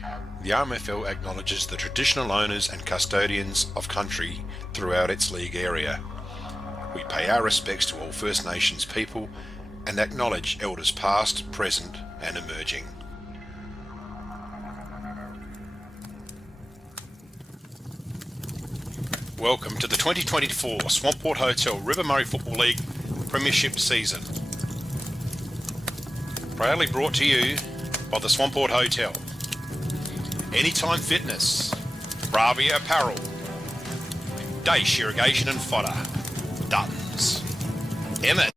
The RMFL acknowledges the traditional owners and custodians of country throughout its league area. We pay our respects to all First Nations people and acknowledge elders past, present and emerging. Welcome to the 2024 Swamport Hotel River Murray Football League Premiership season. Proudly brought to you by the Swamport Hotel, Anytime Fitness, Bravia Apparel, Dace Irrigation and Fodder, Duttons, Emmett.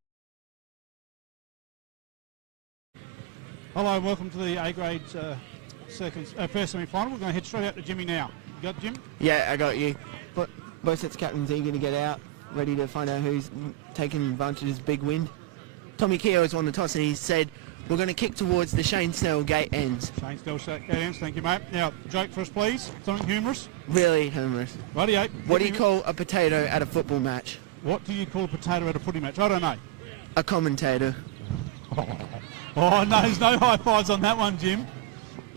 Hello, welcome to the A-grade first semi-final. We're going to head straight out to Jimmy now. You got Jim? Yeah, I got you. But both sets of captains eager to get out, ready to find out who's taking advantage of this big win. Tommy Keogh has won the toss and he said, we're going to kick towards the Shane Snell gate ends. Shane Snell gate ends, thank you mate. Now, joke for us please, something humorous. Really humorous. Rightio. What do you call a potato at a football match? What do you call a potato at a footy match? I don't know. A commentator. Oh no, there's no high fives on that one, Jim.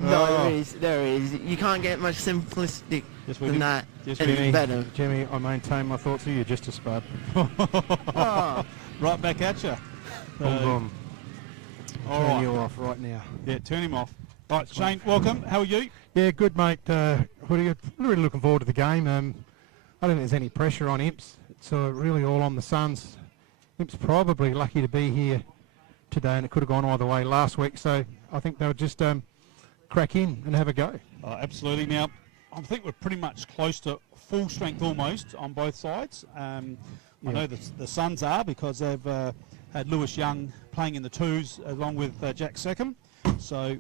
No, there is. You can't get much simplistic than that. Yes, and it's better. Jimmy, I maintain my thoughts of you, just a spud. Right back at you. Boom. Turn you off right now. Yeah, turn him off. Right, Shane, welcome. How are you? Yeah, good, mate. Really looking forward to the game. I don't think there's any pressure on Imps. It's really all on the Suns. Imps probably lucky to be here today, and it could have gone either way last week. So I think they'll just crack in and have a go. Absolutely. Now, I think we're pretty much close to full strength almost on both sides. I know the Suns are because they've had Lewis Young playing in the twos along with Jack Seckham. So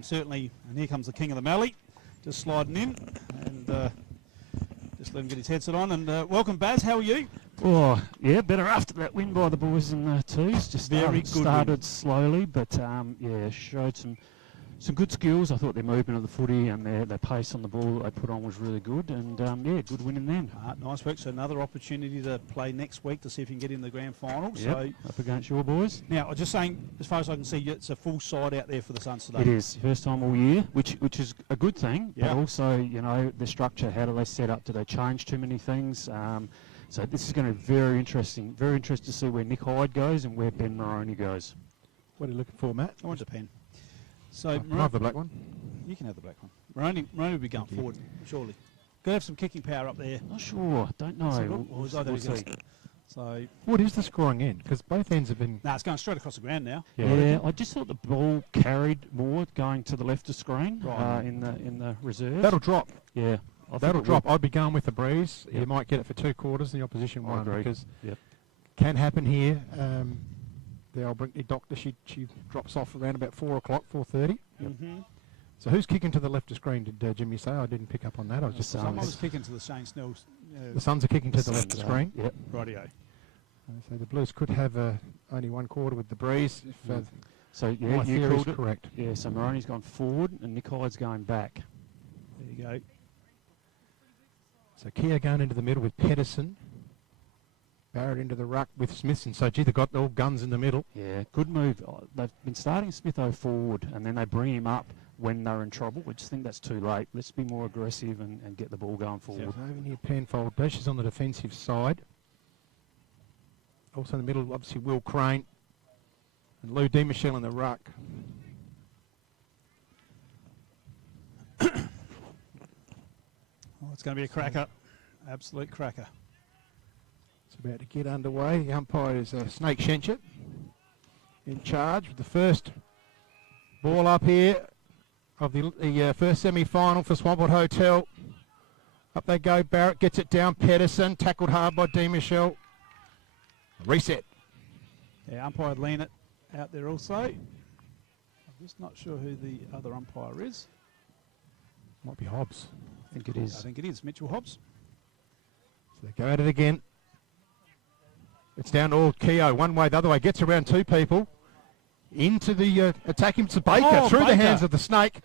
certainly, and here comes the king of the Mallee, just sliding in and just let him get his headset on. And welcome, Baz. How are you? Oh, yeah, better after that win by the boys in the twos. Just started slowly, but yeah, showed some good skills. I thought their movement of the footy and their pace on the ball that they put on was really good, and yeah, good winning then. Nice work. So another opportunity to play next week to see if you can get in the grand final. Yep, So up against your boys. now, I'm just saying, as far as I can see, it's a full side out there for the Suns today. It is first time all year, which is a good thing. Yeah. But also, you know, the structure. How do they set up? Do they change too many things? So this is going to be very interesting. Very interesting to see where Nick Hyde goes and where Ben Maroney goes. What are you looking for, Matt? I want a pen. So I'll have the black one. You can have the black one. Maroney will be going forward, surely. Got to have some kicking power up there. Not sure. Don't know. We'll see. So What is the scoring end? Because both ends have been... no, it's going straight across the ground now. Yeah, I just thought the ball carried more going to the left of screen Right. in the reserve. That'll drop. Yeah. That'll drop. I'd be going with the breeze. You might get it for 2 quarters, the opposition won. agree. Because Yep. can happen here. The old Brinkley doctor, she drops off around about 4 o'clock, 4:30. Mm-hmm. So who's kicking to the left of screen? Did Jimmy say? I didn't pick up on that. I was just Someone was kicking to the Shane Snell's. the Suns are kicking to the left of screen. Yep. Rightio. So the Blues could have only 1 quarter with the breeze. If, So my yeah, you theory is called it. correct. Yeah. So Maroney's gone forward and Nick Hyde's going back. There you go. So Keogh going into the middle with Pedersen. Barrett into the ruck with Smithson. So gee, they've got all guns in the middle. Yeah, good move. They've been starting Smitho forward and then they bring him up when they're in trouble. We just think that's too late. Let's be more aggressive and get the ball going forward. So over near Penfold. Dash is on the defensive side. Also in the middle, obviously Will Crane. And Lou DiMichele in the ruck. Oh, it's going to be a cracker. Absolute cracker. It's about to get underway. The umpire is Snake Shenchett in charge with the first ball up here of the first semi-final for Swamport Hotel. Up they go. Barrett gets it down. Pedersen tackled hard by DiMichele. Reset. Yeah, umpire lean it out there also. I'm just not sure who the other umpire is. Might be Hobbs. I think it is. I think it is Mitchell Hobbs. So they go at it again. It's down to all Keogh. One way, the other way. Gets around 2 people. Into the attacking to Baker. Through the hands of the Snake.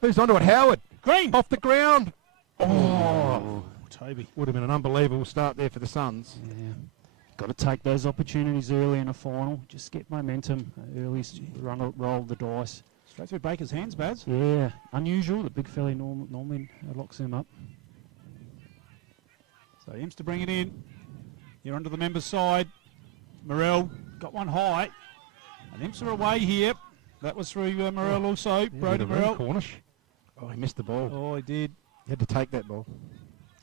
Who's onto it? Howard. Green. Off the ground. Oh. Toby. Would have been an unbelievable start there for the Suns. Yeah. Got to take those opportunities early in a final. Just get momentum early, roll the dice. Straight through Baker's hands, Baz. Yeah, unusual. The big fella normally locks him up. So Imps to bring it in. Here onto the members' side. Morel got one high. And Imps are away here. That was through Morel also. Yeah, Brody Morel. Cornish. Oh, he missed the ball. Oh, he did. He had to take that ball.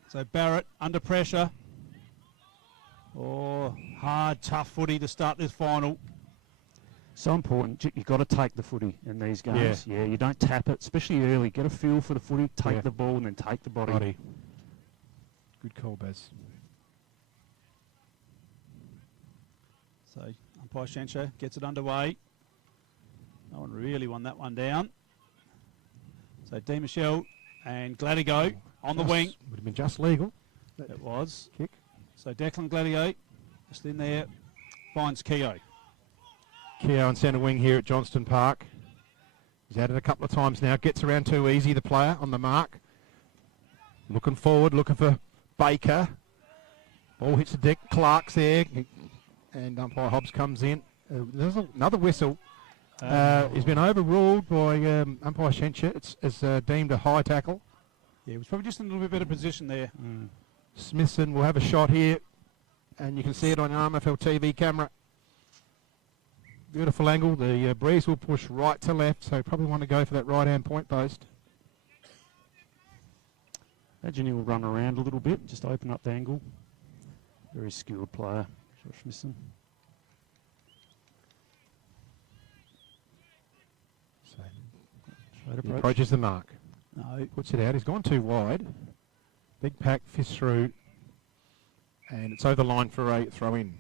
So Barrett under pressure. Oh, hard, tough footy to start this final. So important. You've got to take the footy in these games. Yeah, you don't tap it, especially early. Get a feel for the footy, take the ball, and then take the body. Good call, Baz. So umpire Shencho gets it underway. No one really won that one down. So D. Michelle and Gladigo on the wing. Would have been just legal. It was. Kick. So Declan Gladigo just in there finds Keogh. Keogh on centre wing here at Johnston Park. He's had it a couple of times now. Gets around too easy, the player on the mark. Looking forward, looking for Baker. Ball hits the deck. Clark's there. And umpire Hobbs comes in. There's another whistle. He's been overruled by umpire Shencher. It's deemed a high tackle. Yeah, it was probably just in a little bit better position there. Smithson will have a shot here. And you can see it on an RMFL TV camera. Beautiful angle. The breeze will push right to left, so probably want to go for that right-hand point post. Imagine he'll run around a little bit, just open up the angle. Very skilled player, Josh Smithson. So Straight he approach. approaches the mark. No. Puts it out. He's gone too wide. Big pack, fist through. And it's over the line for a throw-in.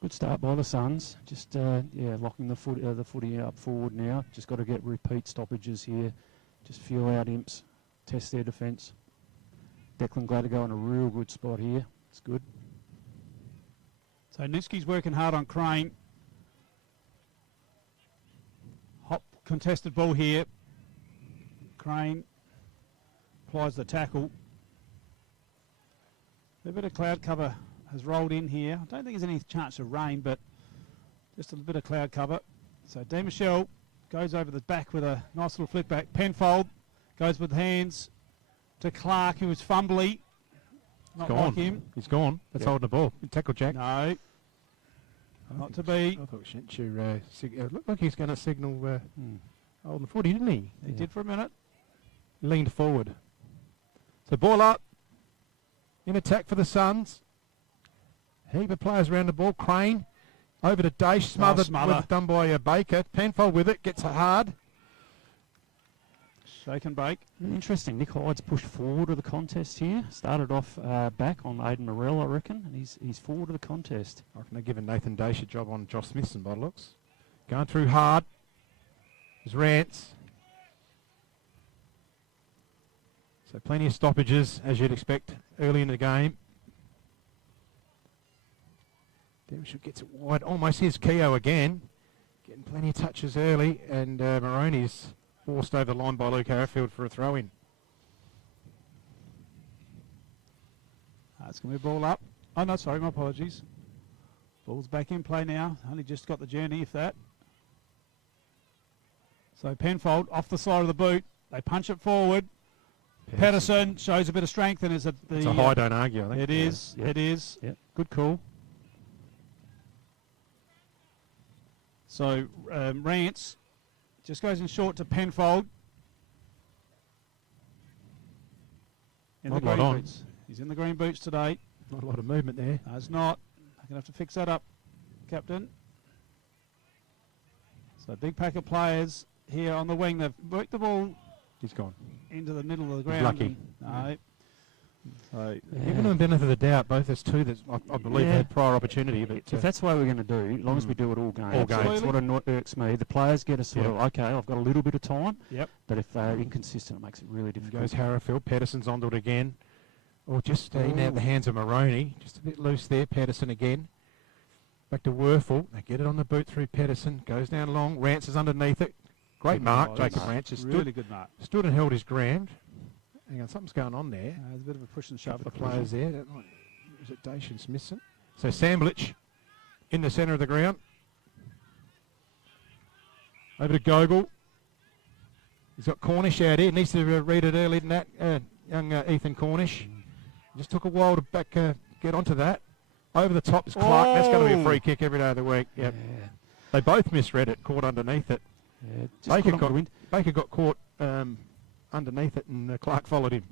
Good start by the Suns. Just locking the footy up forward now. Just got to get repeat stoppages here. Just feel out Imps, test their defence. Declan Gladigo in a real good spot here. It's good. So Niski's working hard on Crane. Hop contested ball here. Crane applies the tackle. A bit of cloud cover has rolled in here. I don't think there's any chance of rain, but just a bit of cloud cover. So D. Michelle goes over the back with a nice little flick back. Penfold goes with hands to Clark, who was fumbly. Not Gone. like him. He's gone. That's holding the ball. Good tackle, Jack. No, not to be. I thought Shencher looked like he's going to signal holding the footy, didn't he? He did for a minute. Leaned forward. So ball up. In attack for the Suns. Heap of players around the ball. Crane over to Daesh. Smothered. Done by Baker. Penfold with it. Gets it hard. Shake and bake. Interesting. Nick Hyde's pushed forward of the contest here. Started off back on Aidan Morell, I reckon, and he's forward of the contest. I reckon they're giving Nathan Daesh a job on Josh Smithson by the looks. Going through hard. There's Rance. So plenty of stoppages, as you'd expect, early in the game. Devonshire gets it wide. Almost here's Keogh again. Getting plenty of touches early, and Maroney's forced over the line by Luke Harrifield for a throw-in. It's going to be a ball up. Oh, no, sorry, my apologies. Ball's back in play now. Only just got the journey, if that. So Penfold off the side of the boot. They punch it forward. Pedersen shows a bit of strength and is at the... It's a high, don't argue, I think. It is. Yep. It is. Yep. Good call. So Rance just goes in short to Penfold. In Not the a lot green on. boots. He's in the green boots today. Not a lot of movement there. No, it's not. I'm going to have to fix that up, Captain. So big pack of players here on the wing. They've worked the ball He's gone. into the middle of the ground. lucky. No. So Giving them benefit of the doubt, both as two that I believe had prior opportunity. But If that's the way we're going to do, as long as we do it all game, All game. that's what irks me. The players get a sort of, okay, I've got a little bit of time, Yep. but if they're inconsistent, it makes it really difficult. goes Harrifield. Pedersen's onto it again. Or just in out the hands of Maroney. Just a bit loose there. Pedersen again. Back to Werfel. They get it on the boot through Pedersen. Goes down long. Rance is underneath it. Great mark. Oh, Jacob that's Rance just really good mark. stood and held his ground. Hang on, something's going on there. There's a bit of a push and shove. Couple of players there. Is it Dacian Smithson? So Samblich in the centre of the ground. Over to Gogol. He's got Cornish out here. Needs to read it early than that. Young Ethan Cornish. Just took a while to get onto that. Over the top is Clark. That's going to be a free kick every day of the week. Yep. Yeah. They both misread it, caught underneath it. Yeah, Baker got caught underneath it, and Clark followed him.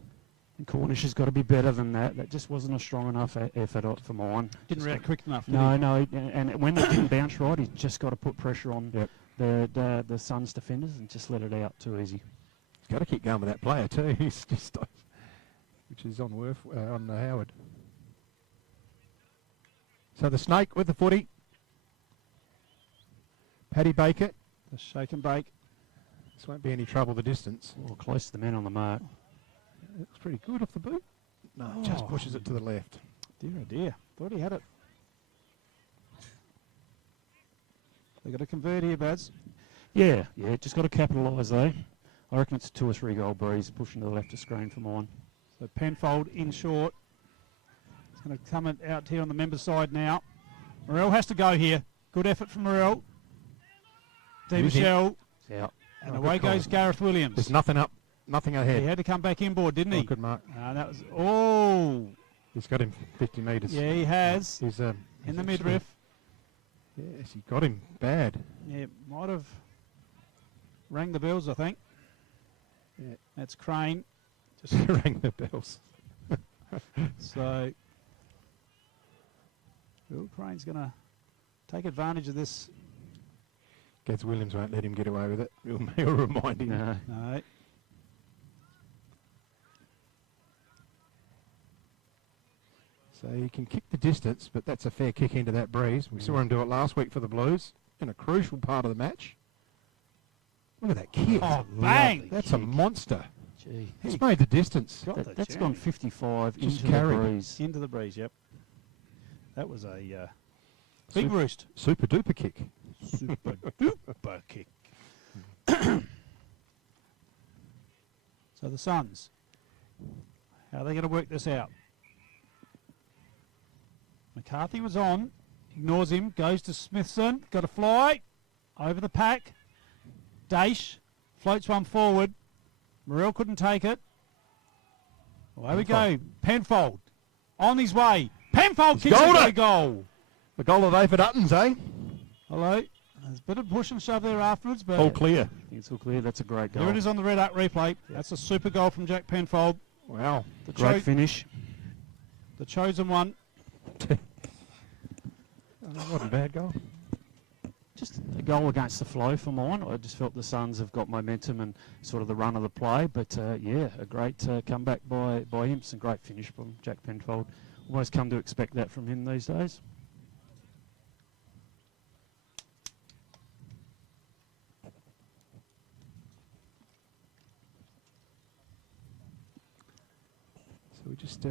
And Cornish has got to be better than that. That just wasn't a strong enough effort for mine. Didn't react quick enough. No. And when it didn't bounce right, he's just got to put pressure on the Suns defenders and just let it out too easy. He's got to keep going with that player too. He's just, which is on Howard. So the Snake with the footy. Paddy Baker. The shake and bake. This won't be any trouble the distance. Oh, close to the man on the mark. It looks pretty good off the boot. No, just pushes it to the left. Dear oh dear. Thought he had it. They've got to convert here, Bads. Yeah, just got to capitalise though. I reckon it's a 2 or 3 goal breeze pushing to the left of screen for mine. So Penfold in short. It's going to come out here on the member side now. Morrell has to go here. Good effort from Morrell. DeMichelle. Yeah. And away goes Gareth Williams. There's nothing up, nothing ahead. He had to come back inboard, didn't he? Good mark. That was, He's got him 50 metres. Yeah, he has. He's in the midriff. Yes, he got him bad. Yeah, might have rang the bells, I think. Yeah. That's Crane. Just rang the bells. So, Will Crane's going to take advantage of this. Gaz Williams won't let him get away with it. He'll remind him. No. So he can kick the distance, but that's a fair kick into that breeze. We saw him do it last week for the Blues in a crucial part of the match. Look at that kick. Oh, bang! That's a monster. Gee. He's made the distance. That's gone 55 Just into carried. the breeze. Into the breeze, yep. That was a big roost. Super duper kick. Super duper kick. So the Suns, how are they going to work this out? McCarthy was on, ignores him, goes to Smithson, got a fly, over the pack. Daish floats one forward. Morrell couldn't take it. Away we go. Penfold on his way. Penfold kicks it for the goal. The goal of David Uttons, eh? Hello. There's a bit of push and shove there afterwards, but All clear. I think it's all clear. That's a great goal. here it is on the red up replay. That's a super goal from Jack Penfold. Wow. Great finish. The chosen one. Wasn't a bad goal. Just a goal against the flow for mine. I just felt the Suns have got momentum and sort of the run of the play. But yeah, a great comeback by him. Some great finish from Jack Penfold. Always come to expect that from him these days. So we just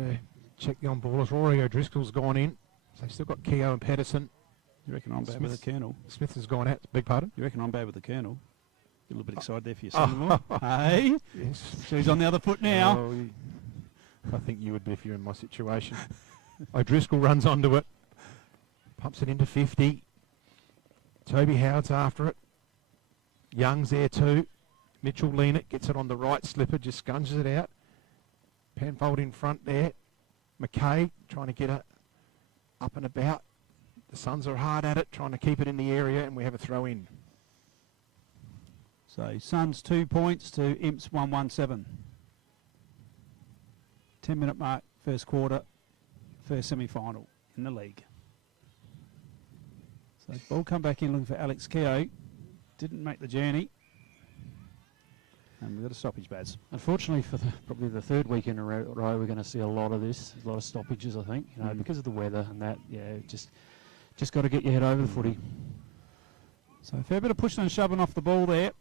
check the on-ballers. Rory O'Driscoll's gone in. So they've still got Keogh and Pedersen. You reckon I'm bad with the Colonel? Smith has gone out. Beg pardon? You reckon I'm bad with the Colonel? Get a little bit excited there for your son-in-law. Hey? Yes. So he's on the other foot now. Oh, I think you would be if you're in my situation. O'Driscoll runs onto it. Pumps it into 50. Toby Howard's after it. Young's there too. Mitchell Leanett gets it on the right slipper, just scunges it out. Penfold in front there. McKay trying to get it up and about. The Suns are hard at it, trying to keep it in the area, and we have a throw in. So Suns 2 points to Imps 117. 10-minute mark, first quarter, first semi-final in the league. So ball come back in looking for Alex Keogh. Didn't make the journey. And we've got a stoppage, Baz. Unfortunately, for probably the third week in a row, we're going to see a lot of this, a lot of stoppages, I think, because of the weather and that. Yeah, just got to get your head over the footy. So a fair bit of pushing and shoving off the ball there.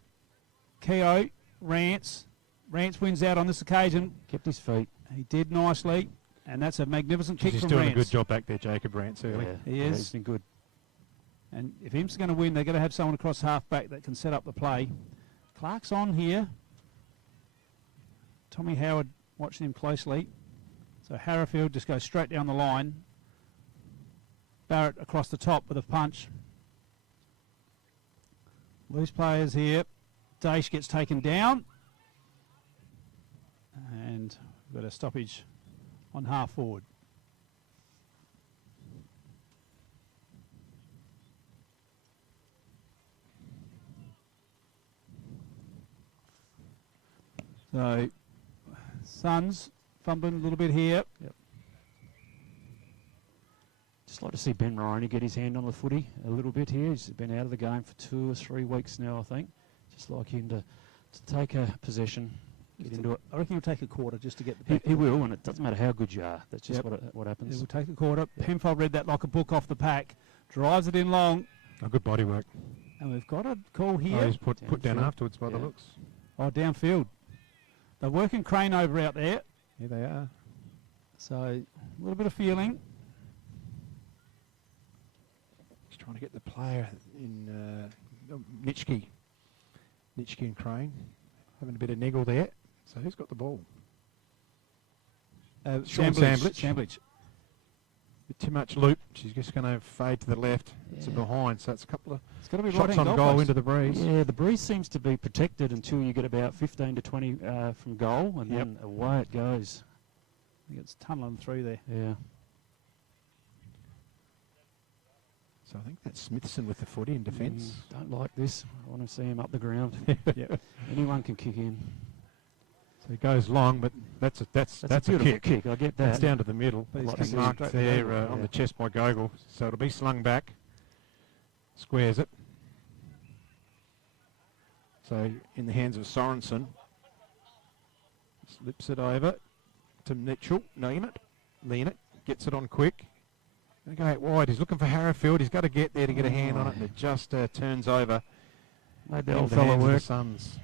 Keogh, Rance. Rance wins out on this occasion. Kept his feet. He did nicely, and that's a magnificent kick He's from doing Rance. a good job back there, Jacob Rance, early. He is. He's been good. And if Imps are going to win, they're going to have someone across half-back that can set up the play. Clark's on here. Tommy Howard watching him closely. So Harrifield just goes straight down the line. Barrett across the top with a punch. Loose players here. Daesh gets taken down. And we've got a stoppage on half forward. So, Suns fumbling a little bit here. Yep. Just like to see Ben Maroney get his hand on the footy a little bit here. He's been out of the game for 2 or 3 weeks now, I think. Just like him to take a possession, get into it. I reckon he'll take a quarter just to get the He will, and it doesn't matter how good you are. That's just what He happens. will take a quarter. Penfold read that like a book off the pack. Drives it in long. Oh, good body work. And we've got a call Oh, here. he's put down Downfield. afterwards by the Yeah. looks. Oh, downfield. They're working Crane over out there. Here they are. So, a little bit of feeling. He's trying to get the player in Nitschke. Nitschke and Crane. Having a bit of niggle there. So who's got the ball? Sean Samblich. Bit too much loop. She's just going to fade to the left. It's a Yeah. behind, so it's a couple of It's got to be shots right-hand on goal goalpost. into the breeze. Yeah, the breeze seems to be protected until you get about 15 to 20 from goal, and Yep. then away it goes. I think it's tunneling through there. Yeah. So I think that's Smithson with the footy in defence. Don't like this. I want to see him up the ground. Yep. Anyone can kick in. So he goes long, but that's a beautiful kick. I get That's that. down to the middle. But he's Like kicking marked straight there to on yeah. the chest by Gogol. So it'll be slung back. Squares it. So in the hands of Sorensen. Slips it over to Mitchell. Lean it. Gets it on quick. Gonna go out wide. He's looking for Harrowfield. He's got to get there to get a hand on it, and it just turns over. Made the into old the fella hands of the work. Suns.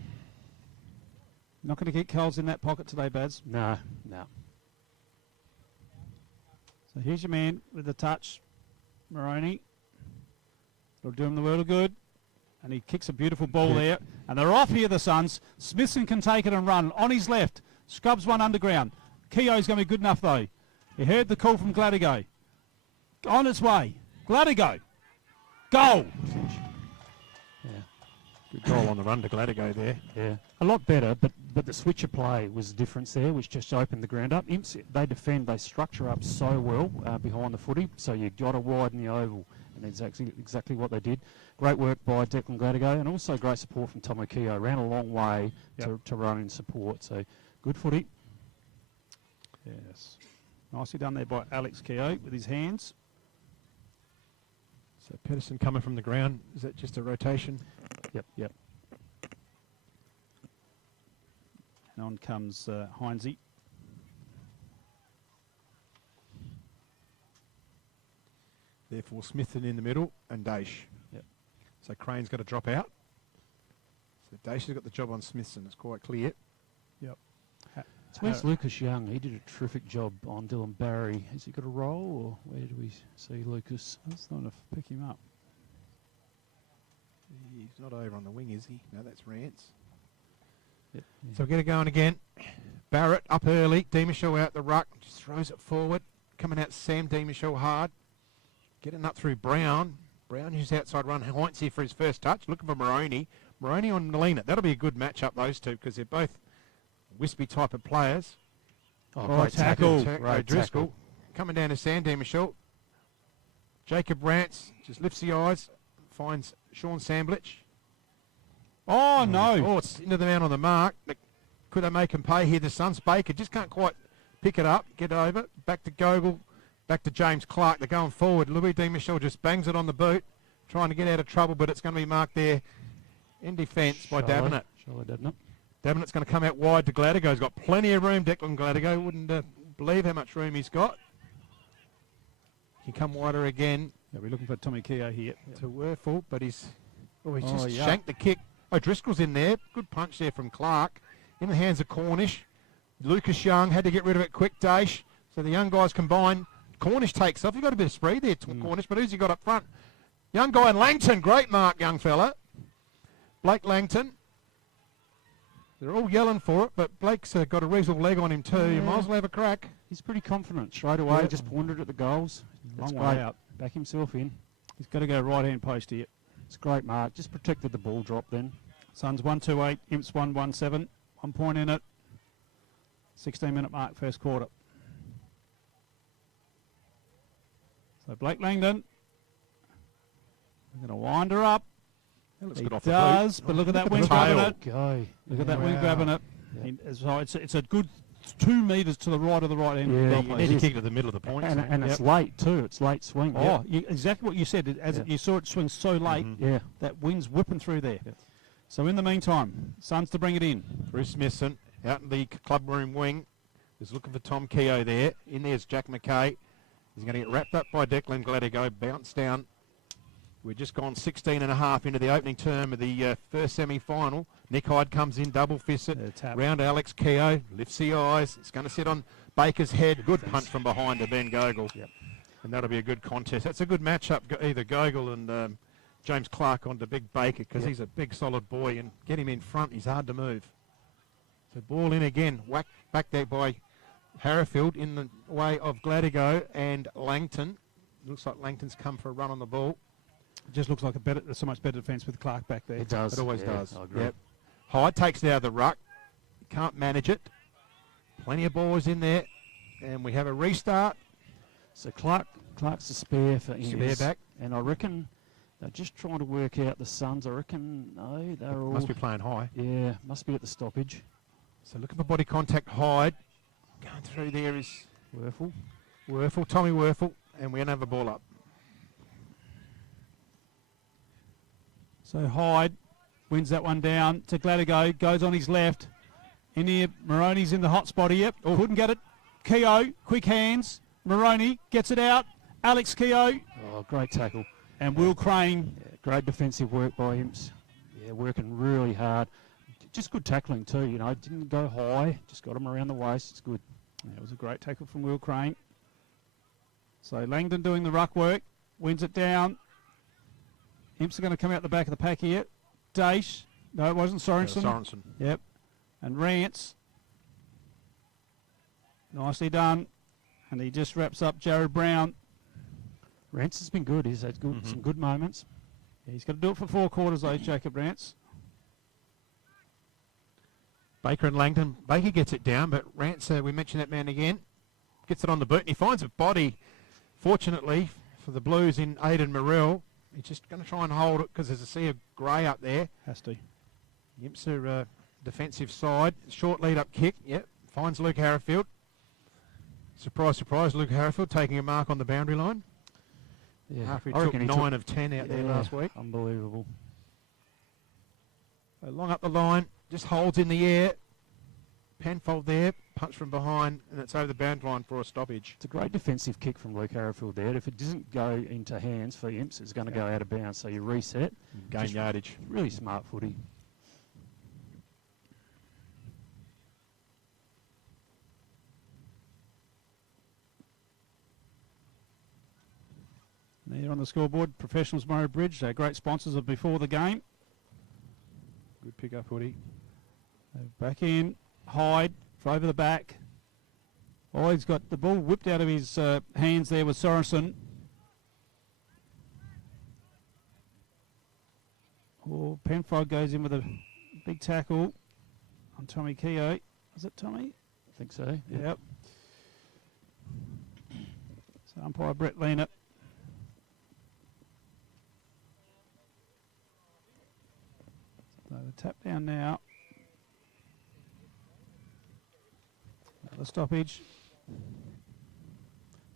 Not going to get Coles in that pocket today, Bads. No. So here's your man with the touch, Maroney. It'll do him the world of good. And he kicks a beautiful ball there. And they're off here, the Suns. Smithson can take it and run. On his left. Scrubs one underground. Keogh's going to be good enough, though. He heard the call from Gladigo. On its way. Gladigo. Goal. Yeah. Good goal on the run to Gladigo there. Yeah. A lot better, but the switcher play was the difference there, which just opened the ground up. Imps, they defend, they structure up so well behind the footy, so you got to widen the oval, and that's exactly what they did. Great work by Declan Gladigo, and also great support from Tomo Keogh. Ran a long way to run in support, so good footy. Yes. Nicely done there by Alex Keogh with his hands. So Pedersen coming from the ground. Is that just a rotation? Yep. And on comes Heinze. Therefore, Smithson in the middle and Daesh. Yep. So Crane's got to drop out. So Daesh has got the job on Smithson. It's quite clear. Where's Lucas Young? He did a terrific job on Dylan Barry. Has he got a role, or where do we see Lucas? That's not enough to pick him up. He's not over on the wing, is he? No, that's Rance. Yep. So we'll get it going again. Barrett up early. Demichel out the ruck. Just throws it forward. Coming out Sam Demichel hard. Getting up through Brown. Brown who's outside run. Heinz here for his first touch. Looking for Maroney. Maroney on Molina. That'll be a good match-up, those two, because they're both wispy type of players. Great tackle. Great Driscoll. Coming down to Sam Demichel. Jacob Rance just lifts the eyes. Finds Sean Samblich. Oh, no. Oh, it's into the man on the mark. Could they make him pay here? The Suns. Baker just can't quite pick it up. Get over. Back to Gogol. Back to James Clark. They're going forward. Louis Demichel just bangs it on the boot. Trying to get out of trouble, but it's going to be marked there in defence by Davenant. Charlie Davenant. Davenant's going to come out wide to Gladigo. He's got plenty of room, Declan Gladigo. Wouldn't believe how much room he's got. He come wider again Yeah, we're looking for Tommy Keogh here. to Werfel, but he's Oh, just yeah. shanked the kick. Oh, Driscoll's in there. Good punch there from Clark. In the hands of Cornish. Lucas Young had to get rid of it quick, Daesh. So the young guys combine. Cornish takes off. You've got a bit of speed there, Cornish, but who's he got up front? Young guy and Langton. Great mark, young fella. Blake Langton. They're all yelling for it, but Blake's got a reasonable leg on him too. You might as well have a crack. He's pretty confident straight away. Yep. Just pointed at the goals. That's Long way great. out. Back himself in. He's got to go right-hand post here. It's a great mark. Just protected the ball drop then. Suns 128, Imps 117. 1 point in it. 16-minute mark, first quarter. So Blake Langdon. We're going to wind her up. Looks He good off the does, but look at that wing grabbing it. Go. Look at that wing grabbing it. So it's a good 2 metres to the right of the right end. Yeah, of the you goal Need post. to kick to the middle of the points. And it's late too. It's late swing. Oh, exactly what you said. You saw it swing so late, Yeah. that wind's whipping through there. So in the meantime, Suns to bring it in. Bruce Smithson out in the club room wing is looking for Tom Keogh there. In there's Jack McKay. He's going to get wrapped up by Declan Gladigo, bounce down. We've just gone 16 and a half into the opening term of the first semi-final. Nick Hyde comes in, double fist it. Round Alex Keogh, lifts the eyes. It's going to sit on Baker's head. Good punch from behind to Ben Gogol. And that'll be a good contest. That's a good matchup, either Gogol and James Clark onto Big Baker, because he's a big solid boy, and get him in front, he's hard to move. So ball in again, whacked back there by Harrifield in the way of Gladigo and Langton. Looks like Langton's come for a run on the ball. It just looks like so much better defence with Clark back there. It does. It always does. I agree. Hyde takes it out of the ruck. Can't manage it. Plenty of balls in there. And we have a restart. So Clark's a spare for Innes. Spare back. And I reckon they're just trying to work out the Suns. I reckon, no, they're all... Must be playing high. Yeah, must be at the stoppage. So looking for body contact, Hyde. Going through there is Werfel. Tommy Werfel. And we're going to have a ball up. So Hyde wins that one down to Gladigo, goes on his left. In here, Maroney's in the hot spot here. Couldn't get it. Keogh, quick hands. Maroney gets it out. Alex Keogh. Oh, great tackle. And Will Crane. Yeah, great defensive work by Imps. Yeah, working really hard. Just good tackling too, you know. Didn't go high, just got him around the waist. It's good. That was a great tackle from Will Crane. So Langdon doing the ruck work. Wins it down. Imps are going to come out the back of the pack here. Daesh. No, it wasn't Sorensen. Sorensen. Yep. And Rance. Nicely done. And he just wraps up Jared Brown. Rance has been good. He's had some good moments. Yeah, he's got to do it for 4 quarters, though, Jacob Rance. Baker and Langdon. Baker gets it down, but Rance, we mentioned that man again, gets it on the boot, and he finds a body, fortunately, for the Blues in Aidan Morrell. He's just going to try and hold it because there's a sea of grey up there. Has to. Imps are defensive side. Short lead-up kick. Yep. Finds Luke Harrifield. Surprise, surprise, Luke Harrifield taking a mark on the boundary line. Yeah, After he I took reckon 9 of 10 out there last week. Unbelievable. So long up the line. Just holds in the air. Penfold there. Punch from behind. And it's over the boundary line for a stoppage. It's a great defensive kick from Luke Harrifield there. If it doesn't go into hands for Imps, it's going to go out of bounds. So you reset. Gain Just yardage. Really smart footy. There on the scoreboard, Professionals Murray Bridge, great sponsors of before the game. Good pick-up footy. Back in, Hyde, for over the back. Oh, he's got the ball whipped out of his hands there with Sorensen. Oh, Penfold goes in with a big tackle on Tommy Keogh. Is it Tommy? I think so. Yep. So umpire Brett Leonard. So the tap down now. Another stoppage.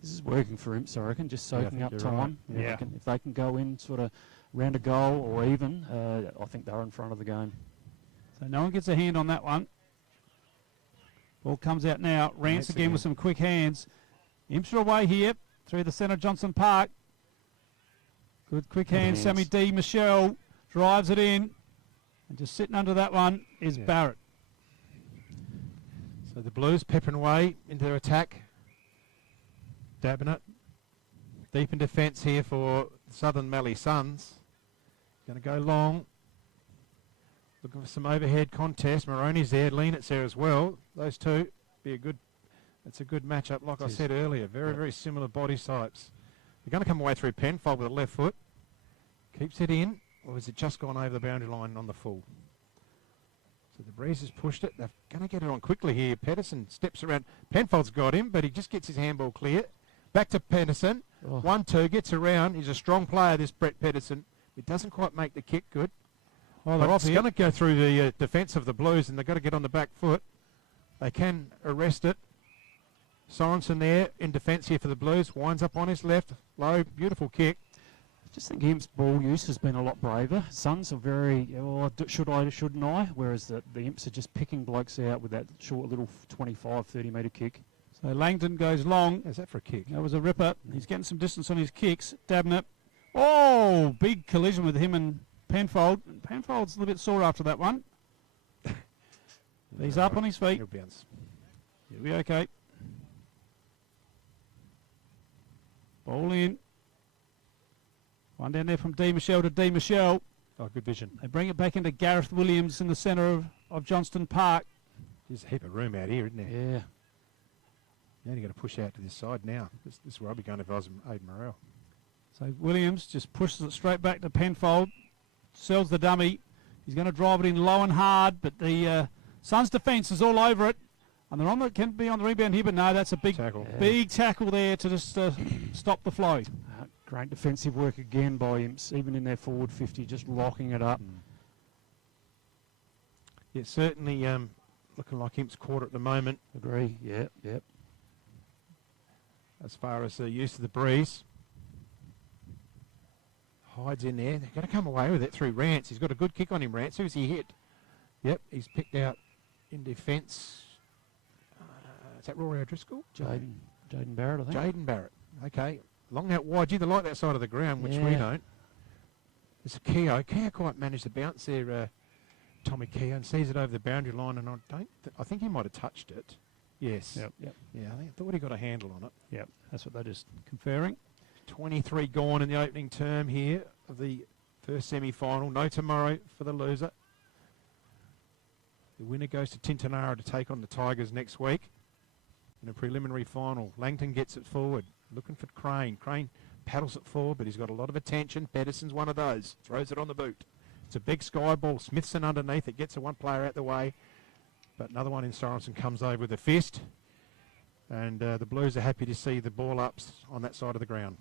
This is working for Imps, I reckon, just Yeah, I soaking think up you're time. right. Yeah. I reckon if they can go in sort of round a goal or even, I think they're in front of the game. So no one gets a hand on that one. Ball comes out now. Rance again with some quick hands. Imps are away here through the centre, Johnson Park. Good quick hands. Sammy D. Michelle drives it in. And just sitting under that one is Barrett. So the Blues peppering away into their attack. Dabbing it. Deep in defence here for Southern Mallee Suns. Going to go long. Looking for some overhead contest. Maroney's there. Leanit's there as well. Those two be a good It's a good matchup, like I said earlier. Very, very similar body types. They're going to come away through Penfold with the left foot. Keeps it in, or has it just gone over the boundary line on the full? So the breeze has pushed it. They're going to get it on quickly here. Pedersen steps around. Penfold's got him, but he just gets his handball clear. Back to Pedersen. 1-2, gets around. He's a strong player, this Brett Pedersen. It doesn't quite make the kick good. Oh, But it's going to go through the defence of the Blues, and they've got to get on the back foot. They can arrest it. Sorensen there in defence here for the Blues. Winds up on his left. Low, beautiful kick. I just think Imp's ball use has been a lot braver. Suns are very, should I, shouldn't I? Whereas the Imps are just picking blokes out with that short little 25, 30 metre kick. So Langdon goes long. How's that for a kick? That was a ripper. He's getting some distance on his kicks. Dabbing it. Oh, big collision with him and Penfold. Penfold's a little bit sore after that one. He's up on his feet. He'll bounce. He'll be okay. Ball in. One down there from D. Michelle to D. Michelle. Oh, good vision. They bring it back into Gareth Williams in the centre of Johnston Park. There's a heap of room out here, isn't there? Yeah. Now you've got to push out to this side now. This is where I'll be going if I was Aidan Morrell. So Williams just pushes it straight back to Penfold. Sells the dummy. He's going to drive it in low and hard, but the Suns' defence is all over it. And they're on the, can be on the rebound here, but no, that's a big tackle, big tackle there to just stop the flow. Great defensive work again by Imps, even in their forward 50, just locking it up. Yeah, certainly looking like Imp's quarter at the moment. Agree, yep. As far as the use of the breeze. Hides in there. They're going to come away with it through Rance. He's got a good kick on him, Rance. Who's he hit? Yep, he's picked out in defence. Is that Rory O'Driscoll? Jaden Barrett, I think. Jaden Barrett. Okay. Long out wide. Gee, they like that side of the ground, which we don't. There's a Keogh. Keogh quite managed to bounce there, Tommy Keogh, and sees it over the boundary line, and I think he might have touched it. Yes. Yep. Yeah, I thought he got a handle on it. Yep, that's what they're just conferring. 23 gone in the opening term here of the first semi-final. No tomorrow for the loser. The winner goes to Tintinara to take on the Tigers next week in a preliminary final. Langton gets it forward, looking for Crane. Crane paddles it forward, but he's got a lot of attention. Pedersen's one of those. Throws it on the boot. It's a big sky ball. Smithson underneath. It gets one player out the way, but another one in Sorensen comes over with a fist. And the Blues are happy to see the ball ups on that side of the ground.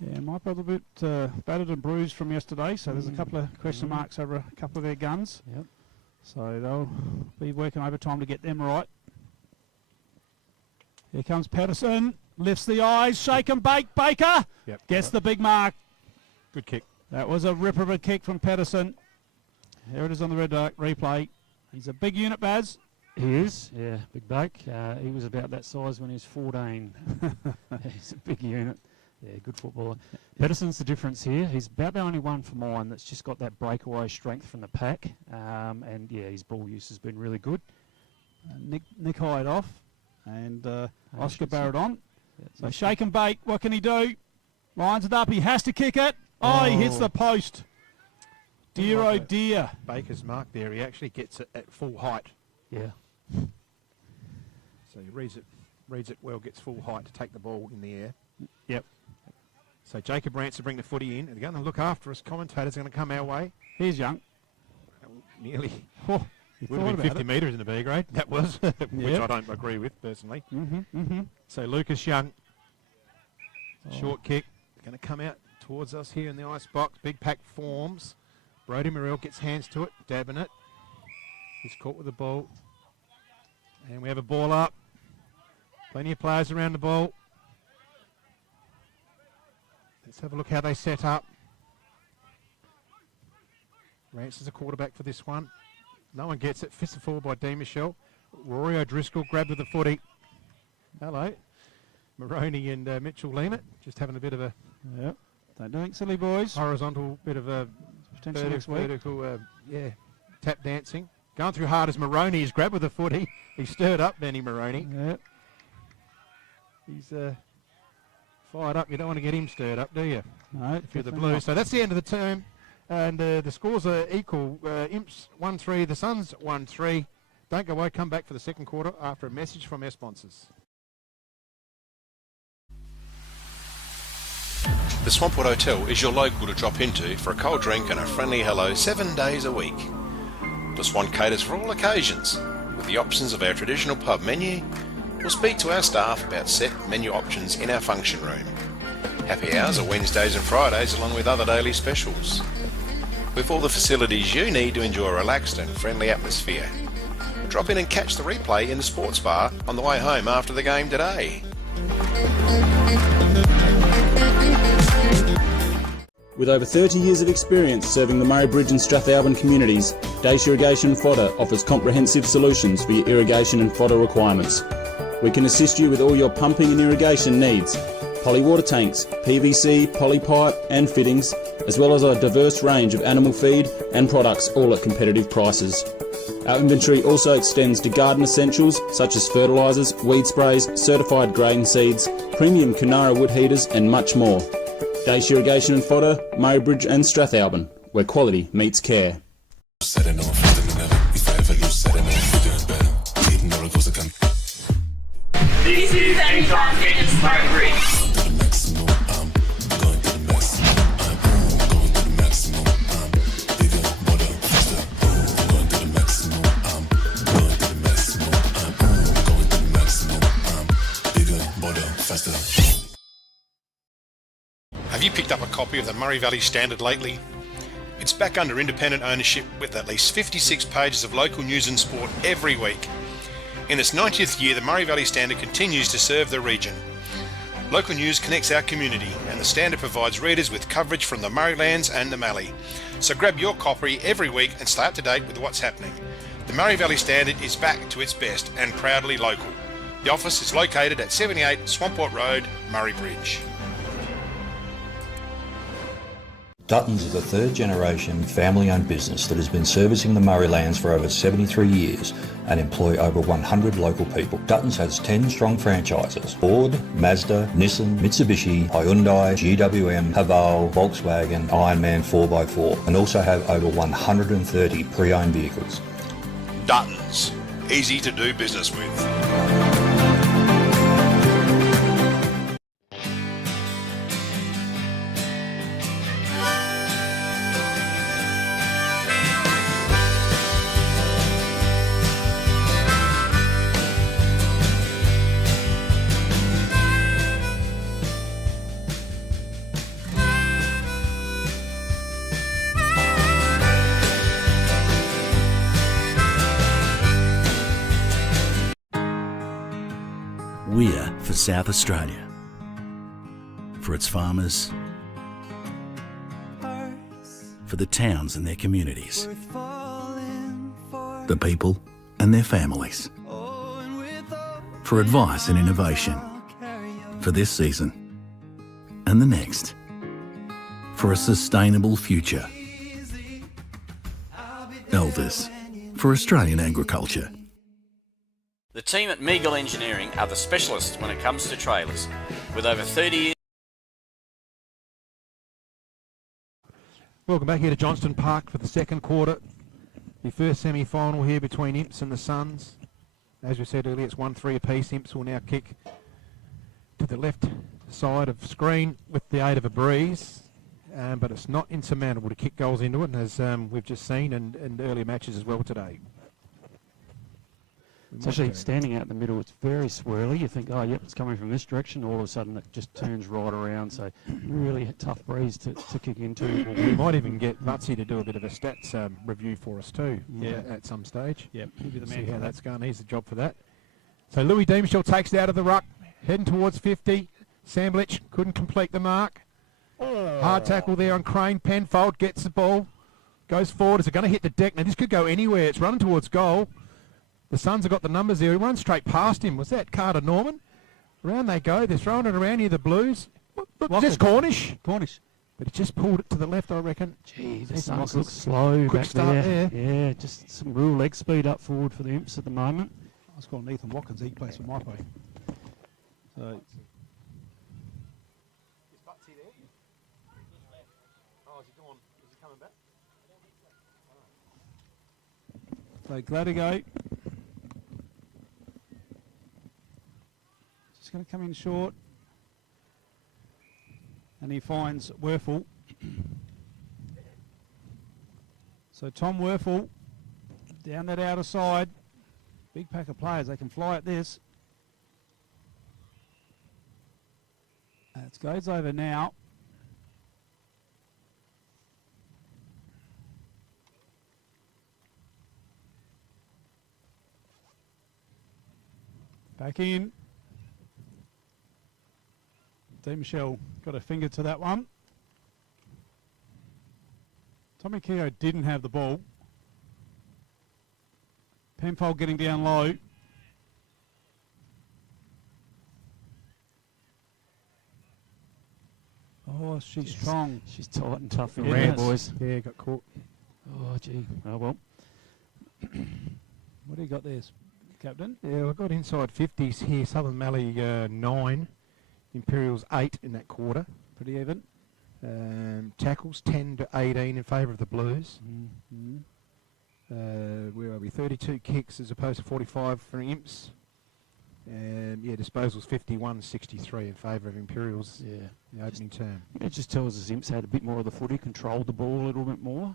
Yeah, might be a little bit battered and bruised from yesterday, so there's a couple of question marks over a couple of their guns. Yep. So they'll be working overtime to get them right. Here comes Pedersen, lifts the eyes, shake and bake, Baker gets the big mark. Good kick. That was a ripper of a kick from Pedersen. Here it is on the red replay. He's a big unit, Baz. He is, yeah, big bake. He was about that size when he was 14. He's a big unit. Yeah, good footballer. Pedersen's the difference here. He's about the only one for mine that's just got that breakaway strength from the pack. And, yeah, his ball use has been really good. Nick Hyde off and Oscar Barrett on. So shake and bake. What can he do? Lines it up. He has to kick it. Oh, he hits the post. Dear, oh, dear. Baker's mark there. He actually gets it at full height. Yeah. So he reads it well, gets full height to take the ball in the air. Yep. So Jacob Rance to bring the footy in. They're going to look after us. Commentators are going to come our way. Here's Young. Nearly. Oh, would have been 50 metres in the B grade. That was, which I don't agree with personally. So Lucas Young, short kick, going to come out towards us here in the ice box. Big pack forms. Brody Morrell gets hands to it, dabbing it. He's caught with the ball. And we have a ball up. Plenty of players around the ball. Let's have a look how they set up. Rance is a quarterback for this one. No one gets it. Fisted forward by D. Michelle. Rory O'Driscoll grabbed with the footy. Hello. Maroney and Mitchell Leemert just having a bit of a Don't do anything silly, boys. horizontal bit of a Potentially next week. vertical tap dancing. Going through hard as Maroney. He's grabbed with the footy. He's stirred up, Benny Maroney. Yep. He's fired up. You don't want to get him stirred up, do you? No, If you're the Blues. So that's the end of the term. And the scores are equal. Imps 1-3, the Suns 1-3. Don't go away. Come back for the second quarter after a message from our sponsors. The Swampwood Hotel is your local to drop into for a cold drink and a friendly hello 7 days a week. The Swan caters for all occasions, with the options of our traditional pub menu. We'll speak to our staff about set menu options in our function room. Happy hours are Wednesdays and Fridays along with other daily specials. With all the facilities you need to enjoy a relaxed and friendly atmosphere. Drop in and catch the replay in the sports bar on the way home after the game today. With over 30 years of experience serving the Murray Bridge and Strathalbyn communities, Dace Irrigation and Fodder offers comprehensive solutions for your irrigation and fodder requirements. We can assist you with all your pumping and irrigation needs, poly water tanks, PVC, poly pipe and fittings, as well as a diverse range of animal feed and products, all at competitive prices. Our inventory also extends to garden essentials such as fertilisers, weed sprays, certified grain seeds, premium Kunara wood heaters and much more. Dace Irrigation and Fodder, Murray Bridge and Strathalbyn, where quality meets care. This is Anytime Fitness Murray Bridge. Have you picked up a copy of the Murray Valley Standard lately? It's back under independent ownership with at least 56 pages of local news and sport every week. In its 90th year, the Murray Valley Standard continues to serve the region. Local news connects our community, and the Standard provides readers with coverage from the Murraylands and the Mallee. So grab your copy every week and stay up to date with what's happening. The Murray Valley Standard is back to its best and proudly local. The office is located at 78 Swampwood Road, Murray Bridge. Duttons is a third-generation family-owned business that has been servicing the Murraylands for over 73 years and employ over 100 local people. Duttons has 10 strong franchises: Ford, Mazda, Nissan, Mitsubishi, Hyundai, GWM, Haval, Volkswagen, Ironman 4x4, and also have over 130 pre-owned vehicles. Duttons, easy to do business with. We're for South Australia, for its farmers, for the towns and their communities, the people and their families, for advice and innovation, for this season and the next, for a sustainable future. Elders, for Australian agriculture. The team at Meagle Engineering are the specialists when it comes to trailers. With over 30 years... Welcome back here to Johnston Park for the second quarter. The first semi-final here between Imps and the Suns. As we said earlier, it's 1-3 apiece. Imps will now kick to the left side of screen with the aid of a breeze. But it's not insurmountable to kick goals into it, as we've just seen in earlier matches as well today. It's actually standing out in the middle. It's very swirly. You think, oh, yep, it's coming from this direction. All of a sudden, it just turns right around. So really a tough breeze to kick into. We might even get Vutsy to do a bit of a stats review for us too at some stage. Yep, he'll be the man. See how that's going. He's the job for that. So Louis Deemshell takes it out of the ruck, heading towards 50. Samblich couldn't complete the mark. Hard tackle there on Crane. Penfold gets the ball, goes forward. Is it going to hit the deck? Now this could go anywhere. It's running towards goal. The Suns have got the numbers there. He runs straight past him. Was that Carter Norman? Around they go. They're throwing it around here, the Blues. Look, just Cornish. Cornish. But he just pulled it to the left, I reckon. Gee, the Suns look slow quick back start there. there. Yeah, just some real leg speed up forward for the Imps at the moment. I was calling Ethan Watkins. He plays for my play. So... So Gladigo. Just going to come in short. and he finds Werfel. So Tom Werfel down that outer side. Big pack of players, they can fly at this. It goes over now. Back in. D. Michelle got a finger to that one. Tommy Keogh didn't have the ball. Penfold getting down low. Oh, she's strong. She's tight and tough in Yes. there, boys. Yeah, got caught. Oh, gee. Oh, well. What do you got there, Captain? Yeah, I've got inside 50s here. Southern Mallee 9, Imperials 8 in that quarter. Pretty even. Tackles 10 to 18 in favour of the Blues. Mm-hmm. Where are we? 32 kicks as opposed to 45 for Imps. Disposals 51-63 in favour of Imperials. Yeah. In the opening term. It just tells us Imps had a bit more of the footy, controlled the ball a little bit more.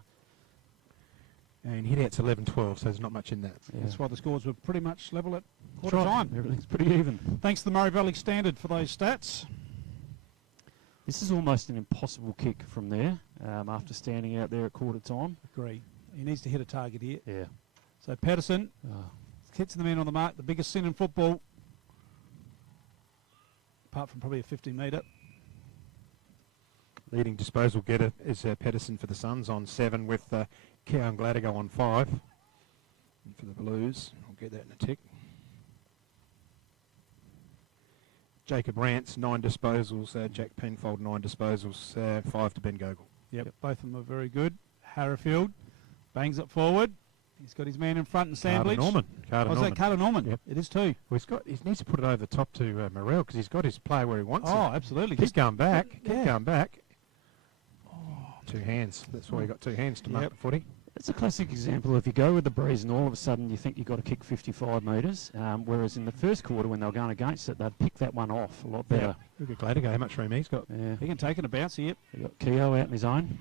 And hit out's 11-12, so there's not much in that. Yeah. That's why the scores were pretty much level at quarter Right. time. Everything's pretty even. Thanks to the Murray Valley Standard for those stats. This is almost an impossible kick from there after standing out there at quarter time. Agree. He needs to hit a target here. Yeah. So Patterson Oh. hits the man on the mark. The biggest sin in football, apart from probably a 50-metre. Leading disposal getter is Pedersen for the Suns on 7 with Keogh and Gladigo on 5. And for the Blues, I'll get that in a tick. Jacob Rance, 9 disposals. Jack Penfold, 9 disposals. 5 to Ben Gogol. Yep, both of them are very good. Harrifield bangs it forward. He's got his man in front and Sandwich. Carter Oh, is Norman. that Carter Norman? Yep. It is too. Well, he needs to put it over the top to Morel because he's got his play where he wants Oh, it. absolutely. Keep going back. Yeah. Keep going back. Two hands. That's why you got 2 hands to mark the footy. It's a classic example. If you go with the breeze and all of a sudden you think you've got to kick 55 metres, whereas in the first quarter when they were going against it, they'd pick that one off a lot better. Look at Gladigo, how much room he's got. Yeah. He can take it a bounce here. We got Keogh out in his own.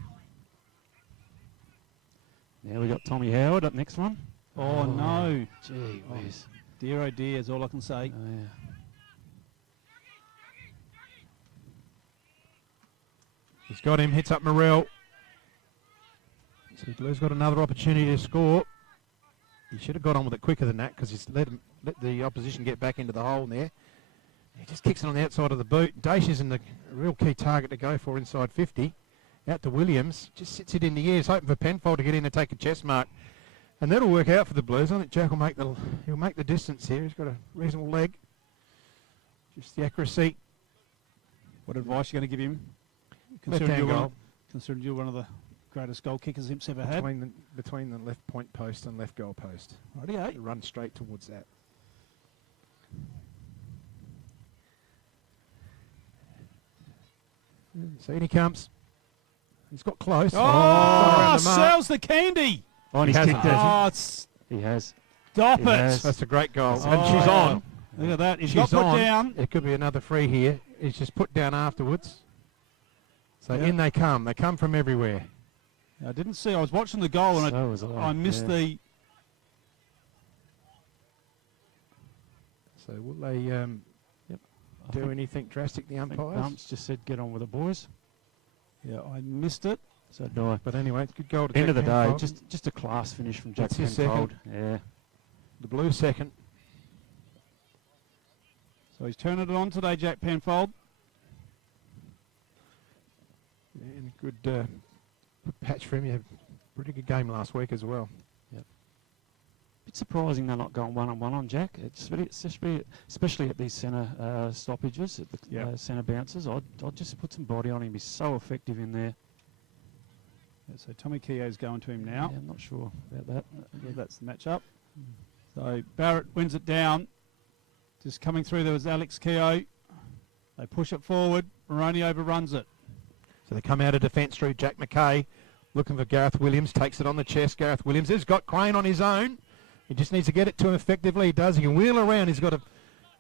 Now we got Tommy Howard up next one. Oh, no. Gee whiz. Dear, oh dear, is all I can say. Oh, yeah. He's got him, hits up Morel. So Blue's got another opportunity to score. He should have got on with it quicker than that because he's let the opposition get back into the hole there. He just kicks it on the outside of the boot. Daesh isn't a real key target to go for inside 50. Out to Williams, just sits it in the air. He's hoping for Penfold to get in and take a chest mark. And that'll work out for the Blues. I think Jack will make the distance here. He's got a reasonable leg. Just the accuracy. What advice are you going to give him? Left-hand goal. Considering you're one of the greatest goal kickers Imps ever had. Between the left point post and left goal post. Rightio. Run straight towards that. So in he comes. He's got close. Oh, sells the candy. Oh, and he's hasn't, kicked it. Oh, it's He has. stop He it. has. That's a great goal. Oh, And she's on. Look at that. He's She's got put on. down. It could be another free here. He's just put down afterwards. So Yeah. in they come. They come from everywhere. I didn't see. I was watching the goal and So was I missed the. So will they I do think- anything drastic, the I think umpires? Bumps just said get on with it, boys. Yeah, I missed it. So do I. But anyway, it's a good goal to End of the Jack day, Penfold. just a class finish from Jack That's his Penfold. Yeah. The Blues second. So he's turning it on today, Jack Penfold. And a good patch for him. He had a pretty good game last week as well. Bit surprising they're not going one-on-one on Jack. It's really, especially at these centre stoppages, at the centre bounces. I'd just put some body on him. He's so effective in there. Yeah, so Tommy Keogh's going to him now. Yeah, I'm not sure about that. I believe that's the matchup. So Barrett wins it down. Just coming through, there was Alex Keogh. They push it forward. Maroney overruns it. So they come out of defence through Jack McKay, looking for Gareth Williams. Takes it on the chest. Gareth Williams has got Crane on his own. He just needs to get it to him effectively. He does. He can wheel around. He's got a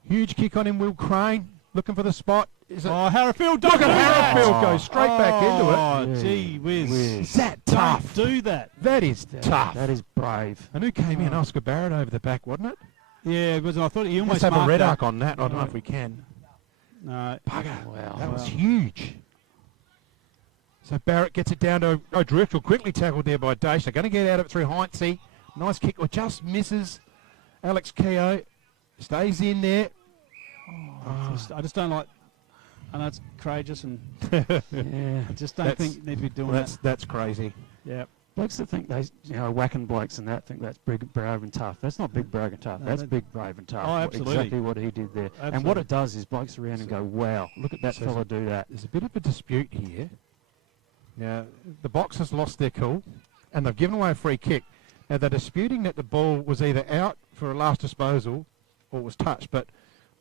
huge kick on him, Will Crane. Looking for the spot. Is it? Oh, Harrowfield, Look don't do at that! Harrowfield go straight back into it. Oh, gee whiz. Is that tough? Don't do that. That is tough. That is brave. And who came in? Oscar Barrett over the back, wasn't it? Yeah, because I thought he Let's almost have a marked red that. arc on that. I don't know if we can. No. Bugger. Wow. That was huge. So Barrett gets it down to O'Driscoll, quickly tackled there by Dace. They're going to get out of it through Heinze. Nice kick, or just misses. Alex Keogh stays in there. I just don't like. I know it's courageous, and Yeah. I just don't think you need to be doing That's crazy. Yeah. Blokes that think they, whacking blokes and that think that's big, brave and tough. That's not big, brave and tough. No, That's that- big, brave and tough. Oh, absolutely. Exactly what he did there. And what Absolutely. it does is blokes around and go, wow, look at that So fella do that. There's a bit of a dispute here. Now, the Boxers lost their cool, and they've given away a free kick. Now, they're disputing that the ball was either out for a last disposal or was touched, but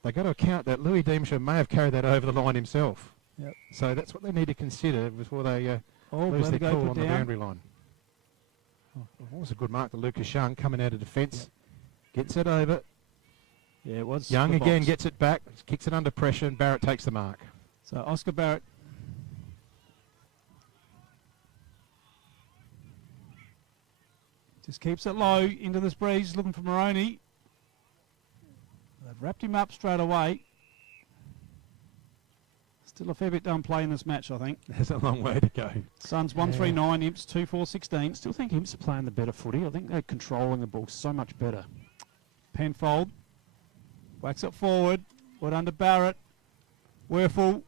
they've got to account that Louis Demishaw may have carried that over the line himself. Yep. So that's what they need to consider before they Oh, lose bloody their go cool put on the down. boundary line. Oh, that was a good mark to Lucas Young coming out of defence. Gets it over. Yeah, it was. Young the again box. gets it back, kicks it under pressure, and Barrett takes the mark. So Oscar Barrett. Just keeps it low into this breeze, looking for Moroney. They've wrapped him up straight away. Still a fair bit done play in this match, I think. There's a long way to go. Suns 139, Imps 2416. Still think Imps are playing the better footy. I think they're controlling the ball so much better. Penfold whacks it forward. Put under Barrett. Werfel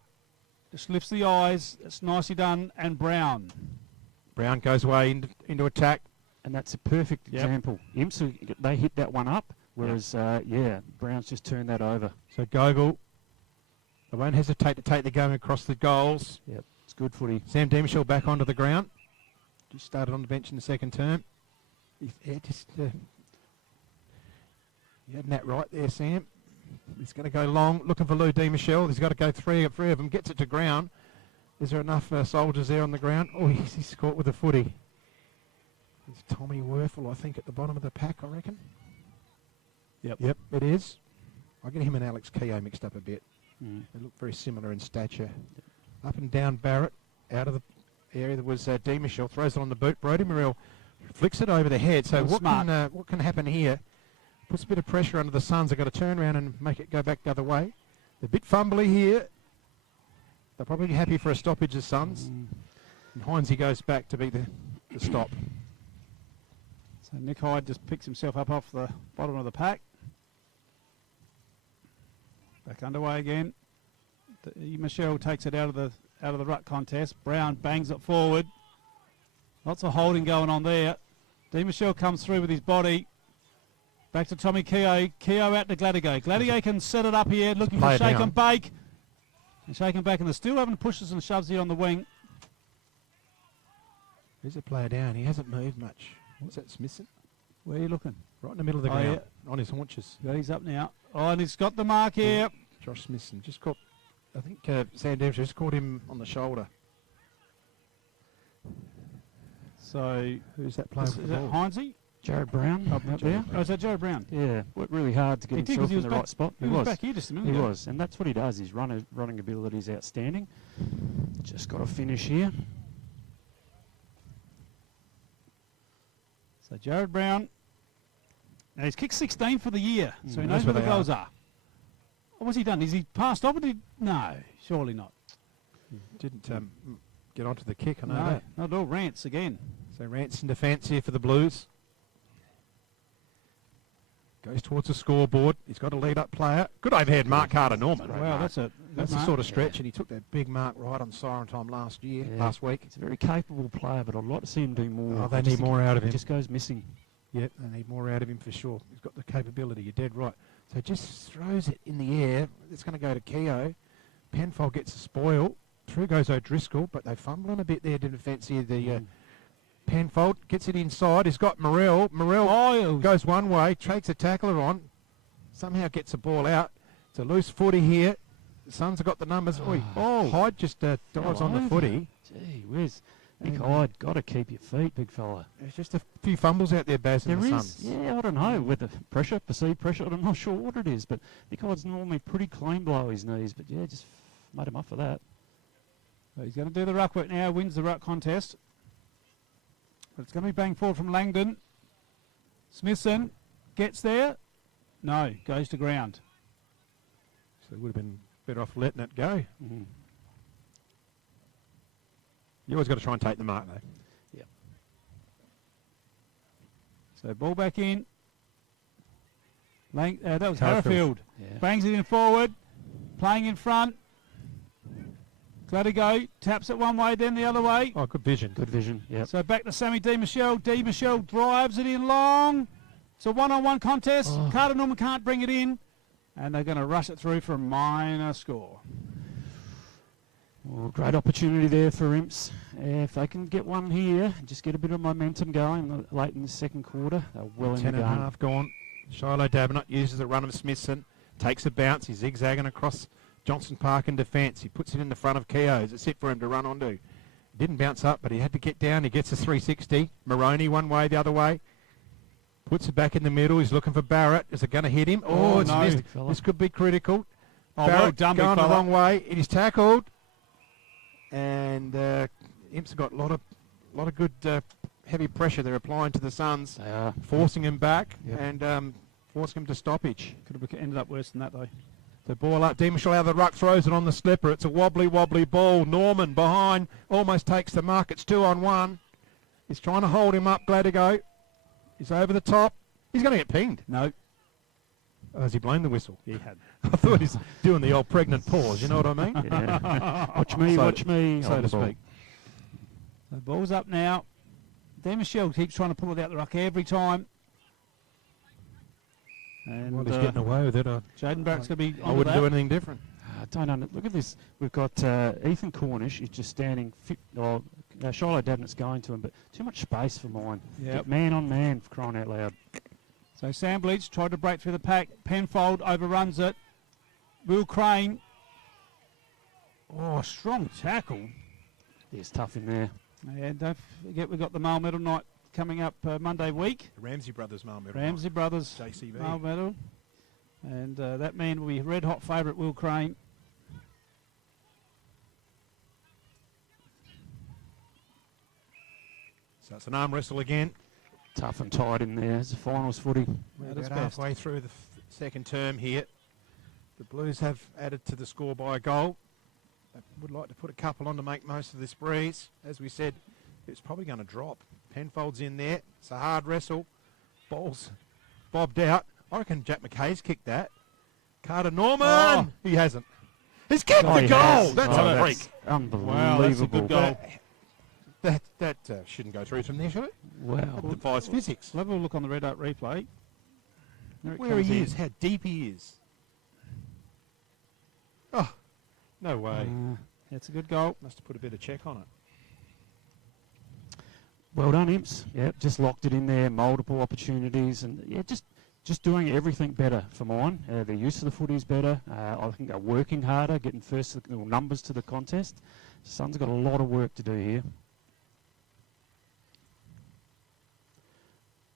just lifts the eyes. It's nicely done. And Brown. Brown goes away into attack. And that's a perfect Yep. example. Imps, they hit that one up, whereas, Brown's just turned that over. So Gogol, they won't hesitate to take the game across the goals. Yep, it's good footy. Sam Demishaw back onto the ground. Just started on the bench in the second term. You had that right there, Sam. He's going to go long, looking for Lou Demishaw. He's got to go three of them. Gets it to ground. Is there enough soldiers there on the ground? Oh, he's caught with a footy. It's Tommy Werfel, I think, at the bottom of the pack, I reckon. Yep, it is. I get him and Alex Keogh mixed up a bit. They look very similar in stature. Up and down Barrett, out of the area that was Demishaw, throws it on the boot. Brodie Morrell flicks it over the head. So what can happen here? Puts a bit of pressure under the Suns. They've got to turn around and make it go back the other way. They're a bit fumbly here. They're probably happy for a stoppage, the Suns. And Heinze goes back to be the stop. So Nick Hyde just picks himself up off the bottom of the pack. Back underway again. Michelle takes it out of the ruck contest. Brown bangs it forward. Lots of holding going on there. Michelle comes through with his body. Back to Tommy Keogh. Keogh out to Gladigo. Gladigo can set it up here, looking for shake and bake. And shake and bake, and they're still having pushes and shoves here on the wing. There's a player down. He hasn't moved much. What's that, Smithson? Where are you looking? Right in the middle of the ground, on his haunches. Yeah, he's up now. Oh, and he's got the mark here. Josh Smithson just caught, I think Sam Demishaw just caught him on the shoulder. So who's that playing is for the that ball? Heinze? Jared Brown up there. Oh, is that Joe Brown? Yeah, worked really hard to get He did, himself 'cause he in was the back- right spot. he was back here just a minute He ago. was, and that's what he does. His running ability is outstanding. Just got to finish here. So Jared Brown. Now he's kicked 16 for the year, so he knows That's where where the they goals are. What's he done? Is he passed off? No, surely not. Didn't get onto the kick, I know No, that. not at all. Rants again. So Rance in defence here for the Blues. Goes towards the scoreboard. He's got a lead-up player. Good overhead mark, Carter Norman. Wow, that's a That's the sort of stretch, and he took that big mark right on siren time last week. He's a very capable player, but I'd like to see him do more. Oh, they I just need think more out of he him. just goes missing. Yep, they need more out of him for sure. He's got the capability, you're dead right. So just throws it in the air. It's going to go to Keogh. Penfold gets a spoil. Through goes O'Driscoll, but they fumbling a bit there to defence here. The Penfold gets it inside. He's got Morrell. Morrell goes one way, takes a tackler on. Somehow gets the ball out. It's a loose footy here. The Suns have got the numbers. Hyde just dives on the footy. Gee whiz. Nick Hyde, got to keep your feet, big fella. There's just a few fumbles out there, Baz, in the There Suns. is. Yeah, I don't know. With the perceived pressure, I'm not sure what it is. But Nick Hyde's normally pretty clean below his knees. But yeah, just made him up for that. So he's going to do the ruck work now, wins the ruck contest. But it's going to be bang forward from Langdon. Smithson gets there. No, goes to ground. So it would have been better off letting it go. Mm-hmm. You always got to try and take the mark, though. Yep. So ball back in. That was Harfield. Harfield. Yeah. Bangs it in forward. Playing in front. Glad to go. Taps it one way, then the other way. Oh, good vision. Good vision, yep. So back to Sammy D. Michelle. D. Michelle drives it in long. It's a one-on-one contest. Oh. Carter Norman can't bring it in. And they're going to rush it through for a minor score. Well, great opportunity there for Imps. If they can get one here, just get a bit of momentum going late in the second quarter, they're well in the 10 and a game. half gone. Shiloh Davenant uses the run of Smithson, takes a bounce, he's zigzagging across Johnson Park in defence. He puts it in the front of Keogh's. It's it for him to run onto. He didn't bounce up, but he had to get down. He gets a 360. Maroney one way, the other way. Puts it back in the middle. He's looking for Barrett. Is it going to hit him? Oh, it's no. missed. Fella. This could be critical. Oh, Barrett well done, big going the fella. wrong way. It is tackled. And Imps have got a lot of good heavy pressure they're applying to the Suns, They are. forcing him back Yep. and forcing him to stoppage. Could have ended up worse than that, though. The ball up, Demarshall out of the ruck, throws it on the slipper. It's a wobbly ball. Norman behind, almost takes the mark. It's 2-on-1. He's trying to hold him up. Glad to go. He's over the top. He's going to get pinged. No, Oh, has he blown the whistle? he had. I thought he's doing the old pregnant pause. You know what I mean? Yeah. Watch me, watch me. So on to the ball. speak. The ball's up now. Dan Michelle keeps trying to pull it out the ruck every time. And Well, he's getting away with it. Jaden Barrett's going to be I onto wouldn't that. do anything different. Look at this. We've got Ethan Cornish. He's just standing. Shiloh Davenant's going to him, but too much space for mine. Yep. Get man on man, for crying out loud. So Sam Bleach tried to break through the pack. Penfold overruns it. Will Crane. Oh, strong tackle. It's tough in there. And don't forget we've got the Male Medal night coming up Monday week. The Ramsey Brothers Male Medal. Ramsey Brothers JCB. Male Medal. And that man will be red hot favourite, Will Crane. So it's an arm wrestle again. Tough and tight in there. It's a finals footy. We're That is about best. halfway through the second term here. The Blues have added to the score by a goal. They would like to put a couple on to make most of this breeze. As we said, it's probably going to drop. Penfold's in there. It's a hard wrestle. Ball's bobbed out. I reckon Jack McKay's kicked that. Carter Norman! Oh. He hasn't. He's kicked Oh, the he goal! has. That's Oh, a that's freak. Unbelievable. Wow, that's a good goal. That shouldn't go through from there, should it? Wow. It defies physics. We'll have a look on the red up replay. There it Where comes he in. is, how deep he is. Oh, no way. It's a good goal. Must have put a bit of check on it. Well done, Imps. Yeah, just locked it in there. Multiple opportunities, and yeah, just doing everything better for mine. Their use of the footy is better. I think they're working harder, getting first numbers to the contest. Suns got a lot of work to do here.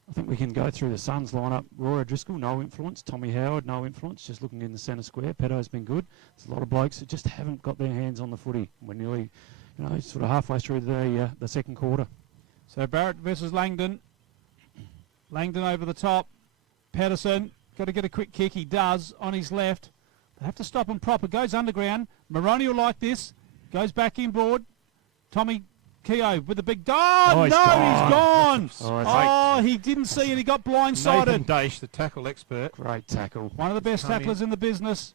I think we can go through the Suns lineup. Roy O'Driscoll, no influence. Tommy Howard, no influence. Just looking in the centre square. Peto's been good. There's a lot of blokes that just haven't got their hands on the footy. We're nearly, sort of halfway through the second quarter. So Barrett versus Langdon. Langdon over the top. Patterson, got to get a quick kick. He does on his left. They have to stop him proper. Goes underground. Maroney will like this. Goes back inboard. Tommy Keogh with the big... Oh, he's no, gone. he's gone. Oh, it's He didn't see it. He got Nathan blindsided. Daish, the tackle expert. Great tackle. One of the best Come in. tacklers in the business.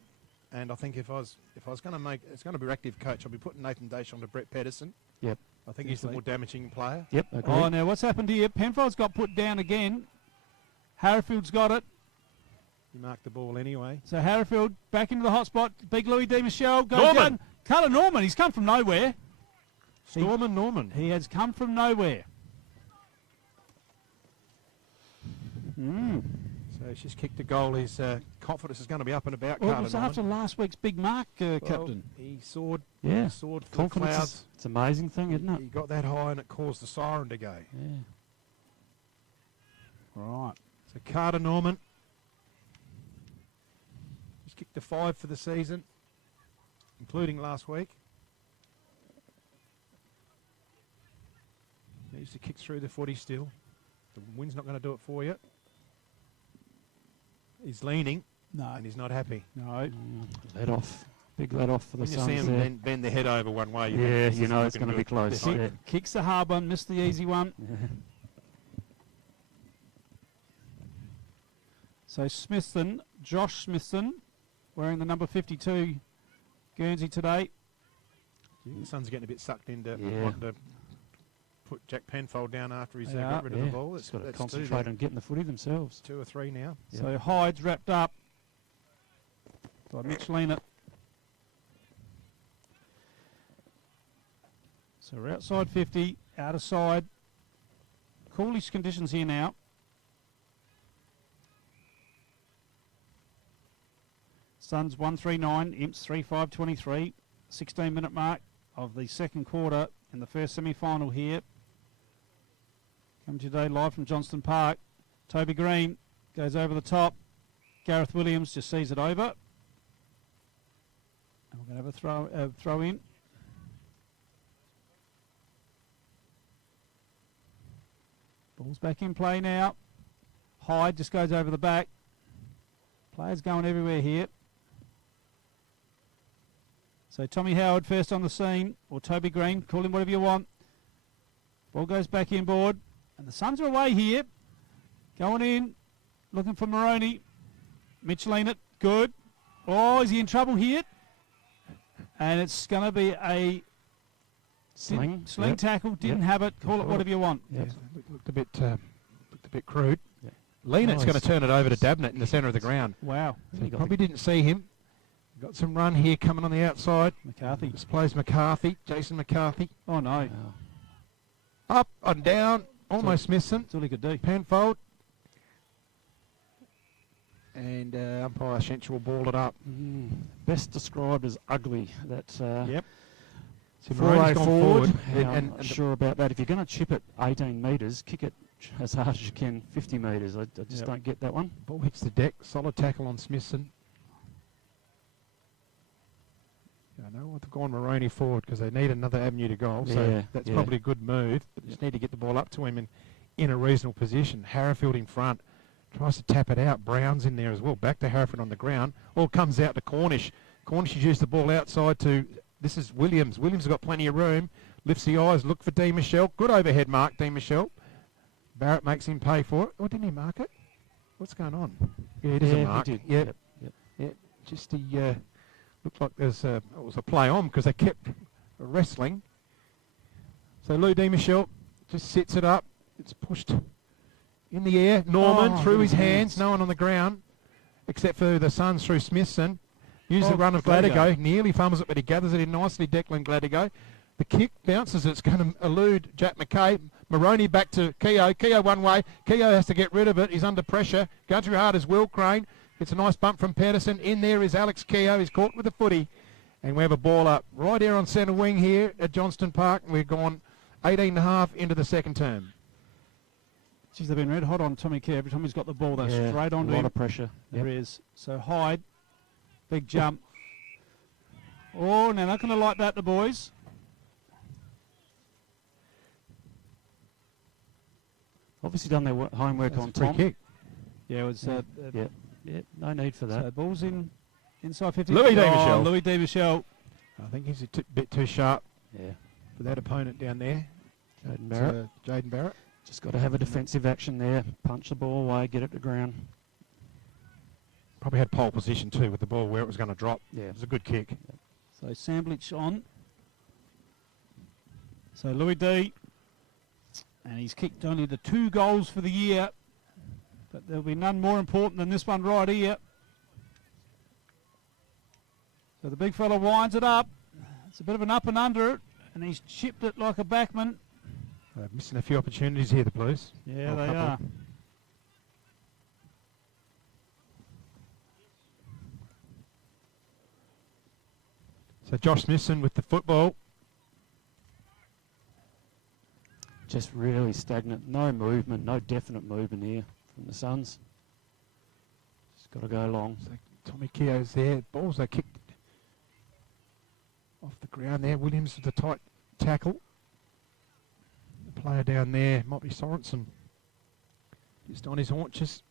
And I think if I was going to make, it's going to be active coach, I'll be putting Nathan Daish onto Brett Pedersen. Yep. I think he's the more damaging player. Yep, agreed. Oh, now what's happened here? Penfold's got put down again. Harrifield's got it. He marked the ball anyway. So Harrifield back into the hot spot. Big Louis D. Michelle goes Norman. down. Carter Norman, he's come from nowhere. Storm and Norman. He has come from nowhere. So he's just kicked a goal. His confidence is going to be up and about. Well, it Carter was Norman. after last week's big mark, Captain. He soared. Yeah. Soared for the Confidence clouds. it's an amazing thing, isn't it? He got that high and it caused the siren to go. Yeah. Right. So Carter Norman. He's kicked a 5 for the season. including last week. Needs to kick through the footy still. The wind's not going to do it for you. He's leaning. No. And he's not happy. No. Let off. Big let off for the When you see Suns him there. bend their head over one way, Yeah, think you know this it's isn't going to be looking close. good. Yeah. Kicks the hard one, missed the easy one. Yeah. So Smithson, Josh Smithson, wearing the number 52 Guernsey today. The Suns are getting a bit sucked into Yeah. wanting to put Jack Penfold down after he's They got are. rid of the ball. Just got to That's concentrate on getting the footy themselves. 2 or 3 now. So Hyde's wrapped up by Mitch Leanett. So we're outside 50, out of side. Coolish conditions here now. Suns 139, Imps 3523. 16-minute mark of the second quarter in the first semi-final here. Coming today live from Johnston Park. Toby Green goes over the top. Gareth Williams just sees it over. And we're going to have a throw in. Ball's back in play now. Hyde just goes over the back. Players going everywhere here. So Tommy Howard first on the scene, or Toby Green, call him whatever you want. Ball goes back inboard, and the Suns are away here. Going in, looking for Maroney. Mitch Leanett, good. Oh, is he in trouble here? And it's going to be a sling Yep. tackle. Didn't Yep. have it. Call it whatever you want. Yep. Looked a bit crude. Yeah. Leanett's Nice. going to turn it over to Dabnett in the centre of the ground. Wow. So he probably didn't see him. Got some run here coming on the outside. McCarthy. This plays McCarthy, Jason McCarthy. Oh, no. Wow. Up and down, almost missing. That's all he could do. Penfold. And umpire Shencher will ball it up. Best described as ugly. That Yep. So 4-0 Maroney's gone forward. and- I'm and not the- sure about that. If you're going to chip it 18 metres, kick it as hard as you can, 50 metres. I just Yep. don't get that one. Ball hits the deck. Solid tackle on Smithson. I know what they've gone Maroney forward because they need another avenue to goal. So Yeah, that's yeah. probably a good move. But they just need to get the ball up to him and in a reasonable position. Harrifield in front. Tries to tap it out. Brown's in there as well. Back to Harrifield on the ground. All comes out to Cornish. Cornish has used the ball outside to... This is Williams. Williams has got plenty of room. Lifts the eyes. Look for Dean Michelle. Good overhead mark, Dean Michelle. Barrett makes him pay for it. Oh, didn't he mark it? What's going on? Yeah, it is Yeah, a he mark. did. Yep. Yep. Yeah, just the... looked like it was a play on because they kept wrestling. So Lou Di Michelle just sits it up. It's pushed in the air. Norman through his hands. No one on the ground except for the Suns through Smithson. Uses the run of Gladigo. Nearly fumbles it, but he gathers it in nicely. Declan Gladigo. The kick bounces. It's going to elude Jack McKay. Maroney back to Keogh. Keogh one way. Keogh has to get rid of it. He's under pressure. Going through hard as Will Crane. It's a nice bump from Pedersen. In there is Alex Keogh. He's caught with the footy. And we have a ball up right here on centre wing here at Johnston Park. We've gone 18.5 into the second term. Geez, they've been red hot on Tommy Kerr. Every time he's got the ball, they're Yeah, straight onto a lot him. of pressure. There is. So Hyde, big jump. Oh, now not going to like that, the boys. Obviously done their homework That's on a free Tom. kick. Yeah, it was. Yeah, no need for that. So ball's inside 50. Louis Di Michelle. Louis Di Michelle. I think he's a bit too sharp Yeah, for that opponent down there. Jaden Barrett. Jaden Barrett. Just got to have a defensive action there. Punch the ball away, get it to ground. Probably had pole position too with the ball where it was going to drop. Yeah. It was a good kick. So Samblich on. So Louis D. And he's kicked only the 2 goals for the year. But there'll be none more important than this one right here. So the big fella winds it up. It's a bit of an up and under it. And he's chipped it like a backman. Missing a few opportunities here, the Blues. Yeah, Or a they couple. are. So Josh Smithson with the football. Just really stagnant. No movement, no definite movement here from the Suns. Just got to go long. So Tommy Keogh's there. Balls are kicked Off the ground there, Williams with the tight tackle. The player down there might be Sorensen. Just on his haunches.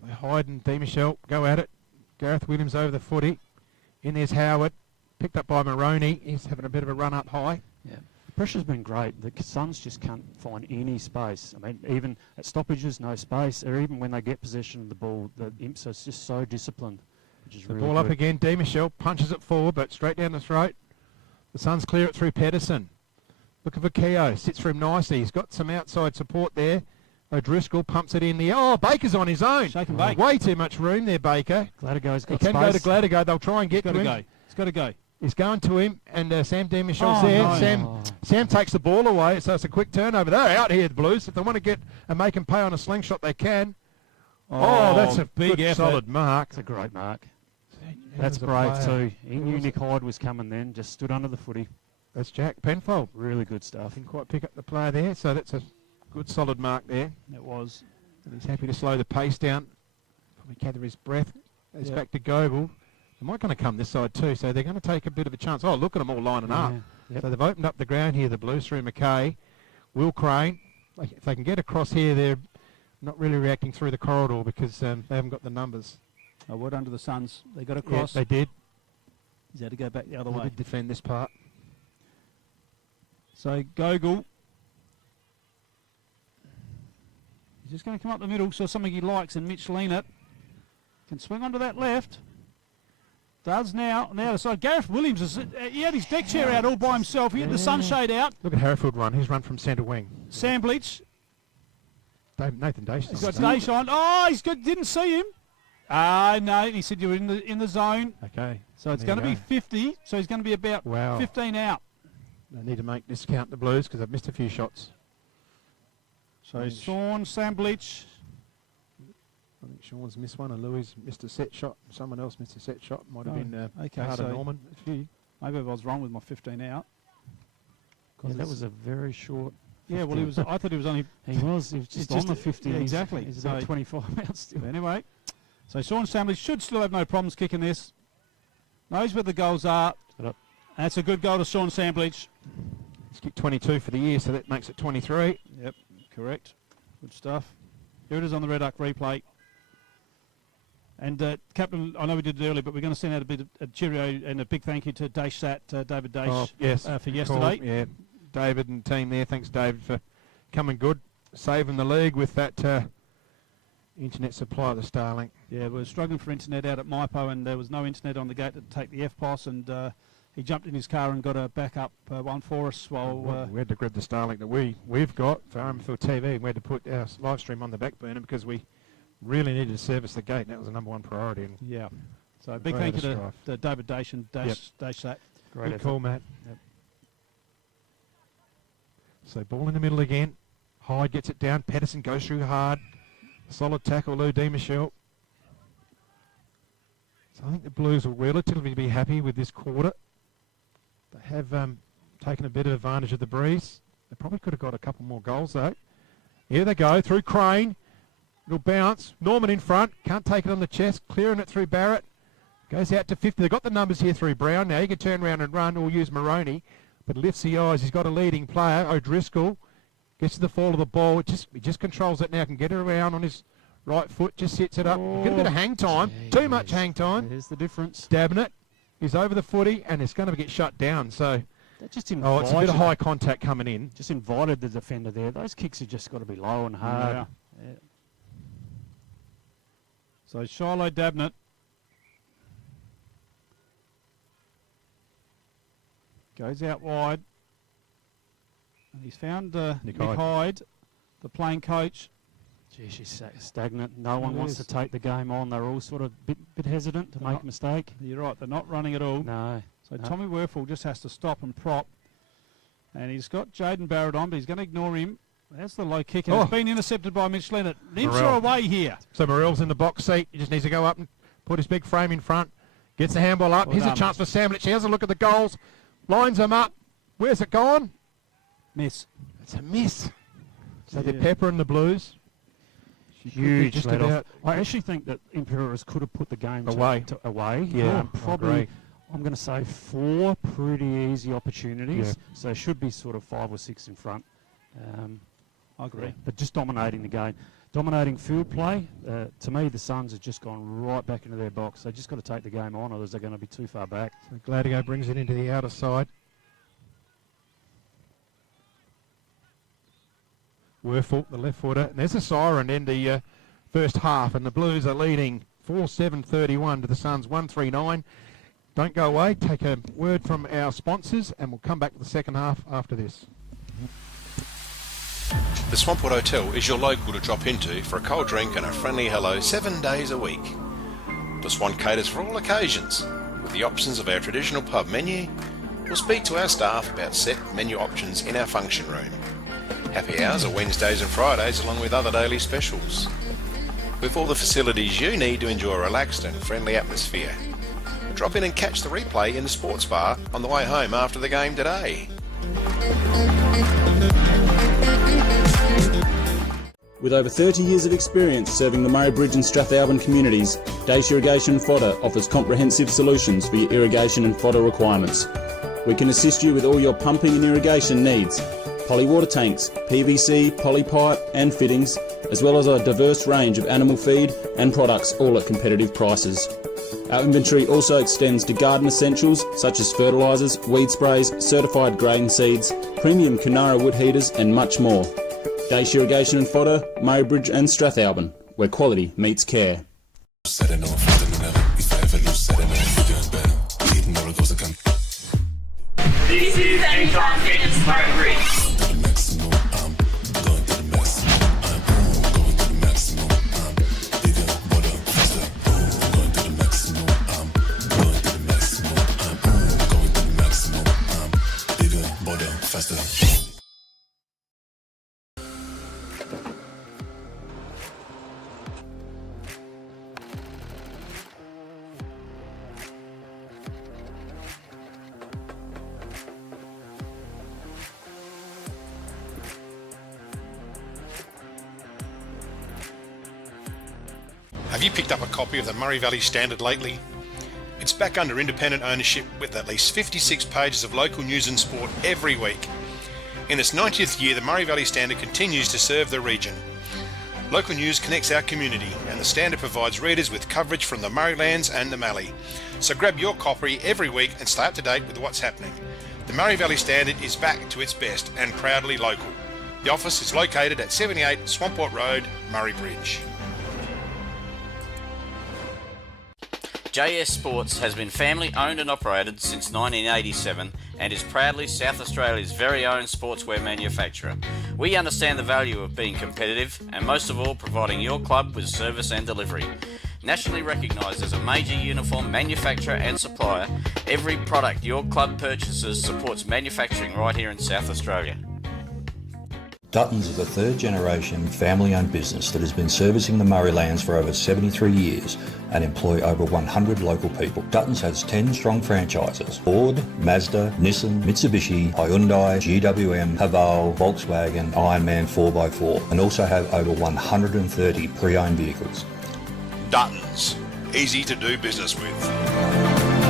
So Hyde and Michelle go at it. Gareth Williams over the footy. In there's Howard. Picked up by Maroney. He's having a bit of a run up high. Yeah. The pressure's been great. The Suns just can't find any space. I mean, even at stoppages, no space, or even when they get possession of the ball, the Imps are just so disciplined, which is The really ball good. up again. Michelle punches it forward, but straight down the throat. The Suns clear it through Pedersen. Looking for Keogh. Sits for him nicely. He's got some outside support there. O'Driscoll pumps it in the... Oh, Baker's on his own. Shake and bake. Way too much room there, Baker. Gladigo's got He can go to space. Gladigo. They'll try and get to him. He's got to go. He's going to him, and Sam Michel's Oh, there. no. Sam takes the ball away, so it's a quick turnover. They're out here, the Blues. If they want to get and make him pay on a slingshot, they can. Oh, that's a big good, effort. solid mark. It's a great mark. Who That's was the brave player? too. He knew Nick Hyde was coming then, just stood under the footy. That's Jack Penfold. Really good stuff. Didn't quite pick up the player there, so that's a good, solid mark there. It was. And he's happy to slow the pace down. Probably gather his breath. Goes Yeah. back to Goebel. They might going to come this side too, so they're going to take a bit of a chance. Oh, look at them all lining up. Yep. So they've opened up the ground here, the Blues, through McKay. Will Crane. If they can get across here, they're not really reacting through the corridor because they haven't got the numbers. A word under the Suns. They got Yeah, across. they did. He's had to go back the other They way. did defend this part. So Gogol. He's just going to come up the middle, so something he likes, and Mitch Leanert can swing onto that left. Does now. Now the side. Gareth Williams, he had his deck chair out all by himself. He had the sunshade out. Look at Hereford run. He's run from centre wing. Sam Bleach. Nathan Dace. He's got Dace on. Oh, he's good. Didn't see him. No. He said you were in the zone. Okay. So it's There going to you be 50. So he's going to be about Wow. 15 out. They need to make this count, the Blues, because they've missed a few shots. So Sean, Sam Bleach. I think Sean's missed one and Louis missed a set shot. Someone else missed a set shot. Might have Oh, been okay, Carter so Norman. A few. Maybe I was wrong with my 15 out. Yeah, that was a very short. Yeah, well, he was. I thought he was only. He was just on the 50. Yeah, exactly. He's about So- 25 out still. But anyway, so Sean Samley should still have no problems kicking this. Knows where the goals are. Yep. That's a good goal to Sean Sambledge. He's kicked 22 for the year, so that makes it 23. Yep, correct. Good stuff. Here it is on the Red Duck replay. And Captain, I know we did it earlier, but we're going to send out a bit of a cheerio and a big thank you to Dace Sat, David Dace, Yes. for yesterday. Cool. Yeah, David and team there. Thanks, David, for coming good, saving the league with that internet supply of the Starlink. Yeah, we were struggling for internet out at MyPo, and there was no internet on the gate to take the FPOS, and he jumped in his car and got a backup one for us while... we had to grab the Starlink that we've got for Armfield TV, and we had to put our live stream on the back burner because we really needed to service the gate, and that was the number one priority. And yeah. So big Great thank you strife. to David Dace and Dace Sat. Great Good effort. call, Matt. Yep. So ball in the middle again. Hyde gets it down. Pedersen goes through hard. Solid tackle, Lou Michelle. So I think the Blues will relatively be happy with this quarter. They have taken a bit of advantage of the breeze. They probably could have got a couple more goals though. Here they go through Crane. It'll bounce. Norman in front. Can't take it on the chest. Clearing it through Barrett. Goes out to 50. They've got the numbers here through Brown. Now he can turn around and run or use Maroney. But lifts the eyes. He's got a leading player. O'Driscoll gets to the fall of the ball. He just controls it now. Can get it around on his right foot. Just sits it up. Get a bit of hang time. Too much hang time. There's the difference. Dabbing it. He's over the footy and it's going to get shut down. So, That just it's a bit of high contact coming in. Just invited the defender there. Those kicks have just got to be low and hard. Yeah. So Shiloh Dabnett. Goes out wide. And he's found Nick Hyde, the playing coach. Gee, she's stagnant. No one It wants is. to take the game on. They're all sort of bit hesitant to make a mistake. You're right, they're not running at all. No. So no. Tommy Werfel just has to stop and prop. And he's got Jaden Barrett on, but he's going to ignore him. That's the low kick, and it's been intercepted by Mitch Leonard. Imps are away here. So Morell's in the box seat. He just needs to go up and put his big frame in front. Gets the handball up. Well Here's done. a chance for Samlich. He has a look at the goals. Lines them up. Where's it gone? Miss. It's a miss. So they're Yeah. peppering the Blues. Huge just let off. about I actually think that Imperials could have put the game Away. away. Yeah, I probably. agree. I'm going to say 4 pretty easy opportunities. Yeah. So they should be sort of 5 or 6 in front. I agree. But just dominating the game. Dominating field play. To me, the Suns have just gone right back into their box. They just got to take the game on, or they're going to be too far back. So Gladio brings it into the outer side. Werfel, the left footer. And there's a siren in the first half, and the Blues are leading 4-7-31 to the Suns 1-3-9. Don't go away. Take a word from our sponsors, and we'll come back to the second half after this. The Swampwood Hotel is your local to drop into for a cold drink and a friendly hello 7 days a week. The Swan caters for all occasions, with the options of our traditional pub menu. We'll speak to our staff about set menu options in our function room. Happy hours are Wednesdays and Fridays along with other daily specials. With all the facilities you need to enjoy a relaxed and friendly atmosphere. Drop in and catch the replay in the sports bar on the way home after the game today. With over 30 years of experience serving the Murray Bridge and Strathalbyn communities, Dace Irrigation Fodder offers comprehensive solutions for your irrigation and fodder requirements. We can assist you with all your pumping and irrigation needs, poly water tanks, PVC, poly pipe and fittings, as well as a diverse range of animal feed and products, all at competitive prices. Our inventory also extends to garden essentials such as fertilisers, weed sprays, certified grain seeds, premium Kunara wood heaters and much more. Dace Irrigation and Fodder, Murray Bridge and Strathalbyn, where quality meets care. This is Anytime Fitness Murray Bridge. Have you picked up a copy of the Murray Valley Standard lately? It's back under independent ownership with at least 56 pages of local news and sport every week. In its 90th year, the Murray Valley Standard continues to serve the region. Local news connects our community, and the Standard provides readers with coverage from the Murraylands and the Mallee. So grab your copy every week and stay up to date with what's happening. The Murray Valley Standard is back to its best and proudly local. The office is located at 78 Swamport Road, Murray Bridge. JS Sports has been family owned and operated since 1987 and is proudly South Australia's very own sportswear manufacturer. We understand the value of being competitive and most of all providing your club with service and delivery. Nationally recognised as a major uniform manufacturer and supplier, every product your club purchases supports manufacturing right here in South Australia. Duttons is a third-generation family-owned business that has been servicing the Murraylands for over 73 years and employ over 100 local people. Duttons has 10 strong franchises: Ford, Mazda, Nissan, Mitsubishi, Hyundai, GWM, Haval, Volkswagen, Ironman 4x4, and also have over 130 pre-owned vehicles. Duttons, easy to do business with.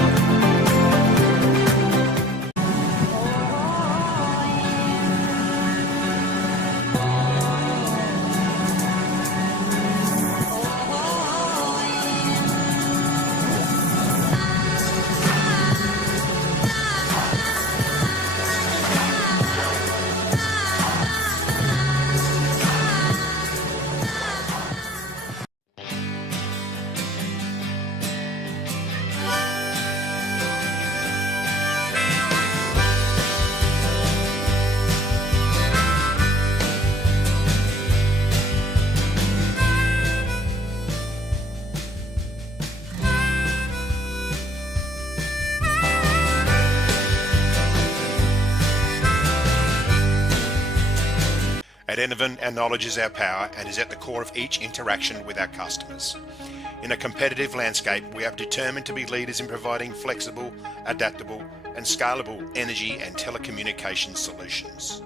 At Enervin, our knowledge is our power and is at the core of each interaction with our customers. In a competitive landscape, we are determined to be leaders in providing flexible, adaptable and scalable energy and telecommunications solutions.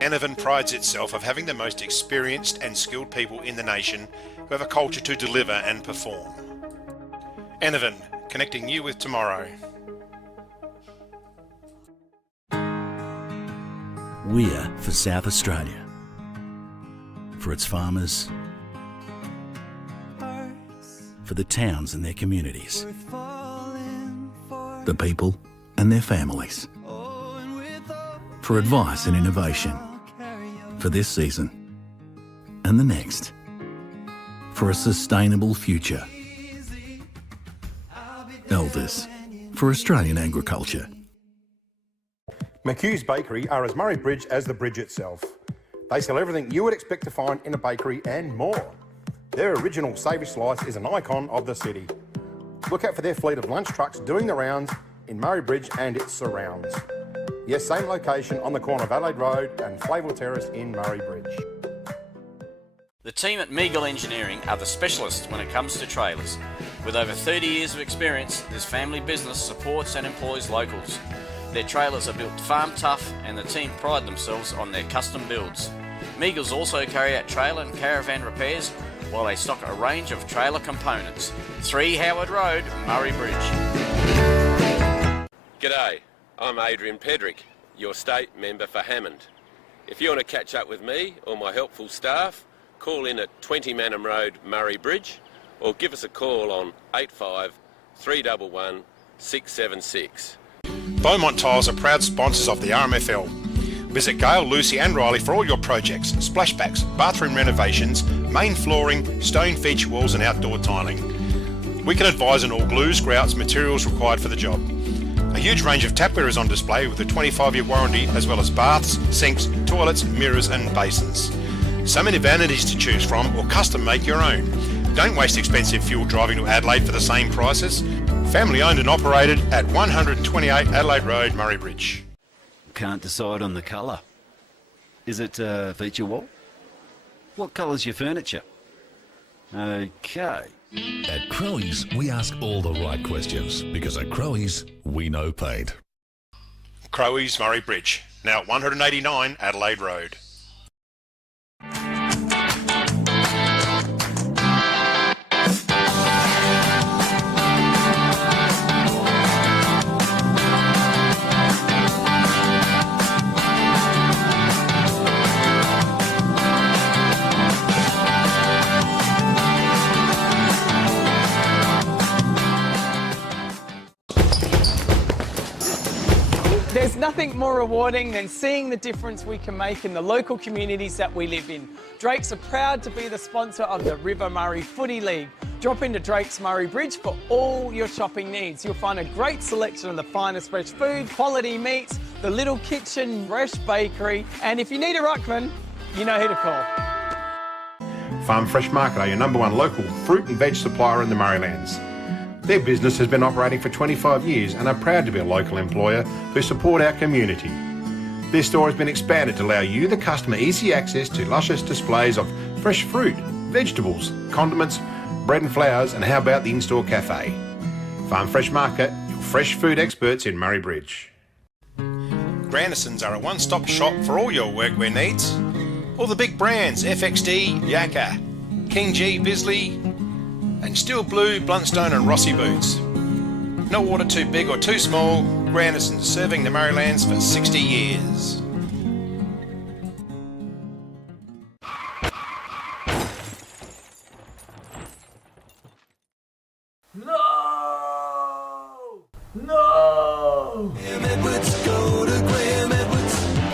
Anavan prides itself of having the most experienced and skilled people in the nation who have a culture to deliver and perform. Anavan, connecting you with tomorrow. We're for South Australia. For its farmers, for the towns and their communities, the people and their families, for advice and innovation, for this season and the next, for a sustainable future. Elders, for Australian agriculture. McHugh's Bakery are as Murray Bridge as the bridge itself. They sell everything you would expect to find in a bakery and more. Their original savoury slice is an icon of the city. Look out for their fleet of lunch trucks doing the rounds in Murray Bridge and its surrounds. Yes, same location on the corner of Adelaide Road and Flavel Terrace in Murray Bridge. The team at Meagle Engineering are the specialists when it comes to trailers. With over 30 years of experience, this family business supports and employs locals. Their trailers are built farm tough and the team pride themselves on their custom builds. Meagles also carry out trailer and caravan repairs while they stock a range of trailer components. 3 Howard Road, Murray Bridge. G'day, I'm Adrian Pedrick, your state member for Hammond. If you want to catch up with me or my helpful staff, call in at 20 Manham Road, Murray Bridge, or give us a call on 85 311 676. Beaumont Tiles are proud sponsors of the RMFL. Visit Gail, Lucy and Riley for all your projects, splashbacks, bathroom renovations, main flooring, stone feature walls and outdoor tiling. We can advise on all glues, grouts, materials required for the job. A huge range of tapware is on display with a 25-year warranty, as well as baths, sinks, toilets, mirrors and basins. So many vanities to choose from, or custom make your own. Don't waste expensive fuel driving to Adelaide for the same prices. Family owned and operated at 128 Adelaide Road, Murray Bridge. Can't decide on the colour. Is it feature wall? What colour's your furniture? Okay. At Crowe's, we ask all the right questions because at Crowe's, we know paint. Crowe's, Murray Bridge, now at 189 Adelaide Road. There's nothing more rewarding than seeing the difference we can make in the local communities that we live in. Drake's are proud to be the sponsor of the River Murray Footy League. Drop into Drake's Murray Bridge for all your shopping needs. You'll find a great selection of the finest fresh food, quality meats, the little kitchen, fresh bakery, and if you need a ruckman, you know who to call. Farm Fresh Market are your #1 local fruit and veg supplier in the Murraylands. Their business has been operating for 25 years and are proud to be a local employer who support our community. Their store has been expanded to allow you, the customer, easy access to luscious displays of fresh fruit, vegetables, condiments, bread and flowers, and how about the in-store cafe? Farm Fresh Market, your fresh food experts in Murray Bridge. Grandisons are a one-stop shop for all your workwear needs. All the big brands, FXD, Yakka, King G, Bisley, and Steel Blue, Bluntstone and Rossi boots. No order too big or too small, Grandisons serving the Murraylands for 60 years. No!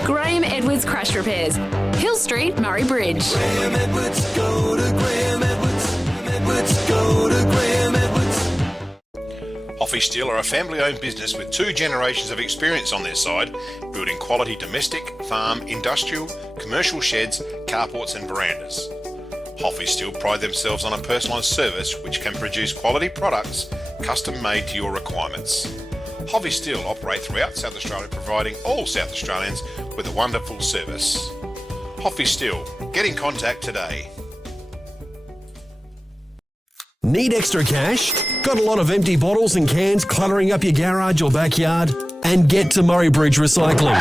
Graham Edwards Crash Repairs, Hill Street, Murray Bridge. Graham Edwards, go to Graham Edwards. Edwards, go to Graham Edwards. Hoffy Steel are a family-owned business with 2 generations of experience on their side, building quality domestic, farm, industrial, commercial sheds, carports and verandas. Hoffy Steel pride themselves on a personalised service which can produce quality products custom-made to your requirements. Hoffy Steel operate throughout South Australia, providing all South Australians with a wonderful service. Hoffy Steel, get in contact today. Need extra cash? Got a lot of empty bottles and cans cluttering up your garage or backyard? And get to Murray Bridge Recycling.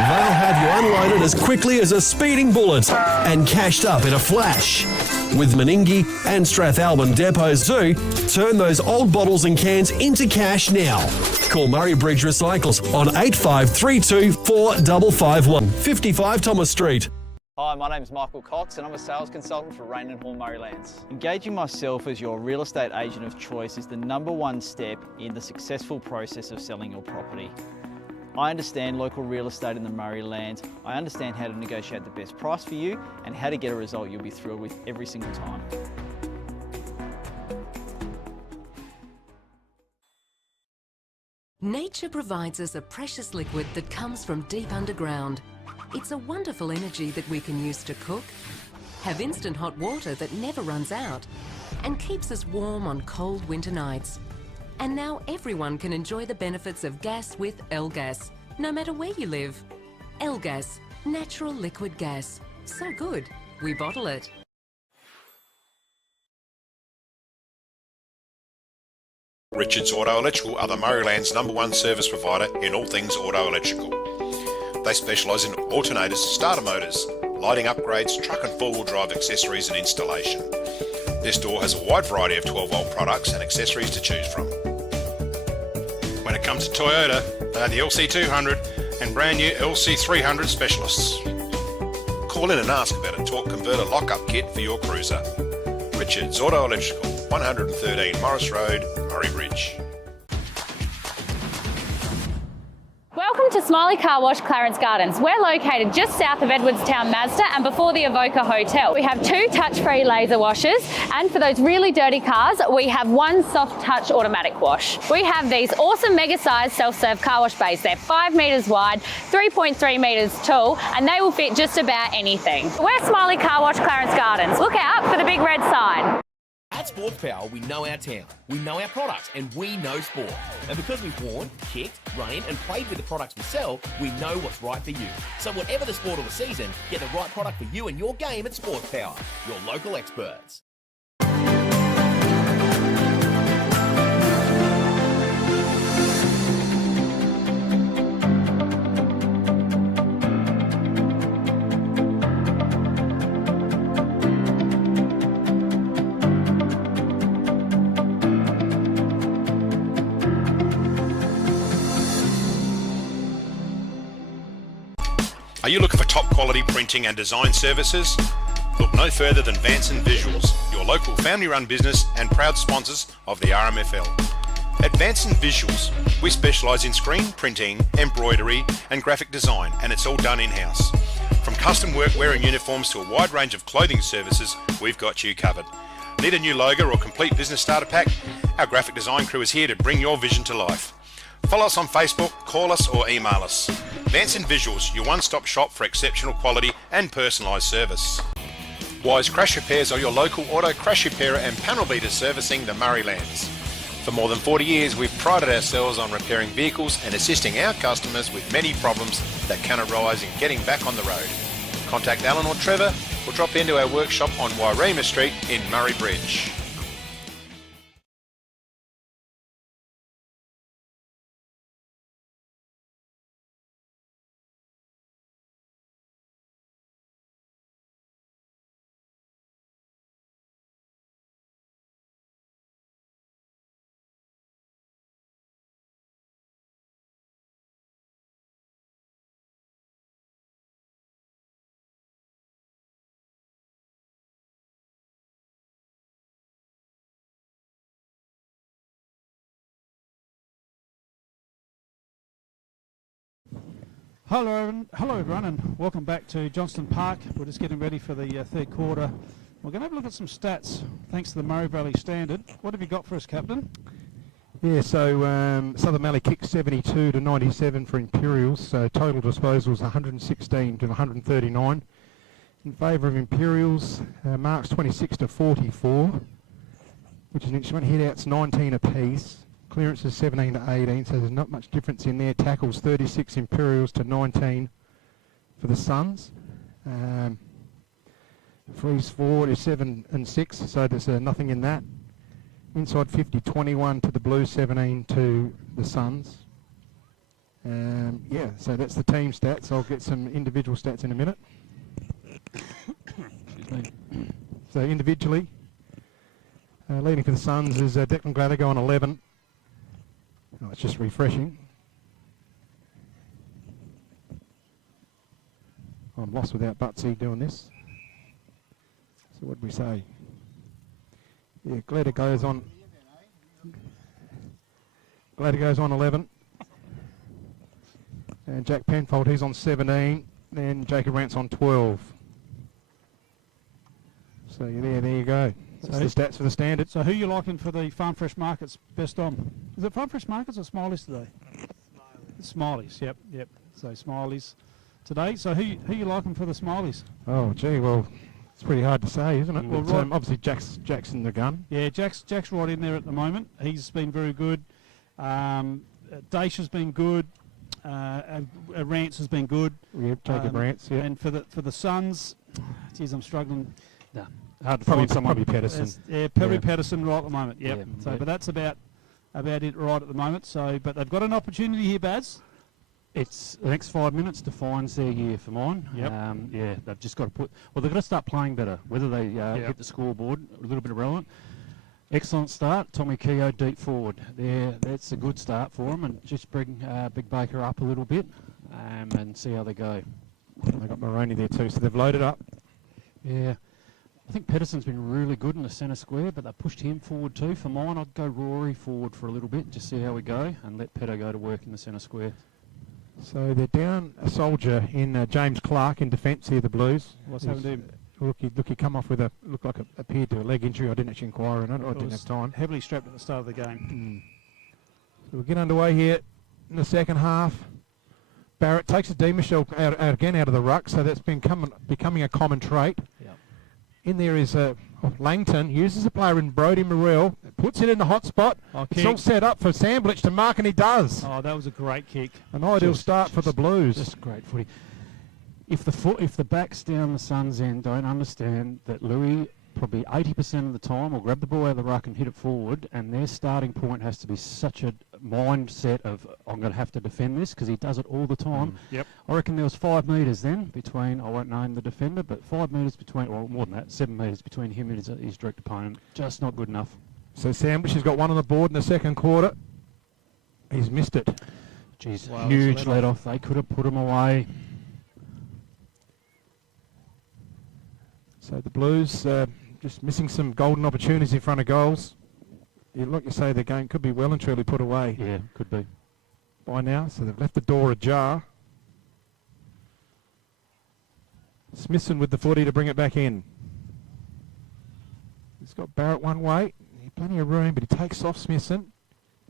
They'll have you unloaded as quickly as a speeding bullet and cashed up in a flash. With Meningie and Strathalbyn depots too, turn those old bottles and cans into cash now. Call Murray Bridge Recycles on 8532 4551, 55 Thomas Street. Hi, my name's Michael Cox and I'm a sales consultant for Rain and Hall Murraylands. Engaging myself as your real estate agent of choice is the #1 step in the successful process of selling your property. I understand local real estate in the Murraylands. I understand how to negotiate the best price for you and how to get a result you'll be thrilled with every single time. Nature provides us a precious liquid that comes from deep underground. It's a wonderful energy that we can use to cook, have instant hot water that never runs out, and keeps us warm on cold winter nights. And now everyone can enjoy the benefits of gas with L-Gas, no matter where you live. L-Gas, natural liquid gas. So good, we bottle it. Richards Auto Electrical are the Murrayland's #1 service provider in all things auto electrical. They specialise in alternators, starter motors, lighting upgrades, truck and four-wheel drive accessories and installation. Their store has a wide variety of 12-volt products and accessories to choose from. When it comes to Toyota, they are the LC200 and brand new LC300 specialists. Call in and ask about a torque converter lock-up kit for your cruiser. Richards Auto Electrical, 113 Morris Road, Murray Bridge. Welcome to Smiley Car Wash, Clarence Gardens. We're located just south of Edwardstown Mazda and before the Evoca Hotel. We have 2 touch-free laser washers, and for those really dirty cars, we have 1 soft touch automatic wash. We have these awesome mega-sized self-serve car wash bays. They're 5 metres wide, 3.3 metres tall, and they will fit just about anything. We're Smiley Car Wash, Clarence Gardens. Look out for the big red sign. At Sports Power, we know our town, we know our products, and we know sport. And because we've worn, kicked, run in, and played with the products we sell, we know what's right for you. So whatever the sport or the season, get the right product for you and your game at Sports Power, your local experts. Are you looking for top quality printing and design services? Look no further than Vanson Visuals, your local family-run business and proud sponsors of the RMFL. At Vanson Visuals, we specialise in screen printing, embroidery and graphic design, and it's all done in-house. From custom workwear and uniforms to a wide range of clothing services, we've got you covered. Need a new logo or complete business starter pack? Our graphic design crew is here to bring your vision to life. Follow us on Facebook, call us or email us. Vanson Visuals, your one-stop shop for exceptional quality and personalised service. Wise Crash Repairs are your local auto crash repairer and panel beater servicing the Murraylands. For more than 40 years, we've prided ourselves on repairing vehicles and assisting our customers with many problems that can arise in getting back on the road. Contact Alan or Trevor or drop into our workshop on Wairema Street in Murray Bridge. Hello everyone, and welcome back to Johnston Park. We're just getting ready for the third quarter. We're going to have a look at some stats, thanks to the Murray Valley Standard. What have you got for us, Captain? Yeah, so Southern Mallee kicked 72 to 97 for Imperials, so total disposals 116 to 139. In favour of Imperials, marks 26 to 44, which is an interesting one. Hit-outs 19 apiece. Clearances 17 to 18, so there's not much difference in there. Tackles 36 Imperials to 19 for the Suns. Freeze forward is 7 and 6, so there's nothing in that. Inside 50, 21 to the Blues, 17 to the Suns. Yeah, so that's the team stats. I'll get some individual stats in a minute. So individually, leading for the Suns is Declan Gallagher on 11. Oh, it's just refreshing. I'm lost without Butsy doing this. So what did we say? Yeah, Gallagher goes on 11. And Jack Penfold, he's on 17. Then Jacob Rance on 12. So there you go. That's the stats for the standard. So who you liking for the Farm Fresh Markets best on? Is it Farm Fresh Markets or Smileys today? Smileys, yep. So Smileys today. So who you liking for the Smileys? Oh, gee, well, it's pretty hard to say, isn't it? Well, But, obviously, Jack's in the gun. Yeah, Jack's right in there at the moment. He's been very good. Daesh has been good. Rance has been good. Yep, Jacob Rance, yeah. And for the Suns, geez, I'm struggling. No, hard to find someone. Probably Pedersen. Pedersen right at the moment. Yep. But that's about it right at the moment. So, but they've got an opportunity here, Baz. It's the next 5 minutes defines their year for mine. Yep. They've just got to they've got to start playing better. Whether they hit the scoreboard, a little bit irrelevant. Excellent start, Tommy Keogh deep forward. That's a good start for them, and just bring Big Baker up a little bit and see how they go. They've got Moroney there too, so they've loaded up. Yeah. I think Pedersen's been really good in the centre square, but they pushed him forward too. For mine, I'd go Rory forward for a little bit, just see how we go, and let Pedo go to work in the centre square. So they're down a soldier in James Clark in defence here, the Blues. What's happened to him? Look, he come off with appeared to a leg injury. I didn't actually inquire on it. I didn't have time. Heavily strapped at the start of the game. So we'll get underway here in the second half. Barrett takes a D. Michelle out of the ruck, so that's been becoming a common trait. Yep. In there is Langton, uses a player in Brodie Morrell, puts it in the hot spot. It's all set up for Sandwich to mark, and he does. Oh, that was a great kick. An ideal start for the Blues. Just great footy. If the backs down the Suns' end don't understand that Louis probably 80% of the time will grab the ball out of the ruck and hit it forward, and their starting point has to be such a mindset of, I'm going to have to defend this, because he does it all the time. Yep. I reckon there was 5 metres then between, I won't name the defender, but 5 metres between, or more than that, 7 metres between him and his direct opponent. Just not good enough. So Sandwich has got one on the board in the second quarter. He's missed it. Jeez, Wow, huge let off. They could have put him away. So the Blues just missing some golden opportunities in front of goals. Like you say, the game could be well and truly put away. Yeah, could be. By now, so they've left the door ajar. Smithson with the footy to bring it back in. He's got Barrett one way. Plenty of room, but he takes off Smithson.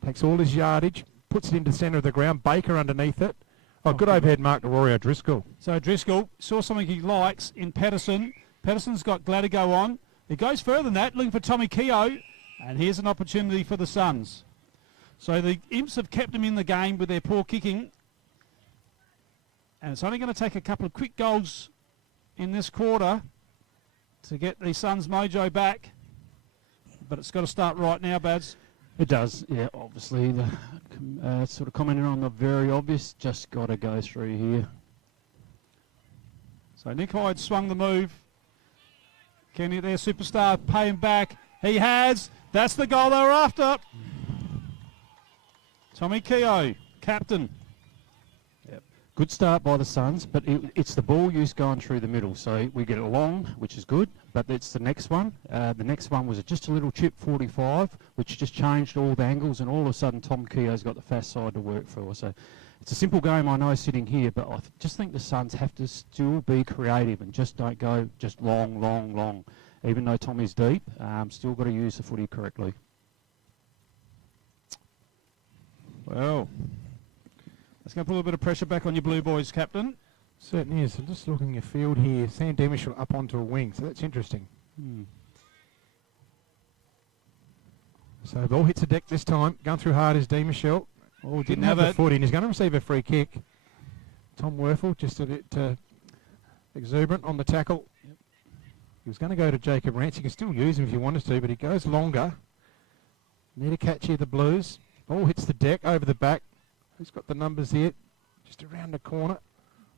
Takes all his yardage, puts it into the centre of the ground. Baker underneath it. Oh, good overhead mark to Rory O'Driscoll. So Driscoll saw something he likes in Pedersen. Pedersen's got Gladigo on. He goes further than that, looking for Tommy Keogh. And here's an opportunity for the Suns. So the Imps have kept them in the game with their poor kicking. And it's only going to take a couple of quick goals in this quarter to get the Suns' mojo back. But it's got to start right now, Bads. It does, yeah, obviously. Sort of commenting on the very obvious, just got to go through here. So Nick Hyde swung the move. Can their superstar pay him back? He has. That's the goal they were after. Tommy Keogh, captain. Yep. Good start by the Suns, but it's the ball use going through the middle. So we get it long, which is good, but it's the next one. The next one was just a little chip 45, which just changed all the angles, and all of a sudden Tom Keogh's got the fast side to work for. So it's a simple game, I know, sitting here, but I just think the Suns have to still be creative and just don't go just long, long, long. Even though Tommy's deep, still got to use the footy correctly. Well, that's going to put a little bit of pressure back on your Blue Boys, captain. Certainly is. I'm just looking at field here. Sam Demichel up onto a wing, so that's interesting. So the ball hits the deck this time. Going through hard is Demichel. Oh, didn't have the footy, and he's going to receive a free kick. Tom Werfel just a bit exuberant on the tackle. Yep. He was going to go to Jacob Rance. You can still use him if you wanted to, but he goes longer. Need a catch here, the Blues. Ball hits the deck over the back Who's got the numbers here? Just around the corner.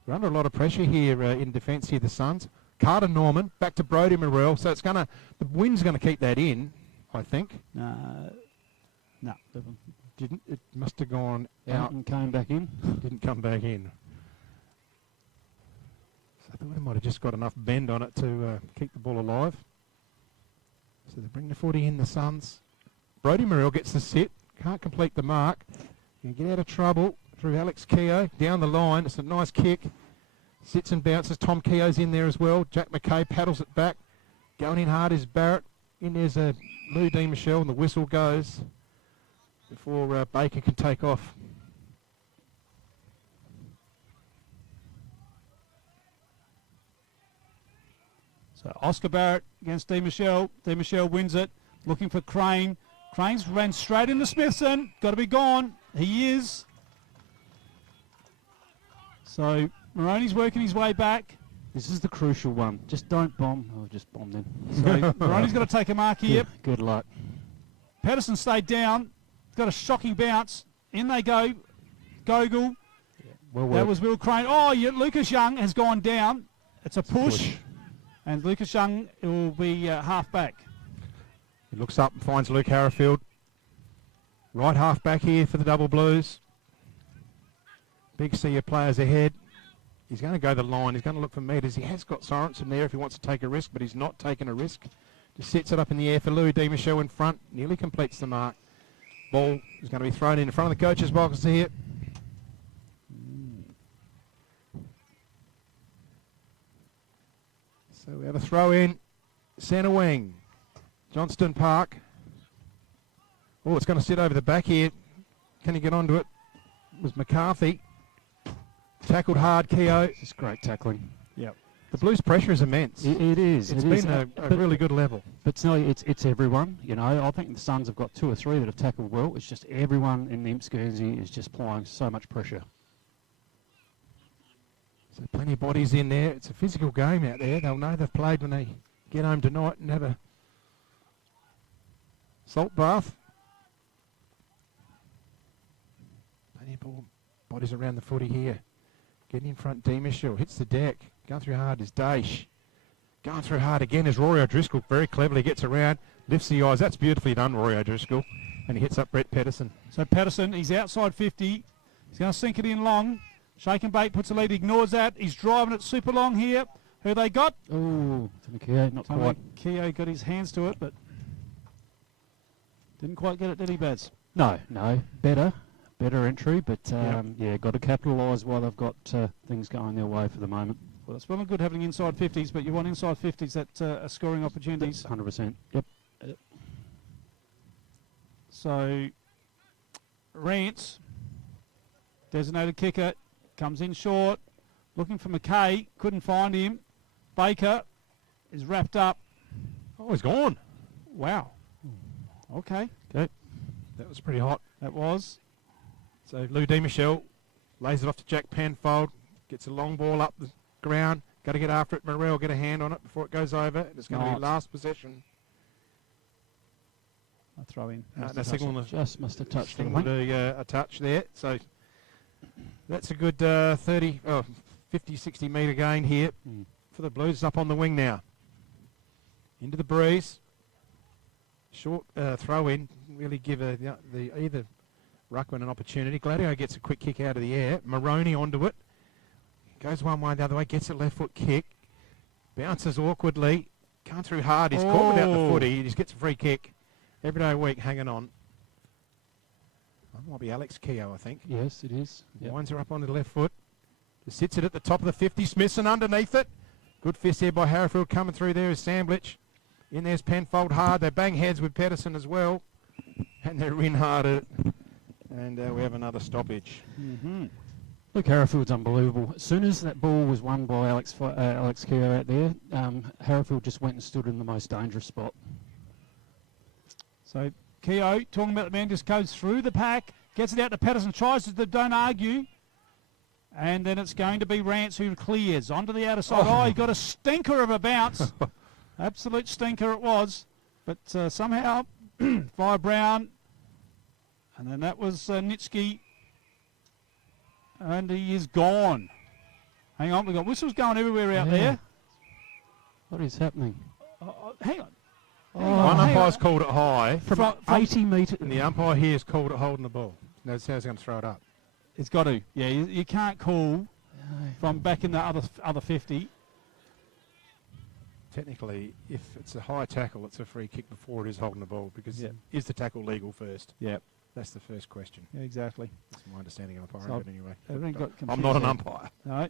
We're under a lot of pressure here in defence here, the Suns. Carter Norman, back to Brodie Morrell. So it's the wind's going to keep that in, I think. No. Didn't. It must have gone Out out. and came back in. Didn't come back in. So I thought it might have just got enough bend on it to keep the ball alive. So they bring the footy in, the Suns. Brodie Morrell gets the sit. Can't complete the mark. You get out of trouble through Alex Keogh. Down the line. It's a nice kick. Sits and bounces. Tom Keogh's in there as well. Jack McKay paddles it back. Going in hard is Barrett. In there's Lou Dean Michelle, and the whistle goes before Baker can take off. So Oscar Barrett against Dean Michelle. Dean Michelle wins it. Looking for Crane. Crane's ran straight into Smithson. Got to be gone. He is. So Maroney's working his way back. This is the crucial one. Just don't bomb. Oh, just bomb then. So Maroney's got to take a mark here. Good luck. Pedersen stayed down. Got a shocking bounce. In they go. Gogol. Well That worked. was Will Crane. Oh, yeah, Lucas Young has gone down. It's a push. And Lucas Young will be half back. He looks up and finds Luke Harrifield. Right half back here for the Double Blues. Big senior players ahead. He's going to go the line. He's going to look for meters. He has got Sorensen there if he wants to take a risk, but he's not taking a risk. Just sets it up in the air for Louis Di Michelle in front. Nearly completes the mark. Ball is going to be thrown in front of the coach's box here. So we have a throw in. Centre wing. Johnston Park. Oh, it's going to sit over the back here. Can he get onto it? It was McCarthy. Tackled hard, Keogh. It's great tackling. Yep. The Blues' pressure is immense. It is. It's it been is. a really good level. But no, it's everyone. You know, I think the Suns have got 2 or 3 that have tackled well. It's just everyone in the Imps Guernsey is just applying so much pressure. So plenty of bodies in there. It's a physical game out there. They'll know they've played when they get home tonight and have a salt bath. Plenty of bodies around the footy here. Getting in front, D. Michelle hits the deck. Going through hard is Daish. Going through hard again is Rory O'Driscoll. Very cleverly gets around, lifts the eyes. That's beautifully done, Rory O'Driscoll. And he hits up Brett Pedersen. So Pedersen, he's outside 50. He's going to sink it in long. Shake and bait puts a lead, ignores that. He's driving it super long here. Who they got? Oh, Keogh, not quite. Keogh got his hands to it, but didn't quite get it, did he, Baz? No. Better entry, but yeah, got to capitalise while they've got things going their way for the moment. Well, it's well and good having inside 50s, but you want inside 50s that are scoring opportunities. 100%. Yep. So, Rance, designated kicker, comes in short, looking for McKay, couldn't find him. Baker is wrapped up. Oh, he's gone. Wow. Okay. That was pretty hot. That was. So Lou Di Michelle lays it off to Jack Penfold, gets a long ball up the ground, got to get after it. Morrell get a hand on it before it goes over. It's going to be last possession. I'll throw in. Just must have touched it. A touch there. So that's a good 50, 60 metre gain here for the Blues. Up on the wing now. Into the breeze. Short throw in. Really give either Ruckman an opportunity. Gladio gets a quick kick out of the air. Maroney onto it. Goes one way, the other way. Gets a left foot kick. Bounces awkwardly. Going through hard. He's caught without the footy. He just gets a free kick. Every day a week hanging on. That might be Alex Keogh, I think. Yes, it is. Winds her up onto the left foot. Just sits it at the top of the 50. Smithson underneath it. Good fist there by Harrifield. Coming through there is Samblich. In there's Penfold hard. They bang heads with Pedersen as well. And they're in hard at it. And we have another stoppage. Look, Harrifield's unbelievable. As soon as that ball was won by Alex Keogh out there, Harrifield just went and stood in the most dangerous spot. So Keogh, talking about the man, just goes through the pack, gets it out to Pedersen, tries to don't argue. And then it's going to be Rance who clears onto the outer side. Oh, he got a stinker of a bounce. Absolute stinker it was. But somehow, via Brown, and then that was Nitsky And he is gone. Hang on, we've got whistles going everywhere out there. What is happening? Hang on. One umpire's called it high From 80 metres. and the umpire here has called it holding the ball. Knows how he's going to throw it up. It's got to. Yeah, you can't call from back in the other 50. Technically, if it's a high tackle, it's a free kick before it is holding the ball because is the tackle legal first? Yeah. That's the first question. Yeah, exactly. That's my understanding of umpiring, So but anyway. everything got I'm not an confused umpire. there. No.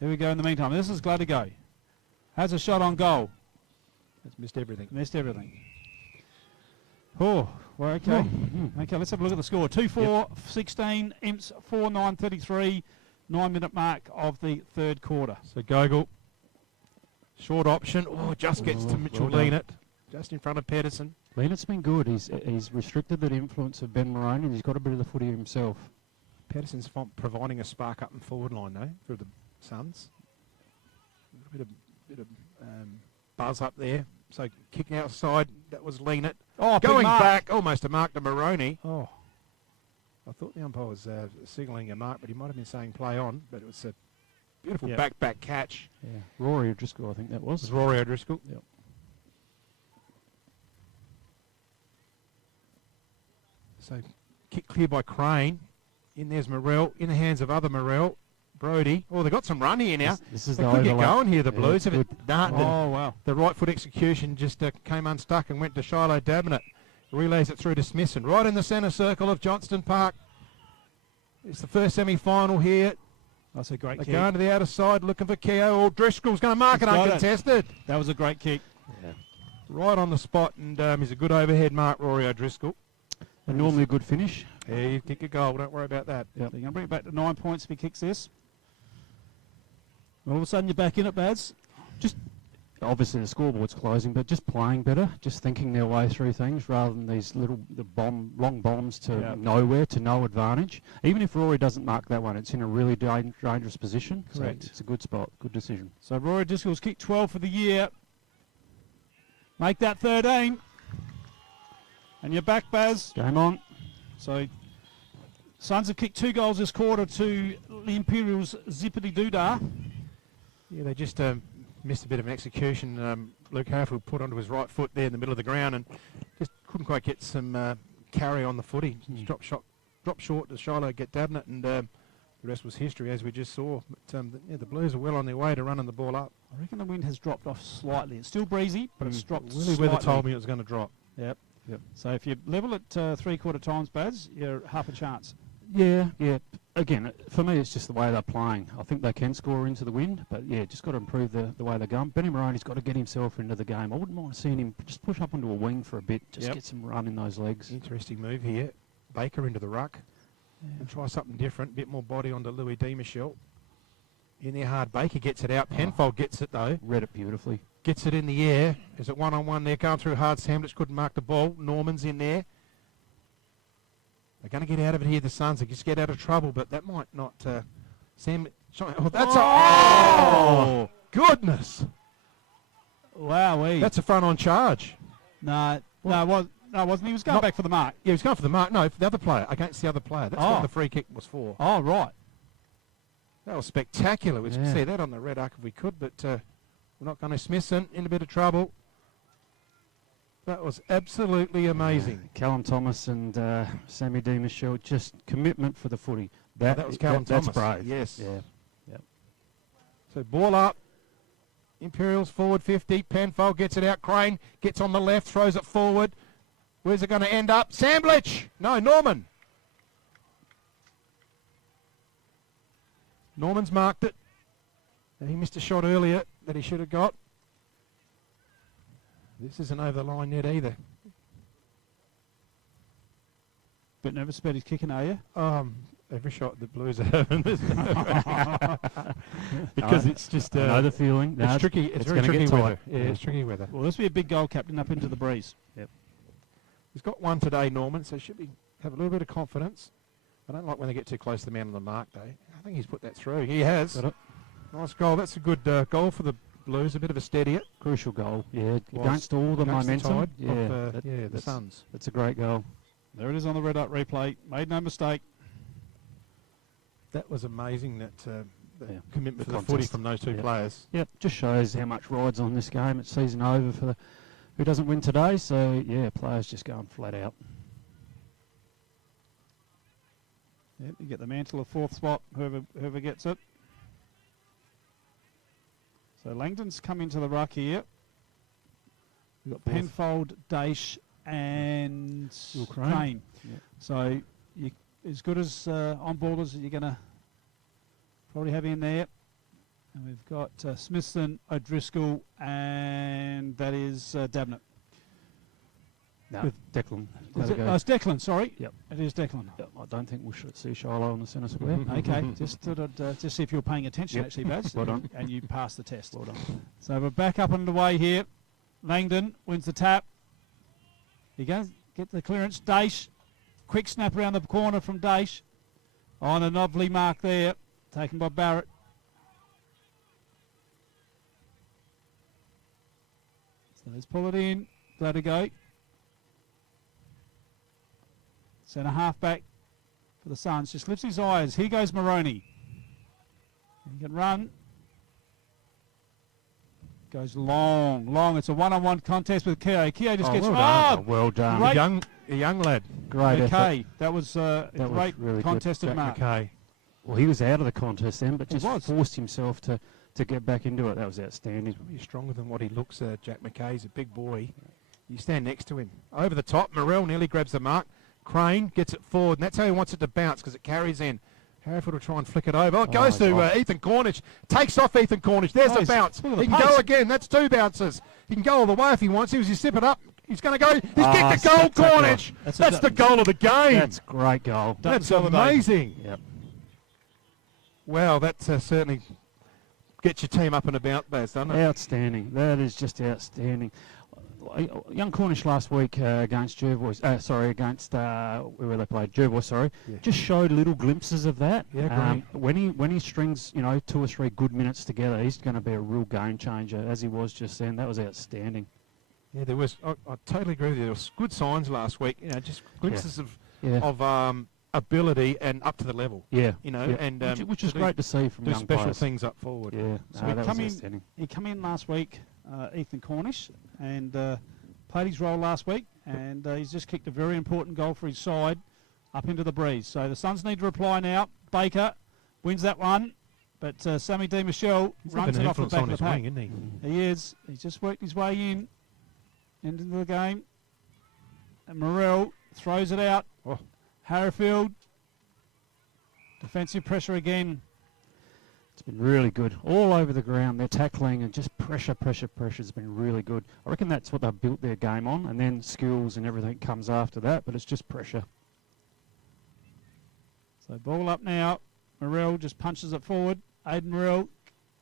Here we go in the meantime. This is glad to go. Has a shot on goal. It's missed everything. Missed everything. Oh, well, okay. Okay, let's have a look at the score. 2-4-16, Imps 4-9-33, 9-minute mark of the third quarter. So Gogol, short option. Oh, just gets to Mitchell Leanett, just in front of Pedersen. Leanett's been good. He's restricted the influence of Ben Maroney, and he's got a bit of the footy himself. Pedersen's providing a spark up and forward line, though, for the Suns. A bit of buzz up there. So kicking outside, that was Leanett. Oh, going back, almost a mark to Maroney. Oh. I thought the umpire was signalling a mark, but he might have been saying play on. But it was a beautiful Yep. back catch. Yeah. Rory O'Driscoll, I think that was. It was Rory O'Driscoll. Yep. So kick clear by Crane. In there's Morrell. In the hands of other Morrell. Brody. Oh, they've got some run here now. This is they the could get overlap. going here, the Yeah, Blues. it's If it, wow. The right foot execution just came unstuck and went to Shiloh Davenant. Relays it through to Smithson. Right in the centre circle of Johnston Park. It's the first semi-final here. That's a great They're kick. going to the outer side looking for Keogh. Oh, Driscoll's going to mark He's it got it. uncontested. That was a great kick. Yeah. Right on the spot, and he's a good overhead mark, Rory O'Driscoll. And normally a good finish. Yeah, you kick a goal. Don't worry about that. Yep. So you're going to bring it back to 9 points if he kicks this. All of a sudden you're back in it, Bads. Just obviously the scoreboard's closing, but just playing better, just thinking their way through things rather than these long bombs to nowhere, to no advantage. Even if Rory doesn't mark that one, it's in a really dangerous position. Correct. So it's a good spot, good decision. So Rory Driscoll's kicked 12 for the year. Make that 13. And you're back, Baz. Game on. So Suns have kicked 2 goals this quarter to the Imperials' zippity-doo-dah. Yeah, they just missed a bit of an execution. Luke Hafield put onto his right foot there in the middle of the ground and just couldn't quite get some carry on the footy. Just dropped short to Shiloh, get Davenant, and the rest was history, as we just saw. But the Blues are well on their way to running the ball up. I reckon the wind has dropped off slightly. It's still breezy, but it's dropped Willie slightly. Weather told me it was going to drop. Yep. So if you level at three-quarter times, Baz, you're half a chance. Yeah. Again, for me, it's just the way they're playing. I think they can score into the wind, but yeah, just got to improve the way they're going. Benny Maroney's got to get himself into the game. I wouldn't mind seeing him just push up onto a wing for a bit, just get some run in those legs. Interesting move here. Baker into the ruck and try something different. Bit more body onto Louis D. Michel. In there hard. Baker gets it out. Penfold gets it though. Read it beautifully. Gets it in the air. Is it one-on-one there? Going through hard. Samlich couldn't mark the ball. Norman's in there. They're going to get out of it here, the Suns. They just get out of trouble, but that might not... Sam... Oh, that's a... Oh! Goodness! Wowee. That's a front-on charge. No, it wasn't. He was going back for the mark. Yeah, he was going for the mark. No, for the other player, against the other player. That's what the free kick was for. Oh, right. That was spectacular. We could see that on the red arc if we could, but we're not going to. Smithson in a bit of trouble. That was absolutely amazing. Callum Thomas and Sammy D. Michel, just commitment for the footy. That was Callum Thomas. That's brave. Yes. Yeah. Yep. So ball up. Imperials forward 50. Penfold gets it out. Crane gets on the left, throws it forward. Where's it going to end up? Samblich! No, Norman. Norman's marked it. He missed a shot earlier that he should have got. This isn't over the line yet either. Bit nervous about his kicking, are you? Every shot the Blues are having. Because it's just... I know the feeling. It's tricky. It's very tricky weather. Yeah, it's tricky weather. Well, this will be a big goal captain up into the breeze. Yep. He's got one today, Norman, so should have a little bit of confidence. I don't like when they get too close to the man on the mark, though. I think he's put that through. He has. Got it. Nice goal. That's a good goal for the Blues. A bit of a steadier. Crucial goal. Yeah, against all the momentum. Of the Suns. That's a great goal. There it is on the red up replay. Made no mistake. That was amazing, that Yeah, commitment the for the footy contest. from those two Yep. players. Yep, just shows how much rides on this game. It's season over for who doesn't win today. So, yeah, players just going flat out. Yep, you get the mantle of fourth spot, whoever gets it. So Langdon's come into the ruck here. We've got Fourth. Penfold, Daish and Crane. Crane. Yep. So you, as good as on-ballers you're going to probably have in there. And we've got Smithson, O'Driscoll, and that is Dabnett. No, Declan. Is it? Oh, it's Declan, sorry. Yep. It is Declan. Yep, I don't think we should see Shiloh on the centre square. Okay, just see if you're paying attention, Yep. actually, Baz. Well done. And you passed the test. Well done. So we're back up and away here. Langdon wins the tap. He goes, get the clearance. Daish, quick snap around the corner from Daish. On a Nobley mark there, taken by Barrett. So let's pull it in. Glad to go. Centre half back for the Suns. Just lifts his eyes. Here goes Moroney. He can run. Goes long. It's a one-on-one contest with Keogh. Keogh just gets... well done. Well done. Great. A young lad. Great McKay. effort. That was a great really contested good. mark. McKay. Well, he was out of the contest then, but He just was. forced himself to get back into it. That was outstanding. He's stronger than what he looks, Jack McKay. He's a big boy. You stand next to him. Over the top, Morrell nearly grabs the mark. Crane gets it forward, and that's how he wants it to bounce because it carries in. Hereford will try and flick it over. Oh, it goes to Ethan Cornish. Takes off Ethan Cornish. There's the bounce. look at the He can pace. go again. That's two bounces. He can go all the way if he wants to. As he step it up, he's going to go. He's kicked the goal, spectacular. Cornish. That's That's a the goal of the game. That's a great goal. That's Dutton's amazing. Yep. Well, that certainly gets your team up and about, Baz, doesn't it? Outstanding. That is just outstanding. Young Cornish last week against Jervois, against where they played Jervois, just showed little glimpses of that. Yeah, great. When he strings 2 or 3 good minutes together, he's going to be a real game changer, as he was just then. That was outstanding. Yeah, there was. I totally agree with you. There was good signs last week. Just glimpses of ability and up to the level. Yeah, and which is great to see from do young special players. things up forward. Yeah, So that was outstanding. he come in last week, Ethan Cornish, and played his role last week, and he's just kicked a very important goal for his side up into the breeze. So the Suns need to reply now. Baker wins that one, but Sammy Di Michelle runs it off the back of the pack. Wing, isn't he? He is. He's just worked his way into the game. And Morrell throws it out. Oh. Harrifield. Defensive pressure again. It's been really good. All over the ground, they're tackling and just pressure has been really good. I reckon that's what they've built their game on, and then skills and everything comes after that, but it's just pressure. So ball up now. Morrell just punches it forward. Aidan Morrell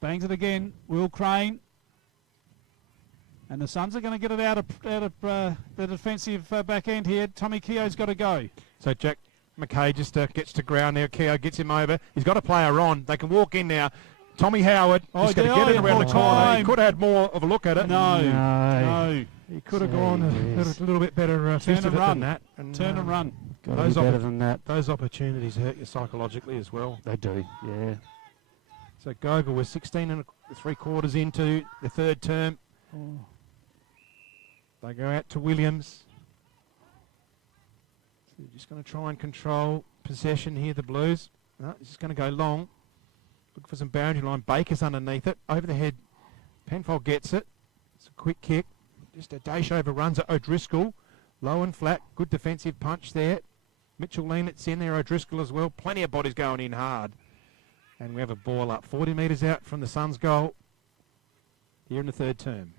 bangs it again. Will Crane. And the Suns are going to get it out of the defensive back end here. Tommy Keogh's got to go. So Jack McKay just gets to ground there. Keogh gets him over. He's got a player on. They can walk in now. Tommy Howard just got to get it around the corner. He could have had more of a look at it. No. He could have gone a little bit better Turn and run. than that. And, Turn and run. Got to be better than that. Those opportunities hurt you psychologically as well. They do, yeah. So Gogol was 16 3/4 into the third term. Oh. They go out to Williams. So they're just going to try and control possession here, the Blues. No, it's just going to go long. Look for some boundary line. Baker's underneath it. Over the head. Penfold gets it. It's a quick kick. Just a Daish overruns it. O'Driscoll. Low and flat. Good defensive punch there. Mitchell Leanit's in there. O'Driscoll as well. Plenty of bodies going in hard. And we have a ball up 40 metres out from the Suns' goal here in the third term.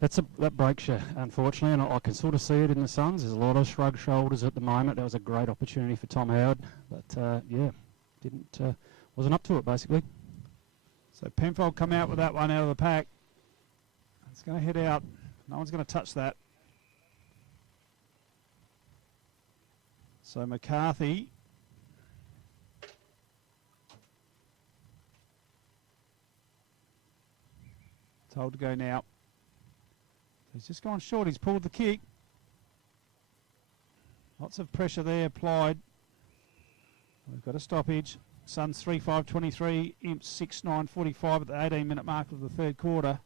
That breaks you, unfortunately, and I can sort of see it in the Suns. There's a lot of shrugged shoulders at the moment. That was a great opportunity for Tom Howard, but wasn't up to it basically. So Penfold come out with that one out of the pack. It's going to head out. No one's going to touch that. So McCarthy. Told to go now. He's just gone short. He's pulled the kick. Lots of pressure there applied. We've got a stoppage. Suns 3-5-23, Imps 6-9-45 at the 18-minute mark of the third quarter.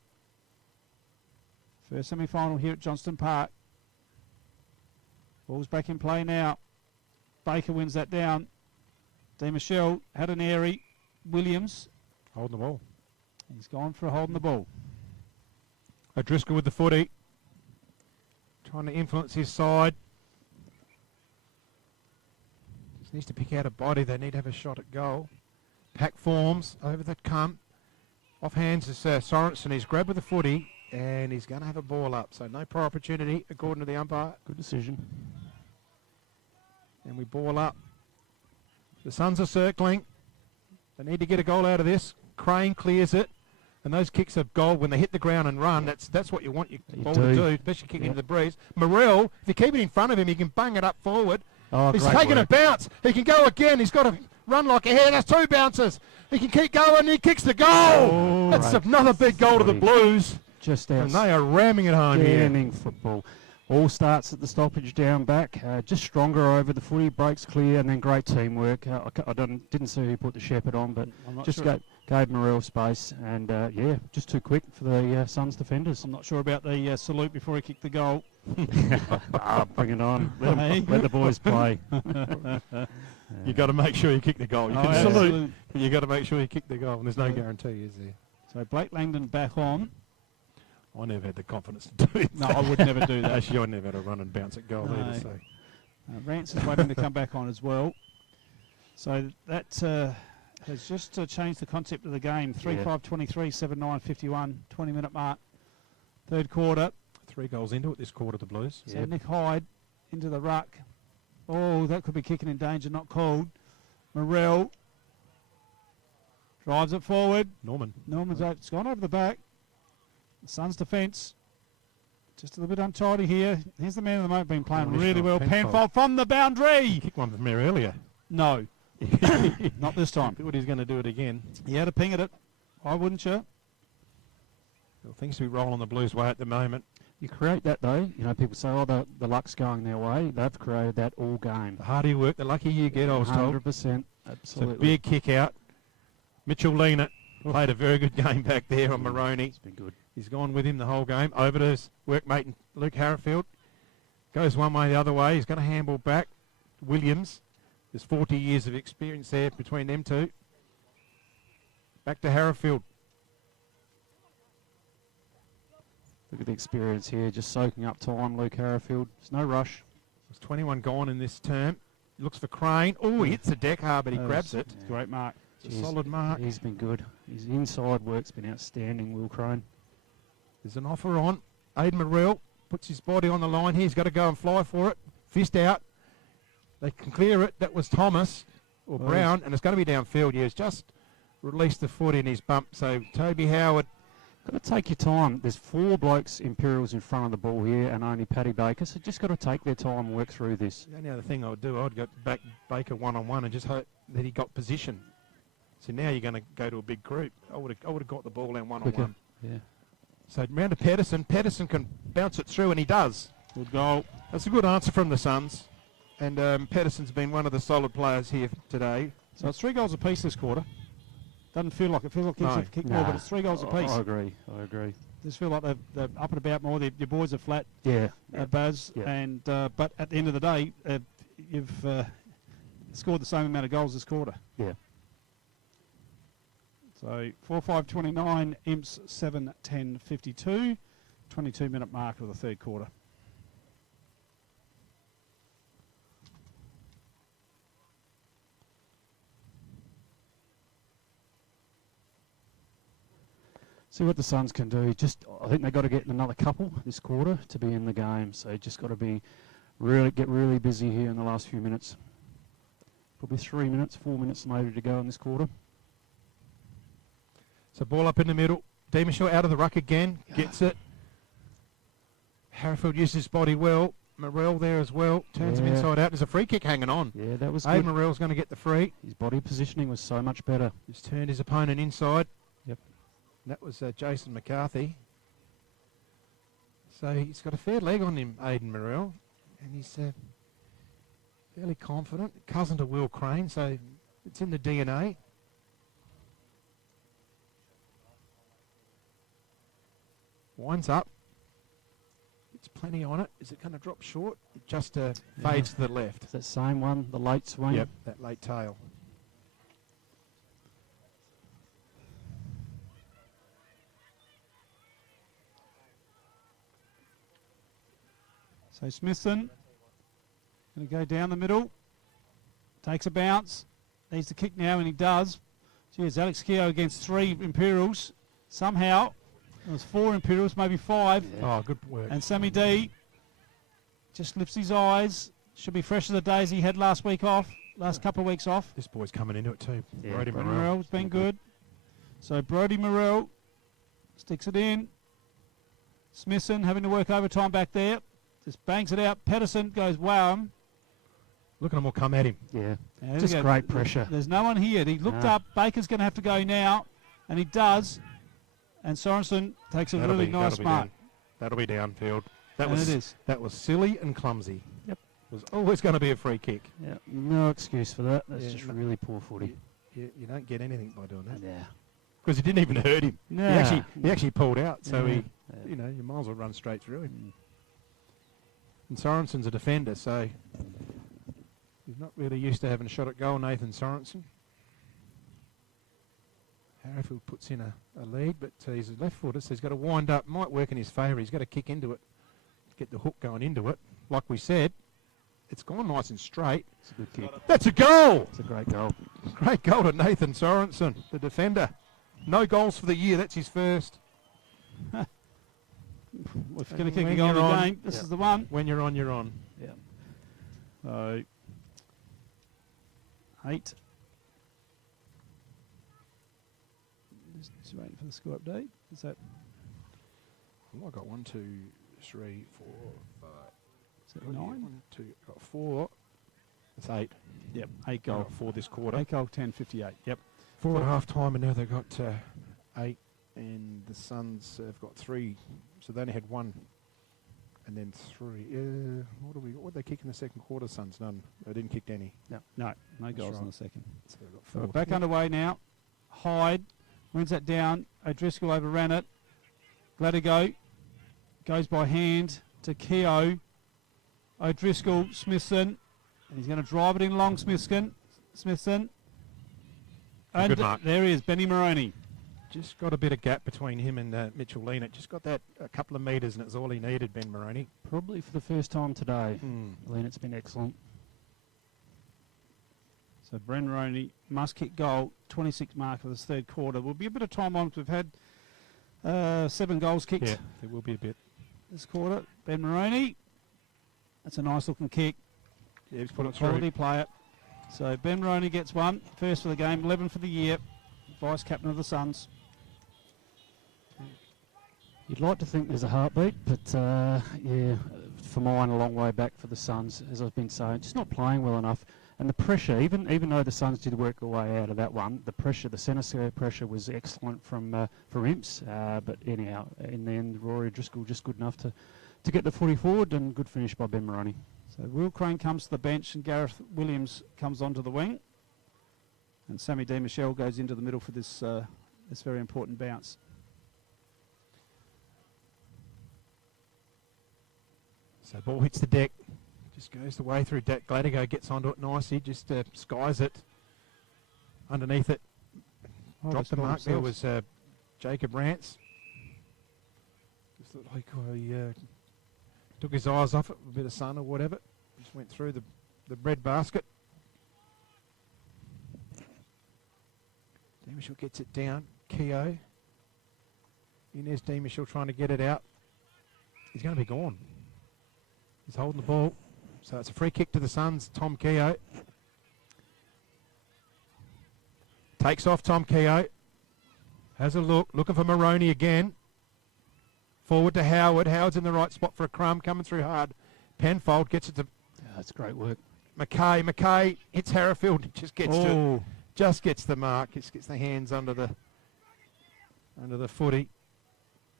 First semi-final here at Johnston Park. Ball's back in play now. Baker wins that down. De Michel had an airy. Williams holding the ball. He's gone for holding the ball. O'Driscoll with the footy. Trying to influence his side. Just needs to pick out a body. They need to have a shot at goal. Pack forms over the come. Off hands is Sorensen. He's grabbed with the footy and he's going to have a ball up. So no prior opportunity according to the umpire. Good decision. And we ball up. The Suns are circling. They need to get a goal out of this. Crane clears it. And those kicks of goal, when they hit the ground and run, that's what you want your ball to do, especially kicking into the breeze. Morrell, if you keep it in front of him, he can bung it up forward. Oh, he's taking a bounce. He can go again. He's got to run like a hare. That's 2 bounces. He can keep going and he kicks the goal. Oh, that's another big goal to the Blues. Just and they are ramming it home here. Outstanding football. All starts at the stoppage down back. Just stronger over the footy, breaks clear, and then great teamwork. I didn't see who put the shepherd on, but just gave Morrell space. And, yeah, just too quick for the Suns defenders. I'm not sure about the salute before he kicked the goal. Bring it on. Let the boys play. You got to make sure you kick the goal. You can salute, but you got to make sure you kick the goal. And there's no guarantee, is there? So Blake Langdon back on. I never had the confidence to do it. No, I would never do that. Actually, I never had a run and bounce at goal either. So. Rance is waiting to come back on as well. So that has just changed the concept of the game. 3-5-23, 7-9-51, 20-minute mark. Third quarter. 3 goals into it this quarter, the Blues. So Nick Hyde into the ruck. Oh, that could be kicking in danger, not called. Morrell drives it forward. Norman's out. It's gone over the back. The Suns' defence, just a little bit untidy here. Here's the man of the moment, been playing really well. Penfold from the boundary. He kicked one from there earlier. No, not this time. Thought he's going to do it again. He had a ping at it. Why wouldn't you? Well, things to be rolling the Blues' way at the moment. You create that, though. You know, people say, oh, the luck's going their way. They've created that all game. The harder you work, the luckier you get, I was told. 100%. Absolutely. It's a big kick out. Mitchell Leanett played a very good game back there on Maroney. It's been good. He's gone with him the whole game. Over to his workmate Luke Harrifield. Goes one way, the other way. He's going to handball back. Williams. There's 40 years of experience there between them two. Back to Harrifield. Look at the experience here, just soaking up time, Luke Harrifield. There's no rush. There's 21 gone in this term. Looks for Crane. Oh, he hits the deck hard, but he grabs it. Great mark. It's a solid mark. He's been good. His inside work's been outstanding, Will Crane. There's an offer on. Aidan Morrell puts his body on the line here. He's got to go and fly for it. Fist out. They can clear it. That was Thomas or Brown, and it's going to be downfield. He's just released the foot in his bump. So Toby Howard. Got to take your time. There's 4 blokes, Imperials, in front of the ball here, and only Paddy Baker. So just got to take their time and work through this. The only other thing I would do, I'd go back Baker one-on-one and just hope that he got position. So now you're going to go to a big group. I would have got the ball in one-on-one. Yeah. So round to Pedersen. Pedersen can bounce it through, and he does. Good goal. That's a good answer from the Suns. And Pedersen's been one of the solid players here today. So it's 3 goals apiece this quarter. Doesn't feel like it. Feels like Kings have kicked more, but it's 3 goals apiece. I agree. Just feel like they're up and about more. Your boys are flat. Yeah. Baz. Yeah. And but at the end of the day, you've scored the same amount of goals this quarter. Yeah. So 4-5-29, Imps 7-10-52, 22-minute mark of the third quarter. See what the Suns can do. I think they've got to get another couple this quarter to be in the game. So just got to get really busy here in the last few minutes. Probably 4 minutes maybe to go in this quarter. So ball up in the middle. Demishaw out of the ruck again. Gets it. Harrifield uses his body well. Morrell there as well. Turns him inside out. There's a free kick hanging on. Yeah, that was good. good. Morrell's going to get the free. His body positioning was so much better. He's turned his opponent inside. Yep. That was Jason McCarthy. So he's got a fair leg on him, Aidan Morrell. And he's fairly confident. Cousin to Will Crane, so It's in the DNA. Winds up. It's plenty on it. Is it going to drop short? It just fades to the left. It's that same one, the late swing. Yep, that late tail. So Smithson going to go down the middle. Takes a bounce. Needs to kick now, and he does. Geez, Alex Keogh against 3 Imperials. Somehow, it was 4 Imperials, maybe 5. Yeah. Oh, good work. And Sammy D just lifts his eyes. Should be fresh as the days he had last couple of weeks off. This boy's coming into it too. Yeah, Brody Morell's been good. So Brody Morell sticks it in. Smithson having to work overtime back there. Just bangs it out. Pedersen goes wow. Look at them all come at him. Yeah, There just we go. great pressure. There's no one here. He looked up. Baker's going to have to go now, and he does. And Sorensen takes a really nice mark. That'll be downfield. And it is. That was silly and clumsy. Yep. It was always going to be a free kick. Yeah, no excuse for that. That's Yeah, just no. really poor footy. You don't get anything by doing that. Yeah. Because he didn't even hurt him. No. He actually pulled out. So Yeah. you might as well run straight through him. And Sorensen's a defender, so he's not really used to having a shot at goal, Nathan Sorensen. Harrowfield puts in a lead, but he's a left footer, so he's got to wind up. Might work in his favour. He's got to kick into it, get the hook going into it. Like we said, it's gone nice and straight. It's a good kick. That's a goal! It's a great goal. Great goal to Nathan Sorensen, the defender. No goals for the year. That's his first. If you're going to kick a goal in the game, this is the one. When you're on, you're on. Yeah. So 8. Just waiting for the score update. Is that? Well, I got 1, 2, 3, 4, 5. Is that 9? 1, 2, got 4. That's 8. Yep, 8 Got goal. 4 this quarter. 8 goal, 10:58. Yep. 4 at half time, and now they've got 8, and the Suns have got 3. So they only had 1, and then 3. What did they kick in the second quarter? Suns none. They didn't kick any. No goals in the second. So they've got So 4. we're back underway now. Hyde wins that down. O'Driscoll overran it. Gladigo goes by hand to Keogh. O'Driscoll, Smithson. And he's going to drive it in long, Smithson. And good mark. there he is, Benny Maroney. Just got a bit of gap between him and Mitchell Leanett. Just got that a couple of metres, and it's all he needed, Ben Maroney. Probably for the first time today. Leanett's been excellent. So Bren Maroney must kick goal. 26 mark for this third quarter. Will be a bit of time on. We've had 7 goals kicked. Yeah, there will be a bit. This quarter. Ben Maroney. That's a nice looking kick. Yeah, he's put it Quality through. player. So Ben Maroney gets 1. First for the game. 11 for the year. Vice captain of the Suns. You'd like to think there's a heartbeat, but yeah, for mine, a long way back for the Suns, as I've been saying. Just not playing well enough. And the pressure, even though the Suns did work their way out of that one, the pressure, the centre square pressure was excellent from for Imps. But anyhow, in the end, Rory Driscoll just good enough to get the footy forward, and good finish by Ben Maroney. So Will Crane comes to the bench and Gareth Williams comes onto the wing. And Sammy D. Michelle goes into the middle for this this very important bounce. So ball hits the deck. Just goes the way through deck. Gladigo gets onto it nicely. Just skies it. Underneath it. Dropped the mark. There was Jacob Rance. Just looked like he took his eyes off it, a bit of sun or whatever. Just went through the bread basket. D. Michelle gets it down. Keogh. Inez D. Michelle trying to get it out. He's going to be gone. He's holding the ball. So it's a free kick to the Suns. Tom Keogh. Takes off Tom Keogh. Has a look. Looking for Maroney again. Forward to Howard. Howard's in the right spot for a crumb. Coming through hard. Penfold gets it to... That's great work. McKay. McKay hits Harrowfield. Just gets the mark. Just gets the hands under the footy.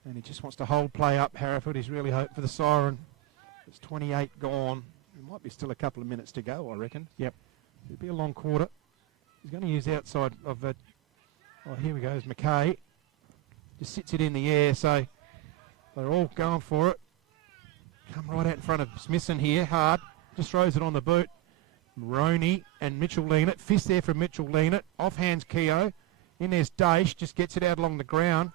And he just wants to hold play up. Harrowfield, he's really hoping for the siren. It's 28 gone. There might be still a couple of minutes to go, I reckon. Yep. It'll be a long quarter. He's going to use outside of it. Oh, here we go. There's McKay. Just sits it in the air, so they're all going for it. Come right out in front of Smithson here, hard. Just throws it on the boot. Maroney and Mitchell Leanett. Fist there from Mitchell Leanett. Off hands Keogh. In there's Daish. Just gets it out along the ground.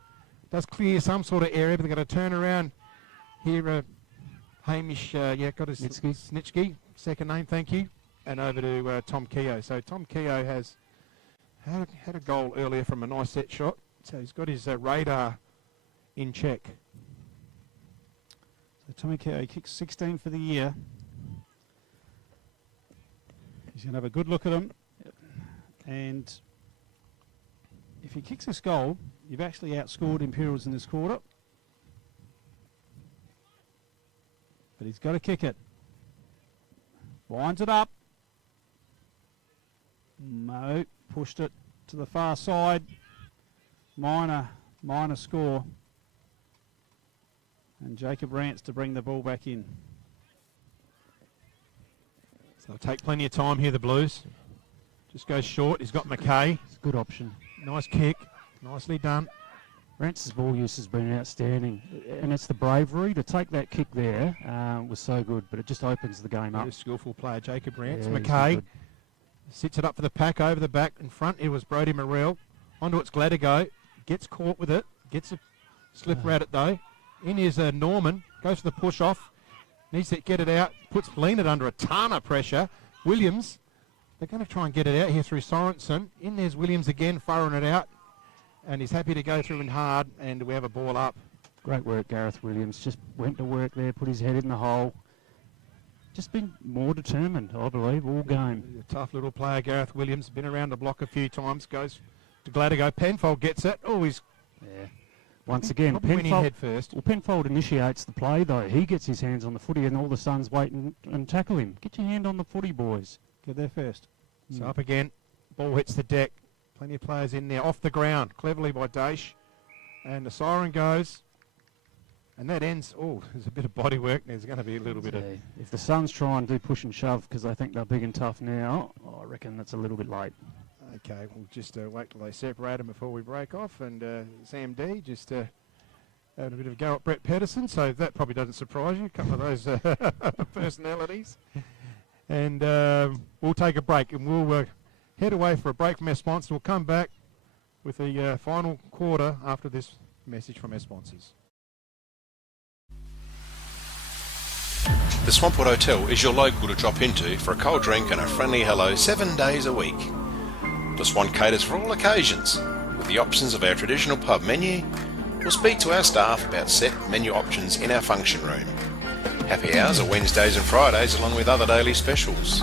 Does clear some sort of area, but they're going to turn around here. Hamish, got his Snitchke. Second name, thank you. And over to Tom Keogh. So Tom Keogh has had a goal earlier from a nice set shot. So he's got his radar in check. So Tommy Keogh kicks 16 for the year. He's going to have a good look at him. And if he kicks this goal, you've actually outscored Imperials in this quarter. But he's got to kick it. Winds it up. No, pushed it to the far side. Minor score. And Jacob Rance to bring the ball back in. So they'll take plenty of time here, the Blues. Just goes short. He's got McKay. It's a good option. Nice kick. Nicely done. Rance's ball use has been outstanding, and it's the bravery to take that kick there was so good, but it just opens the game up. Skillful player, Jacob Rance. Yeah, McKay sits it up for the pack over the back. In front, it was Brodie Morrell. Onto it's Gladigo. Gets caught with it. Gets a slipper at it, though. In is Norman. Goes for the push off. Needs to get it out. Puts Leanett under a ton of pressure. Williams. They're going to try and get it out here through Sorensen. In there's Williams again, firing it out. And he's happy to go through and hard, and we have a ball up. Great work, Gareth Williams. Just went to work there, put his head in the hole. Just been more determined, I believe, all game. A tough little player, Gareth Williams. Been around the block a few times. Goes to Gladigo. Penfold gets it. Oh, he's... Yeah. Once again, winning head first. Well, Penfold initiates the play, though. He gets his hands on the footy, and all the Suns wait and tackle him. Get your hand on the footy, boys. Get there first. So up again. Ball hits the deck. Plenty of players in there. Off the ground. Cleverly by Daish. And the siren goes. And that ends. Oh, there's a bit of body work. There's going to be a little bit of... If the Suns try and do push and shove because they think they're big and tough now, I reckon that's a little bit late. Okay, we'll just wait till they separate them before we break off. And Sam D just having a bit of a go at Brett Pedersen. So that probably doesn't surprise you. A couple of those personalities. And we'll take a break. And we'll... head away for a break from our sponsors. We'll come back with the final quarter after this message from our sponsors. The Swampwood Hotel is your local to drop into for a cold drink and a friendly hello 7 days a week. The Swan caters for all occasions with the options of our traditional pub menu. We'll speak to our staff about set menu options in our function room. Happy hours are Wednesdays and Fridays along with other daily specials.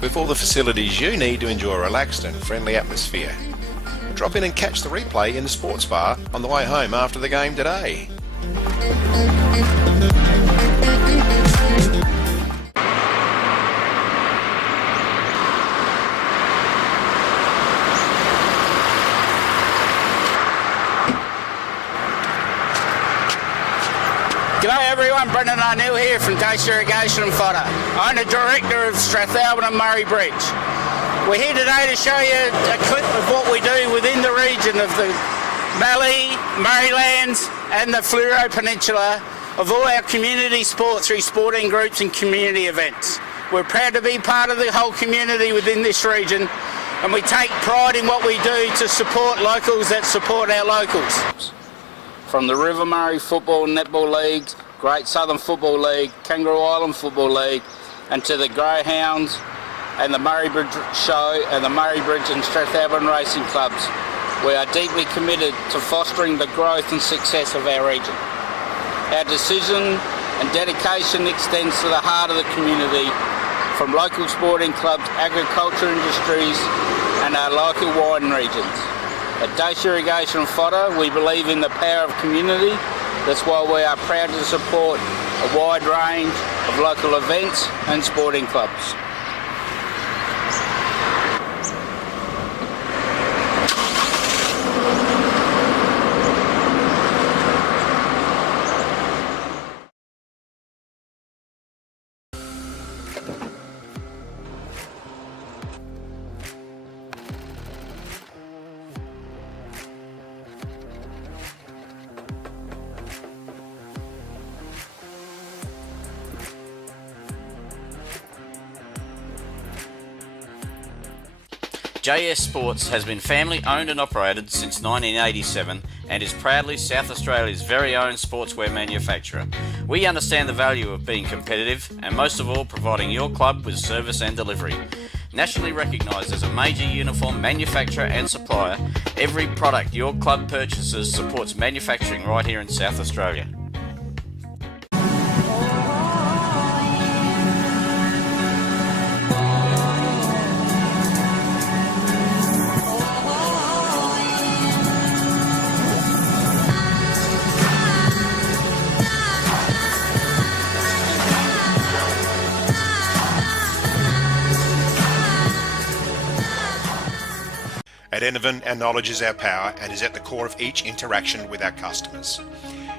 With all the facilities you need to enjoy a relaxed and friendly atmosphere. Drop in and catch the replay in the sports bar on the way home after the game today. G'day everyone, Brendan O'Neill here from Dace Irrigation and Fodder, owner director of Strathalbyn and Murray Bridge. We're here today to show you a clip of what we do within the region of the Mallee, Murraylands and the Fleurieu Peninsula of all our community sports through sporting groups and community events. We're proud to be part of the whole community within this region, and we take pride in what we do to support locals that support our locals. From the River Murray Football and Netball League, Great Southern Football League, Kangaroo Island Football League, and to the Greyhounds and the Murray Bridge Show and the Murray Bridge and Strathalbyn Racing Clubs. We are deeply committed to fostering the growth and success of our region. Our decision and dedication extends to the heart of the community, from local sporting clubs, agriculture industries and our local wine regions. At Dace Irrigation and Fodder, we believe in the power of community. That's why we are proud to support a wide range of local events and sporting clubs. JS Sports has been family owned and operated since 1987 and is proudly South Australia's very own sportswear manufacturer. We understand the value of being competitive and most of all providing your club with service and delivery. Nationally recognised as a major uniform manufacturer and supplier, every product your club purchases supports manufacturing right here in South Australia. At Enervin, our knowledge is our power and is at the core of each interaction with our customers.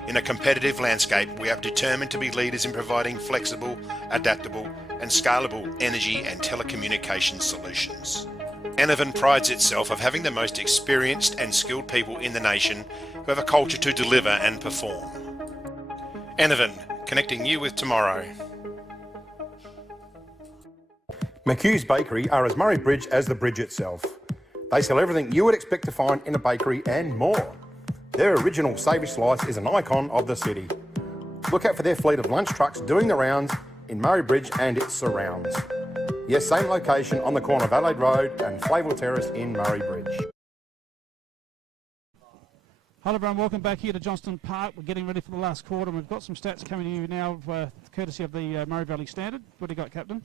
In a competitive landscape, we are determined to be leaders in providing flexible, adaptable and scalable energy and telecommunications solutions. Enervin prides itself of having the most experienced and skilled people in the nation who have a culture to deliver and perform. Enervin, connecting you with tomorrow. McHugh's Bakery are as Murray Bridge as the bridge itself. They sell everything you would expect to find in a bakery and more. Their original savoury slice is an icon of the city. Look out for their fleet of lunch trucks doing the rounds in Murray Bridge and its surrounds. Yes, same location on the corner of Adelaide Road and Flavell Terrace in Murray Bridge. Hello everyone, welcome back here to Johnston Park. We're getting ready for the last quarter and we've got some stats coming to you now courtesy of the Murray Valley Standard. What do you got, Captain?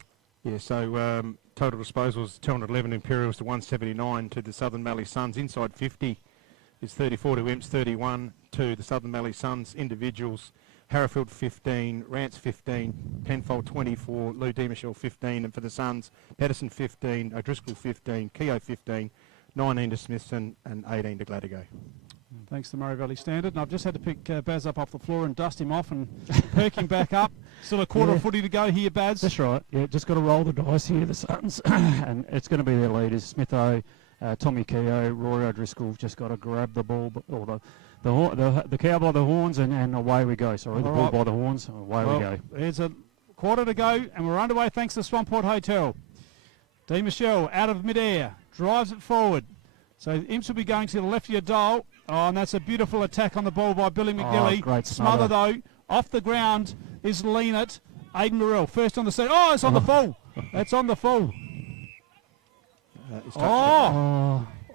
Yeah, so total disposals 211 Imperials to 179 to the Southern Mallee Suns. Inside 50 is 34 to Imps, 31 to the Southern Mallee Suns. Individuals, Harrifield 15, Rance 15, Penfold 24, Lou Demichel 15, and for the Suns, Pedersen 15, O'Driscoll 15, Keogh 15, 19 to Smithson and 18 to Gladigo. Thanks to the Murray Valley Standard. And I've just had to pick Baz up off the floor and dust him off and perk him back up. Still a quarter of footy to go here, Baz. That's right. Yeah, just got to roll the dice here, the Suns. And it's going to be their leaders, Smitho, Tommy Keogh, Rory O'Driscoll. Just got to grab the ball, or the cow by the horns, and away we go. Sorry, the bull by the horns, away we go. There's a quarter to go, and we're underway thanks to Swamport Hotel. D. Michelle out of midair, drives it forward. So Imps will be going to the left of your dial. Oh, and that's a beautiful attack on the ball by Billy McNilly. Great smother though. Off the ground is Leanett. Aidan Burrell first on the set. Oh, it's on the full. That's on the full.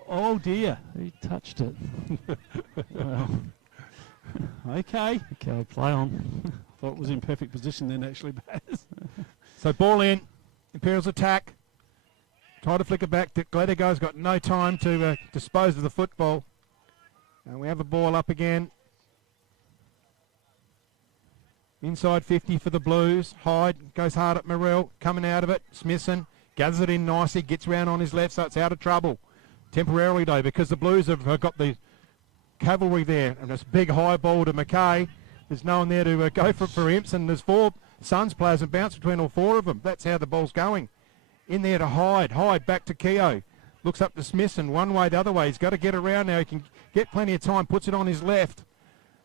Oh dear. He touched it. Well, okay. Okay, play on. Thought it was in perfect position then, actually, Baz. So ball in, Imperials attack. Try to flick it back. Gladigo's got no time to dispose of the football. And we have a ball up again. Inside 50 for the Blues. Hyde goes hard at Morrell. Coming out of it. Smithson gathers it in nicely. Gets round on his left, so it's out of trouble. Temporarily, though, because the Blues have got the cavalry there. And this big high ball to McKay. There's no one there to go for Imps. And there's 4 Suns players and bounce between all 4 of them. That's how the ball's going. In there to Hyde. Hyde back to Keogh. Looks up to Smithson, one way, the other way. He's got to get around now. He can get plenty of time. Puts it on his left.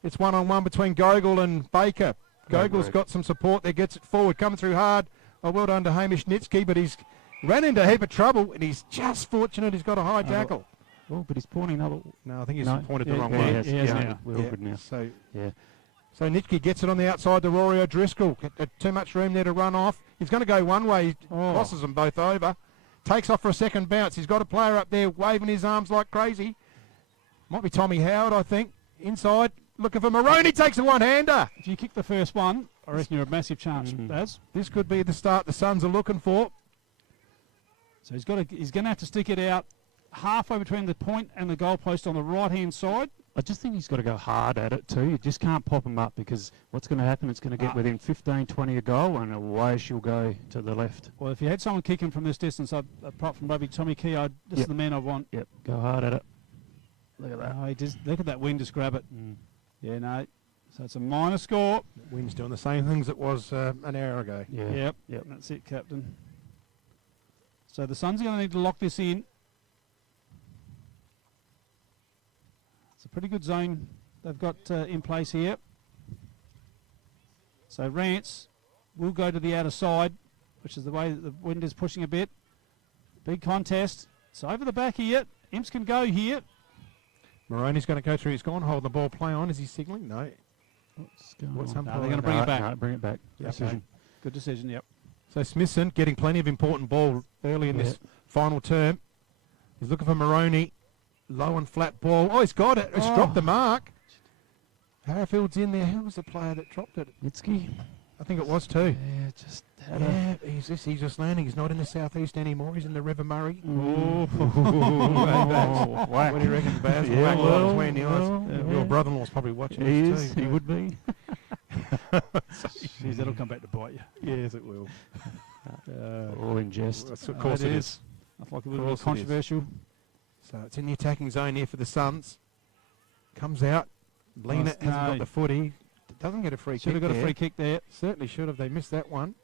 It's one-on-one between Gogol and Baker. Gogol's got some support there. Gets it forward. Coming through hard. Oh, well done to Hamish Nitsky, but he's ran into a heap of trouble, and he's just fortunate he's got a high tackle. Oh, but he's pointing another... No, I think he's pointed the wrong way. We're all good now. So Nitsky gets it on the outside to Rory O'Driscoll. Too much room there to run off. He's going to go one way. He crosses them both over. Takes off for a second bounce. He's got a player up there waving his arms like crazy. Might be Tommy Howard, I think. Inside, looking for Maroney. Takes a one-hander. If you kick the first one, I reckon you're a massive chance, Baz. This could be the start the Suns are looking for. So he's going to have to stick it out halfway between the point and the goalpost on the right-hand side. I just think he's got to go hard at it too. You just can't pop him up because what's going to happen, it's going to get within 15, 20 a goal and away she'll go to the left. Well, if you had someone kicking from this distance, apart from maybe Tommy Keogh, this is the man I want. Yep, go hard at it. Look at that. Look at that wing, just grab it. Yeah, no. So it's a minor score. The wing's doing the same things it was an hour ago. Yeah. Yep. That's it, Captain. So the Suns are going to need to lock this in. It's a pretty good zone they've got in place here. So Rance will go to the outer side, which is the way that the wind is pushing a bit. Big contest. It's over the back here. Imps can go here. Maroney's going to go through. He's gone. Hold the ball. Play on. Is he signalling? No. What's No, they're going to bring it back. No, bring it back. Yep. Decision. Good decision, yep. So Smithson getting plenty of important ball early in this final term. He's looking for Maroney. Low and flat ball. Oh, he's got it. It's dropped the mark. Harrafield's in there. Who was the player that dropped it? Mitski. I think it was too. Yeah, just he's just landing. He's not in the southeast anymore. He's in the River Murray. Oh. What do you reckon, Baz? Yeah, Whack well, between the eyes. well, Your yeah. brother-in-law's probably watching He this is. too. He would be. Jeez, that'll come back to bite you. Yes, it will. All in jest. Of course it is. I thought it Of would be course it is. controversial. So it's in the attacking zone here for the Suns. Comes out. Lena hasn't got the footy. Doesn't get a free kick. Should have got a free kick there. Certainly should have. They missed that one.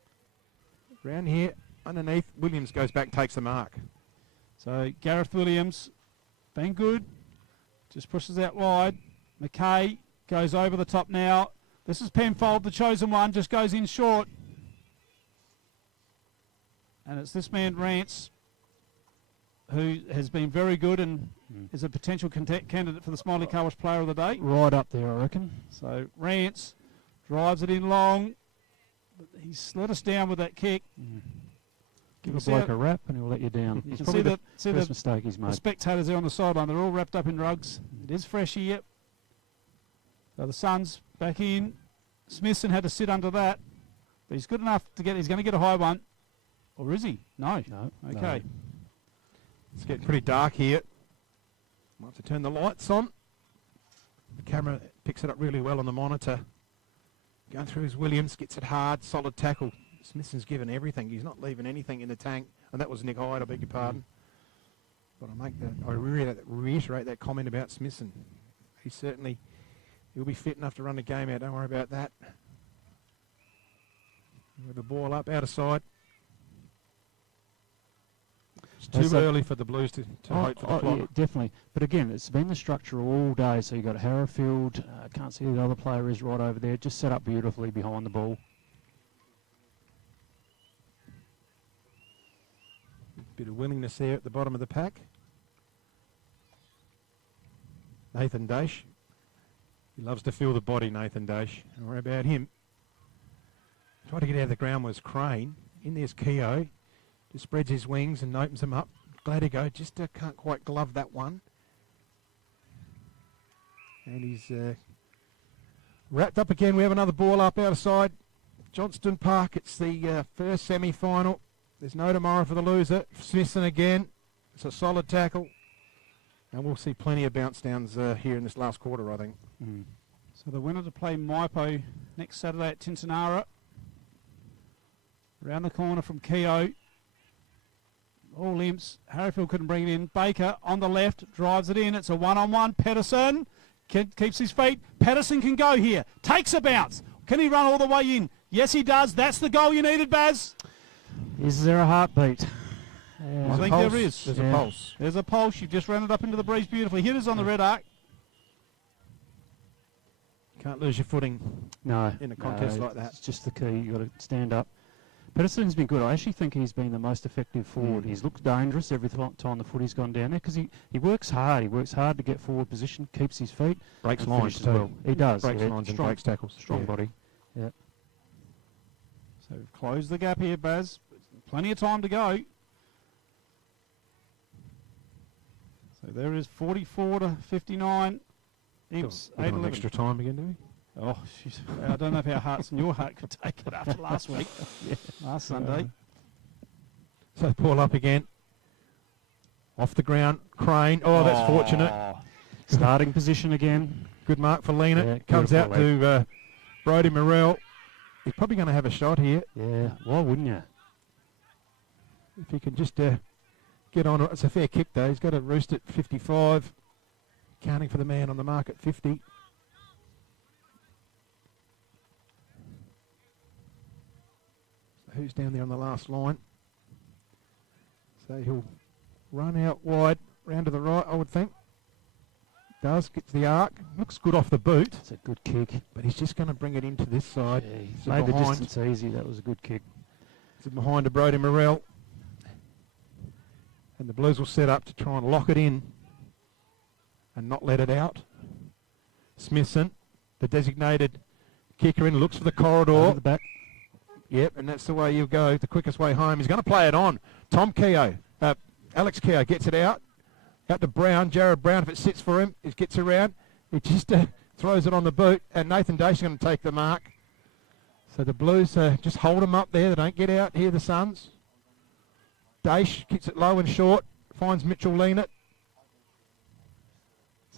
Round here, underneath, Williams goes back, takes the mark. So Gareth Williams, been good. Just pushes out wide. McKay goes over the top now. This is Penfold, the chosen one, just goes in short. And it's this man, Rance, who has been very good and is a potential candidate for the Smiley Car Wash Player of the Day. Right up there, I reckon. So Rance drives it in long. He's let us down with that kick. Give a bloke a rap and he'll let you down. You It's can probably see the the first mistake he's The made. spectators there on the sideline, they're all wrapped up in rugs. It is fresh here. So the Suns back in. Smithson had to sit under that. But he's good enough to get, he's going to get a high one. Or is he? No. No. Okay. It's getting pretty dark here. Might have to turn the lights on. The camera picks it up really well on the monitor. Going through his Williams, gets it hard, solid tackle. Smithson's given everything. He's not leaving anything in the tank. And that was Nick Hyde, I beg your pardon. But I reiterate that comment about Smithson. He'll be fit enough to run the game out. Don't worry about that. With the ball up, out of side. It's too early for the Blues to hope for the clock. Yeah, definitely. But again, it's been the structure all day. So you've got Harrowfield. Can't see who the other player is right over there. Just set up beautifully behind the ball. Bit of willingness there at the bottom of the pack. Nathan Dash. He loves to feel the body, Nathan Dash. Don't worry about him. Tried to get out of the ground was Crane. In there's Keogh. Just spreads his wings and opens them up. Glad to go. Just can't quite glove that one. And he's wrapped up again. We have another ball up outside Johnston Park. It's the first semi-final. There's no tomorrow for the loser. Smithson again. It's a solid tackle. And we'll see plenty of bounce downs here in this last quarter, I think. So the winner to play Maipo next Saturday at Tintinara. Around the corner from Keogh. All imps. Harrowfield couldn't bring it in. Baker on the left drives it in. It's a one-on-one. Pedersen keeps his feet. Pedersen can go here. Takes a bounce. Can he run all the way in? Yes, he does. That's the goal you needed, Baz. Is there a heartbeat? I think there is. There's a pulse. There's a pulse. You've just ran it up into the breeze beautifully. Hitters on the red arc. Can't lose your footing No. in a contest like that. It's just the key. You've got to stand up. Pedersen's been good. I actually think he's been the most effective forward. He's looked dangerous every time the footy's gone down there because he works hard. He works hard to get forward position, keeps his feet. Breaks and lines finishes too. well. He does. Breaks yeah. lines and Strong- breaks tackles. Strong Yeah. body. Yeah. So we've closed the gap here, Baz. Plenty of time to go. So there is 44 to 59. Imps, Give him 8-11. extra time again, do we? Oh, jeez. I don't know if our hearts and your heart could take it after last week. Last Sunday. So ball up again. Off the ground. Crane. Oh, that's fortunate. Starting position again. Good mark for Lena. Yeah, Comes out beautiful to Brodie Morrell. He's probably going to have a shot here. Yeah, why wouldn't you? If he can just get on it. It's a fair kick, though. He's got a roost at 55. Counting for the man on the mark at 50. So who's down there on the last line? So he'll run out wide, round to the right, I would think. Does, gets the arc. Looks good off the boot. It's a good kick. But he's just going to bring it into this side. Yeah, he So made the behind. distance easy. That was a good kick. So behind to Brodie Morrell. And the Blues will set up to try and lock it in and not let it out. Smithson, the designated kicker in, looks for the corridor. Over the back. Yep, and that's the way you go, the quickest way home. He's going to play it on. Alex Keogh gets it out to Brown. Jared Brown, if it sits for him, he gets around. He just throws it on the boot, and Nathan Dace is going to take the mark. So the Blues just hold them up there. They don't get out here, the Suns. Dace kicks it low and short, finds Mitchell Leanett.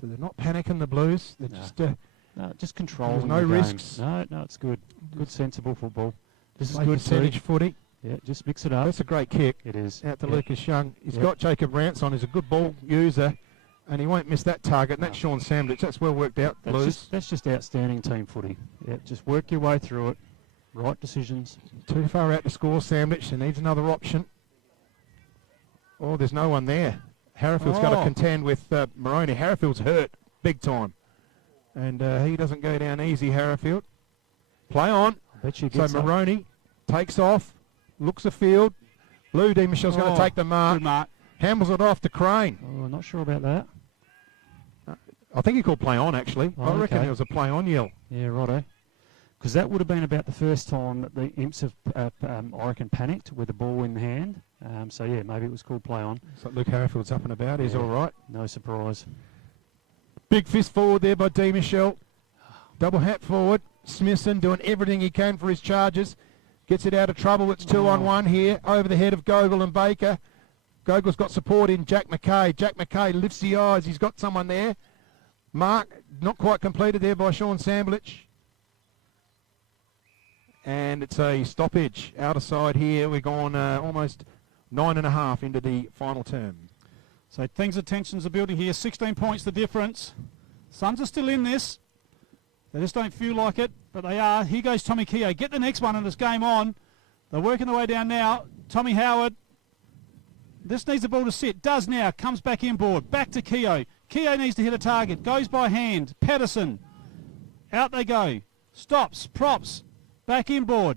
So they're not panicking, the Blues. They're just controlling. There's no the game. risks. No, it's good. Good, sensible football. This is Play good percentage footy. Yeah, just mix it up. That's a great kick. It is. Out to Lucas Young. He's got Jacob Rance on. He's a good ball user, and he won't miss that target. And that's Sean Sandwich. That's well worked out, Blues. That's just outstanding team footy. Yeah, just work your way through it. Right decisions. Too far out to score, Sandwich. He needs another option. Oh, there's no one there. Harrafield's got to contend with Maroney. Harrafield's hurt big time. And he doesn't go down easy, Harrafield. Play on. So Maroney takes off, looks afield. Lou D. Michelle's going to take the mark. Good mark. Hambles it off to Crane. Oh, I'm not sure about that. I think he called play on, actually. I reckon it was a play on yell. Yeah, righto. Because that would have been about the first time that the Imps have, I reckon, panicked with the ball in hand. So, yeah, maybe it was called play on. So Luke Harrafield's up and about. He's all right. No surprise. Big fist forward there by D. Michelle. Double hat forward. Smithson doing everything he can for his Chargers. Gets it out of trouble. It's 2-on-1 here. Over the head of Gogol and Baker. Gogol's got support in Jack McKay. Jack McKay lifts the eyes. He's got someone there. Mark, not quite completed there by Sean Samblich. And it's a stoppage. Outer side here. We're gone almost 9.5 into the final term. So tensions are building here. 16 points the difference. Suns are still in this. They just don't feel like it, but they are. Here goes Tommy Keogh. Get the next one and it's game on. They're working their way down now. Tommy Howard. This needs the ball to sit. Does now. Comes back inboard. Back to Keogh. Keogh needs to hit a target. Goes by hand. Patterson. Out they go. Stops. Props. Back inboard.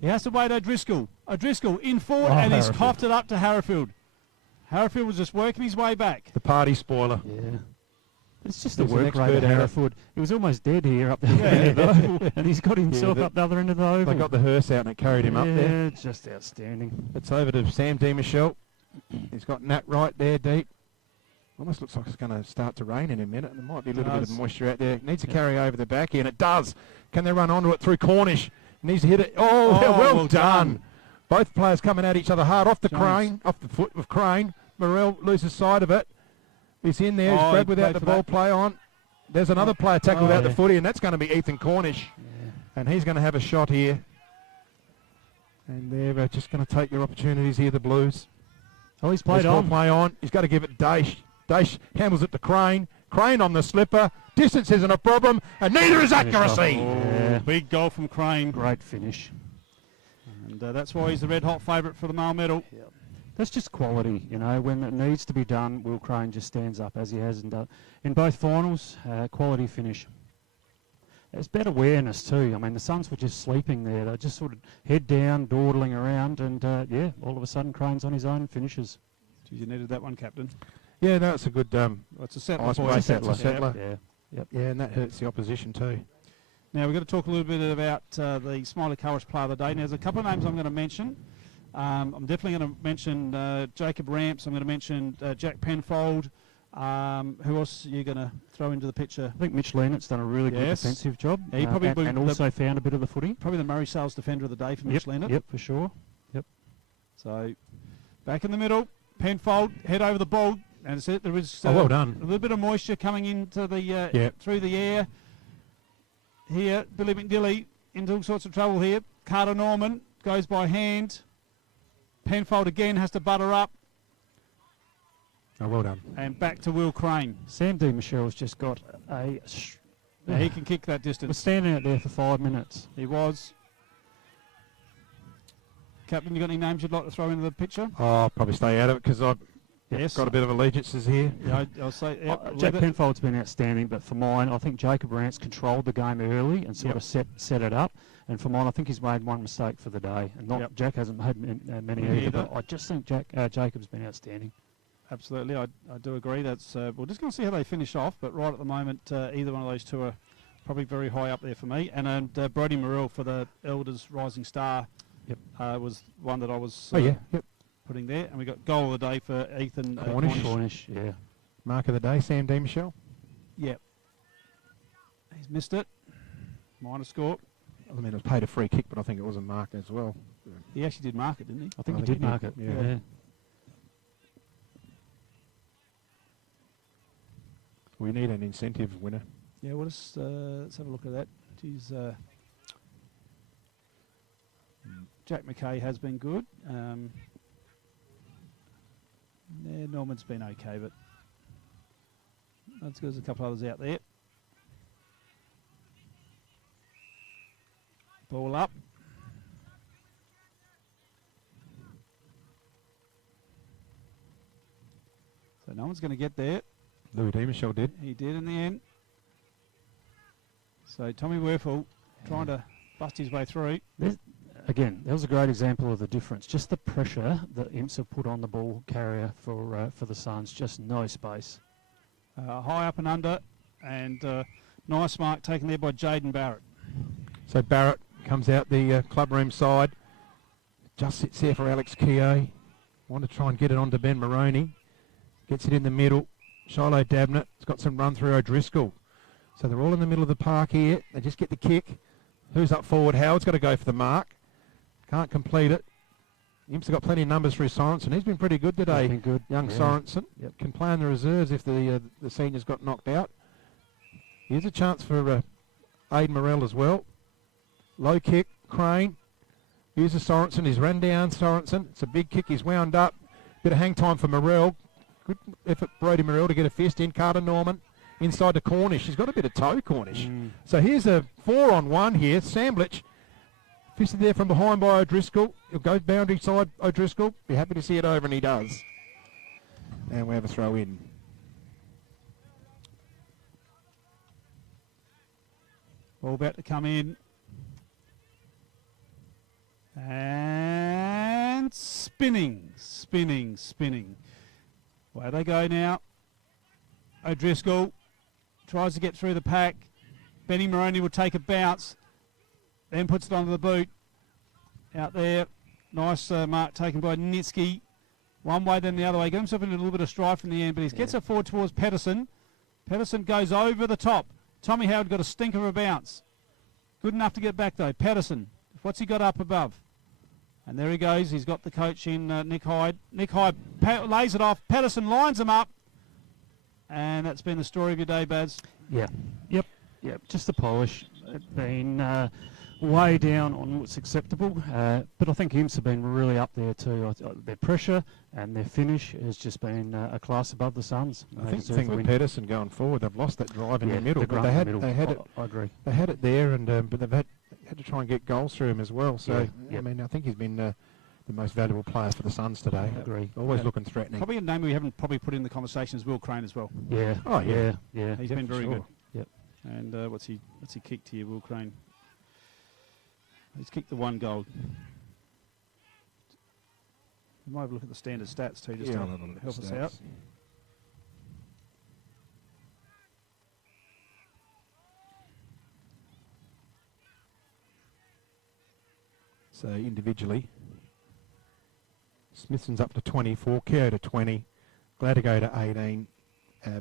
He has to wait O'Driscoll. O'Driscoll in forward and he's coughed it up to Harrafield. Harrafield was just working his way back. The party spoiler. Yeah. It's just the work rate of Harrafield. He was almost dead here up the end of the oval, and he's got himself up the other end of the oval. They got the hearse out and it carried him up there. Yeah, just outstanding. It's over to Sam D. Michelle. He's got Nat right there deep. Almost looks like it's going to start to rain in a minute. There might be a little bit of moisture out there. It needs to carry over the back here, and it does. Can they run onto it through Cornish? Needs to hit it. Oh, well done. Both players coming at each other hard. Off the Crane, off the foot of Crane. Morrell loses sight of it. He's in there. He's grabbed without the ball play on. There's another player tackled without the footy, and that's going to be Ethan Cornish. Yeah. And he's going to have a shot here. And they're just going to take their opportunities here, the Blues. Oh, he's played on. Play on. He's got to give it Dace. Dace handles it to Crane. Crane on the slipper. Distance isn't a problem, and neither is accuracy. Oh, big goal from Crane. Great finish. And that's why he's the red-hot favourite for the Mallee medal. Yep. That's just quality, you know. When it needs to be done, Will Crane just stands up, as he has done in both finals. Quality finish. There's better awareness too. I mean, the Suns were just sleeping there. They just sort of head down, dawdling around, and yeah, all of a sudden Crane's on his own and finishes. You needed that one, Captain. Yeah, no, it's a good. It's a settler. It's a settler. Yeah. Yep. Yeah, and that hurts the opposition too. Now we've got to talk a little bit about the Smiley Cowards player of the day. Now, there's a couple of names I'm going to mention. I'm definitely going to mention Jacob Ramps. I'm going to mention Jack Penfold. Who else are you going to throw into the picture? I think Mitch Leanett's done a really good defensive job. Yeah, he probably and also found a bit of the footy. Probably the Murray Sales defender of the day for Mitch Leanett. Yep, for sure. Yep. So back in the middle, Penfold, head over the ball. And it's it. There is well done. A little bit of moisture coming into the through the air. Here, Billy McNilly into all sorts of trouble here. Carter Norman goes by hand. Penfold again has to butter up. Oh, well done. And back to Will Crane. Sam D. Michelle's just got a... Yeah, he can kick that distance. Was standing out there for 5 minutes. He was. Captain, you got any names you'd like to throw into the picture? Oh, I'll probably stay out of it because Yes. Got a bit of allegiances here. Yeah, I'll say. Yep, Jack Levitt. Penfold's been outstanding, but for mine, I think Jacob Rance controlled the game early and sort of set it up. And for mine, I think he's made one mistake for the day. And not Jack hasn't made many either, but I just think Jacob's been outstanding. Absolutely, I do agree. That's we're just going to see how they finish off, but right at the moment, either one of those two are probably very high up there for me. And Brodie Morrell for the Elders Rising Star was one that I was putting there. And we got goal of the day for Ethan Cornish, yeah. Mark of the day, Sam D. Michelle. Yep. He's missed it. Minor score. I mean, it was paid a free kick, but I think it was a mark as well. He actually did mark it, didn't he? I think he did mark it, yeah. We need an incentive winner. Yeah, well, let's have a look at that. Geez, Jack McKay has been good. Yeah, Norman's been okay, but that's good. There's a couple others out there. Ball up. So no one's going to get there. Louis D. Michelle did. He did in the end. So Tommy Werfel trying to bust his way through. Again, that was a great example of the difference. Just the pressure that Imps have put on the ball carrier for the Suns. Just no space. High up and under, and nice mark taken there by Jaden Barrett. So Barrett comes out the clubroom side. Just sits there for Alex Keogh. Want to try and get it onto Ben Moroney. Gets it in the middle. Shiloh Dabnett has got some run through O'Driscoll. So they're all in the middle of the park here. They just get the kick. Who's up forward? Howard's got to go for the mark. Can't complete it. Imps have got plenty of numbers through Sorensen. He's been pretty good today. Been good. Young Sorensen. Can play in the reserves if the seniors got knocked out. Here's a chance for Aiden Morrell as well. Low kick, Crane. Here's a Sorensen. He's run down Sorensen. It's a big kick. He's wound up. Bit of hang time for Morrell. Good effort, Brodie Morrell, to get a fist in. Carter Norman inside to Cornish. He's got a bit of toe, Cornish. So here's a 4-on-1 here. Samblich fisted there from behind by O'Driscoll. He'll go boundary side, O'Driscoll. Be happy to see it over, and he does. And we have a throw in. Ball about to come in. And spinning. Where they go now. O'Driscoll tries to get through the pack. Benny Moroney will take a bounce. Then puts it onto the boot. Out there. Nice mark taken by Nitsky. One way, then the other way. Got himself in a little bit of strife in the end, but he gets it forward towards Pedersen. Pedersen goes over the top. Tommy Howard got a stink of a bounce. Good enough to get back, though. Pedersen. What's he got up above? And there he goes. He's got the coach in, Nick Hyde. Nick Hyde lays it off. Pedersen lines him up. And that's been the story of your day, Baz. Yeah. Yep. Just the polish. Been way down on what's acceptable. But I think Imps have been really up there too. Their pressure and their finish has just been a class above the Suns. I think the thing with Pedersen going forward, they've lost that drive in the middle. But They had it. I agree. They had it there, and but they've had to try and get goals through him as well. So Yeah. I mean, I think he's been the most valuable player for the Suns today. Agree. Always looking threatening. Probably a name we haven't probably put in the conversation is Will Crane as well. Yeah. Oh yeah. He's been very good. Yep. And what's he kicked here, Will Crane? He's kicked the one goal. We might have a look at the standard stats too, just to I'll have a look at help the us stats. out. So individually, Smithson's up to 24, Keogh to 20, Gladigo to 18,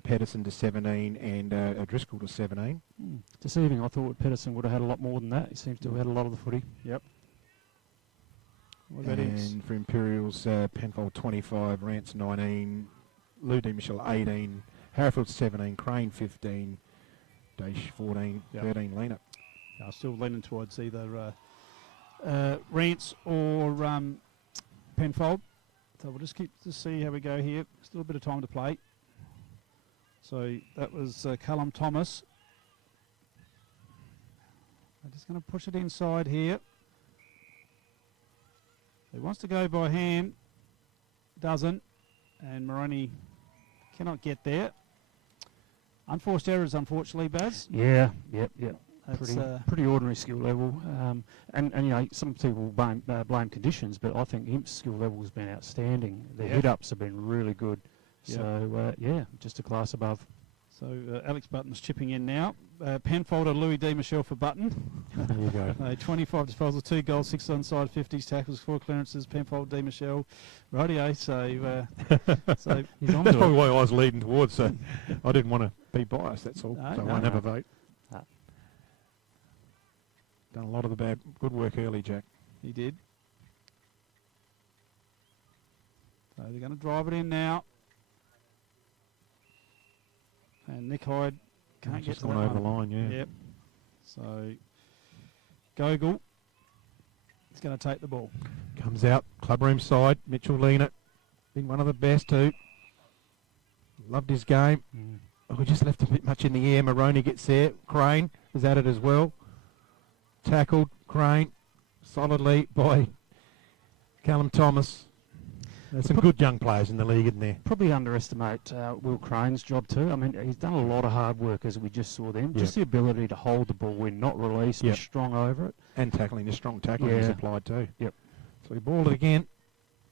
Pedersen to 17, and O'Driscoll to 17. Deceiving. I thought Pedersen would have had a lot more than that. He seems to have had a lot of the footy. Yep. What about Imps? And for Imperials, Penfold 25, Rance 19, Lou D. Michelle 18, Harrowfield 17, Crane 15, Dash 14, 13 Lena. I'm still leaning towards either Rance or Penfold. So we'll just see how we go here. Still a bit of time to play. So that was Callum Thomas. I'm just going to push it inside here. He wants to go by hand. Doesn't. and Moroni cannot get there. Unforced errors, unfortunately, Baz. Yeah, yep. That's, Pretty ordinary skill level. And you know, some people blame conditions, but I think Imp's skill level has been outstanding. The hit-ups have been really good. Yep. So, yeah, just a class above. So Alex Button's chipping in now. Penfolder, Louis D. Michel for Button. There you go. 25 disposals, 2 goals, 6 onside, 50s, tackles, 4 clearances, Penfolder, D. Michel. Rightio, so he's on. That's probably why I was leading towards, so I didn't want to be biased, that's all. No, so no, I won't have no. a vote. No. Done a lot of the good work early, Jack. He did. So they're going to drive it in now. And Nick Hyde can't get Just to gone that over the one. line, yeah. Yep. So Gogol is going to take the ball. Comes out, clubroom side, Mitchell Leanett. Been one of the best too. Loved his game. Oh, we just left a bit much in the air. Moroni gets there. Crane is at it as well. Tackled, Crane, solidly by Callum Thomas. There's some good young players in the league, isn't there? Probably underestimate Will Crane's job too. I mean, he's done a lot of hard work, as we just saw them. Yep. Just the ability to hold the ball in, not release, be Yep. strong over it. And tackling, the strong tackling is Yeah. applied too. Yep. So he balled it again.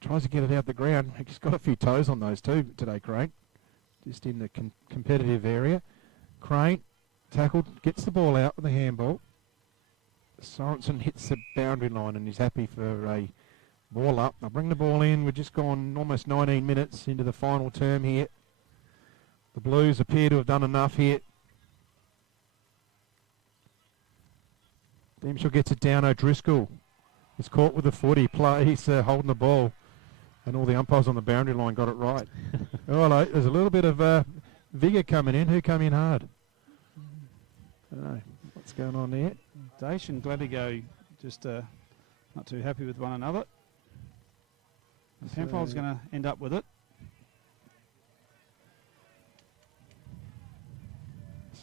Tries to get it out the ground. He's got a few toes on those too today, Crane. Just in the competitive area. Crane, tackled, gets the ball out with the handball. Sorensen hits the boundary line and he's happy for a ball up. I'll bring the ball in. We've just gone almost 19 minutes into the final term here. The Blues appear to have done enough here. Dimshall gets it down. O'Driscoll is caught with the foot. He plays holding the ball. And all the umpires on the boundary line got it right. Hello, there's a little bit of vigour coming in. Who come in hard? I don't know. What's going on there? Daesh and Gladigo just not too happy with one another. And Penfold's going to end up with it.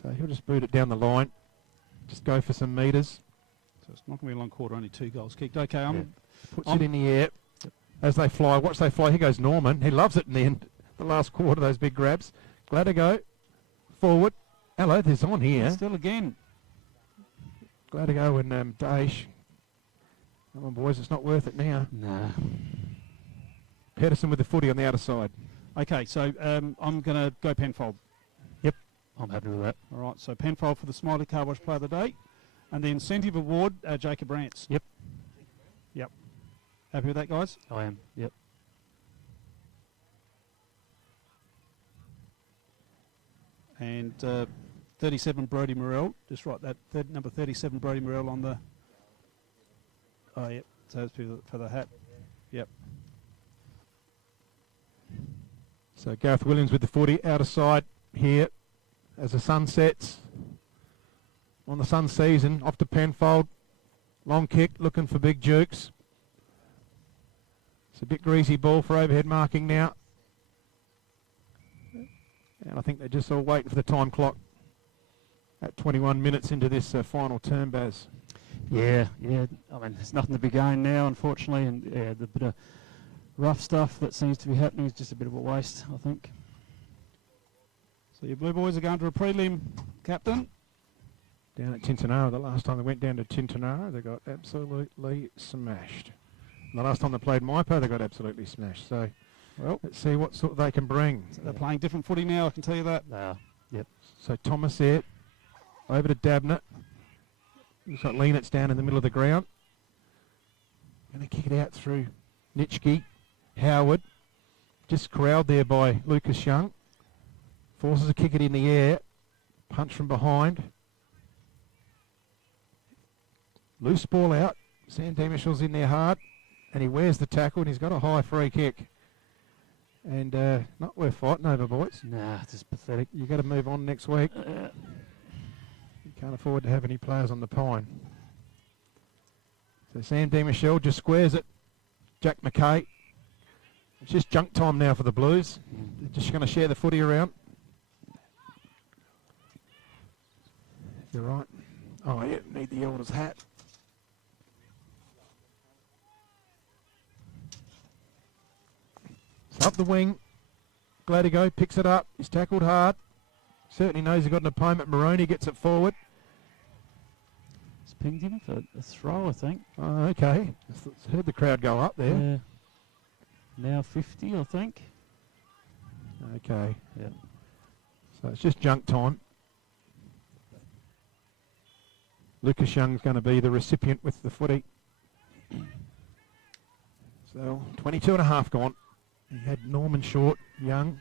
So he'll just boot it down the line. Just go for some metres. So it's not going to be a long quarter, only 2 goals kicked. Okay, Puts it in the air. As they fly, watch they fly. Here goes Norman. He loves it in the end. The last quarter, those big grabs. Glad to go. Forward. Hello, there's on here. Still again. Glad to go and Daesh. Come on, boys, it's not worth it now. Nah. Pedersen with the footy on the outer side. Okay, so I'm going to go Penfold. Yep, I'm happy with that. All right, so Penfold for the Smiley Car Wash Player of the Day. And the incentive award, Jacob Rance. Yep. Yep. Happy with that, guys? I am, yep. And 37 Brodie Morrell. Just write that number 37 Brodie Morrell on the... Oh, yep. So that's for the hat. Yep. So Gareth Williams with the footy outer side here as the sun sets. On the sun season, off to Penfold. Long kick, looking for big jukes. It's a bit greasy ball for overhead marking now. And I think they're just all waiting for the time clock at 21 minutes into this final term, Baz. Yeah. I mean, there's nothing to be gained now, unfortunately, and the bit of rough stuff that seems to be happening is just a bit of a waste, I think. So your Blue Boys are going to a prelim, Captain. Down at Tintinara, the last time they went down to Tintinara, they got absolutely smashed. And the last time they played Maipo, they got absolutely smashed. So, well, let's see what sort they can bring. So they're playing different footy now, I can tell you that. They are, yep. So Thomas there, over to Dabnett. Looks like Leanett's down in the middle of the ground. Going to kick it out through Nitschke. Howard, just corralled there by Lucas Young. Forces a kick it in the air. Punch from behind. Loose ball out. Sam Demishall's in there hard. And he wears the tackle and he's got a high free kick. And not worth fighting over, boys. Nah, it's just pathetic. You've got to move on next week. You can't afford to have any players on the pine. So Sam Demichel just squares it. Jack McKay. It's just junk time now for the Blues. They're just going to share the footy around. You're right. Oh, yeah, need the Elders hat. So up the wing, Gladigo picks it up. He's tackled hard. Certainly knows he's got an opponent. Maroney gets it forward. It's pinged him for a throw, I think. Oh, okay. Heard the crowd go up there. Yeah. Now 50, I think. Okay. Yeah. So it's just junk time. Lucas Young's going to be the recipient with the footy. So 22 and a half gone. He had Norman short, Young.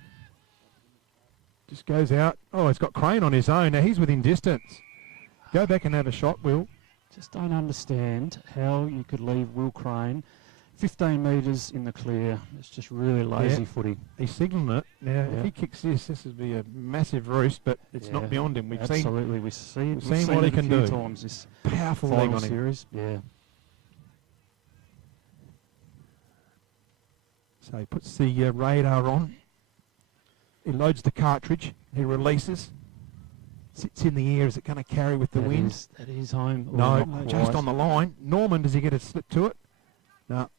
Just goes out. Oh, he's got Crane on his own. Now he's within distance. Go back and have a shot, Will. Just don't understand how you could leave Will Crane 15 metres in the clear. It's just really lazy footy. He's signalling it. Now, if he kicks this would be a massive roost, but it's not beyond him. We've seen what he can do. Times this powerful leg final on him. series. Yeah. So he puts the radar on. He loads the cartridge. He releases. Sits in the air. Is it going to carry with the wind? That is home. No, just on the line. Norman, does he get a slip to it? No.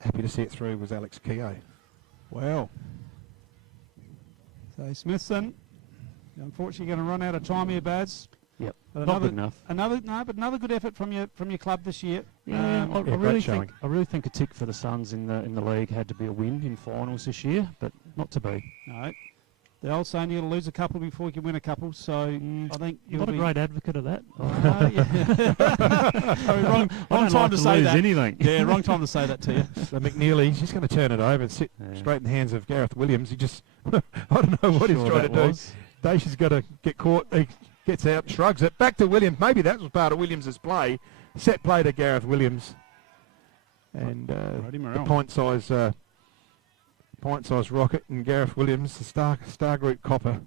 Happy to see it through was Alex Keogh. Wow. So Smithson, unfortunately, going to run out of time here, Baz. Yep. But Not good enough. Another good effort from your club this year. Yeah, I really think a tick for the Suns in the league had to be a win in finals this year, but not to be. No. The old saying, you've got to lose a couple before you can win a couple, so I think you'll Not be... a great advocate of that. Wrong time to say that. Anything. Yeah, wrong time to say that to you. So McNeely, he's just going to turn it over and sit straight in the hands of Gareth Williams. He just, I don't know what he's trying to do. Dacia's got to get caught. He gets out, shrugs it. Back to Williams. Maybe that was part of Williams' play. Set play to Gareth Williams. And the pint-size rocket and Gareth Williams, the star group copper.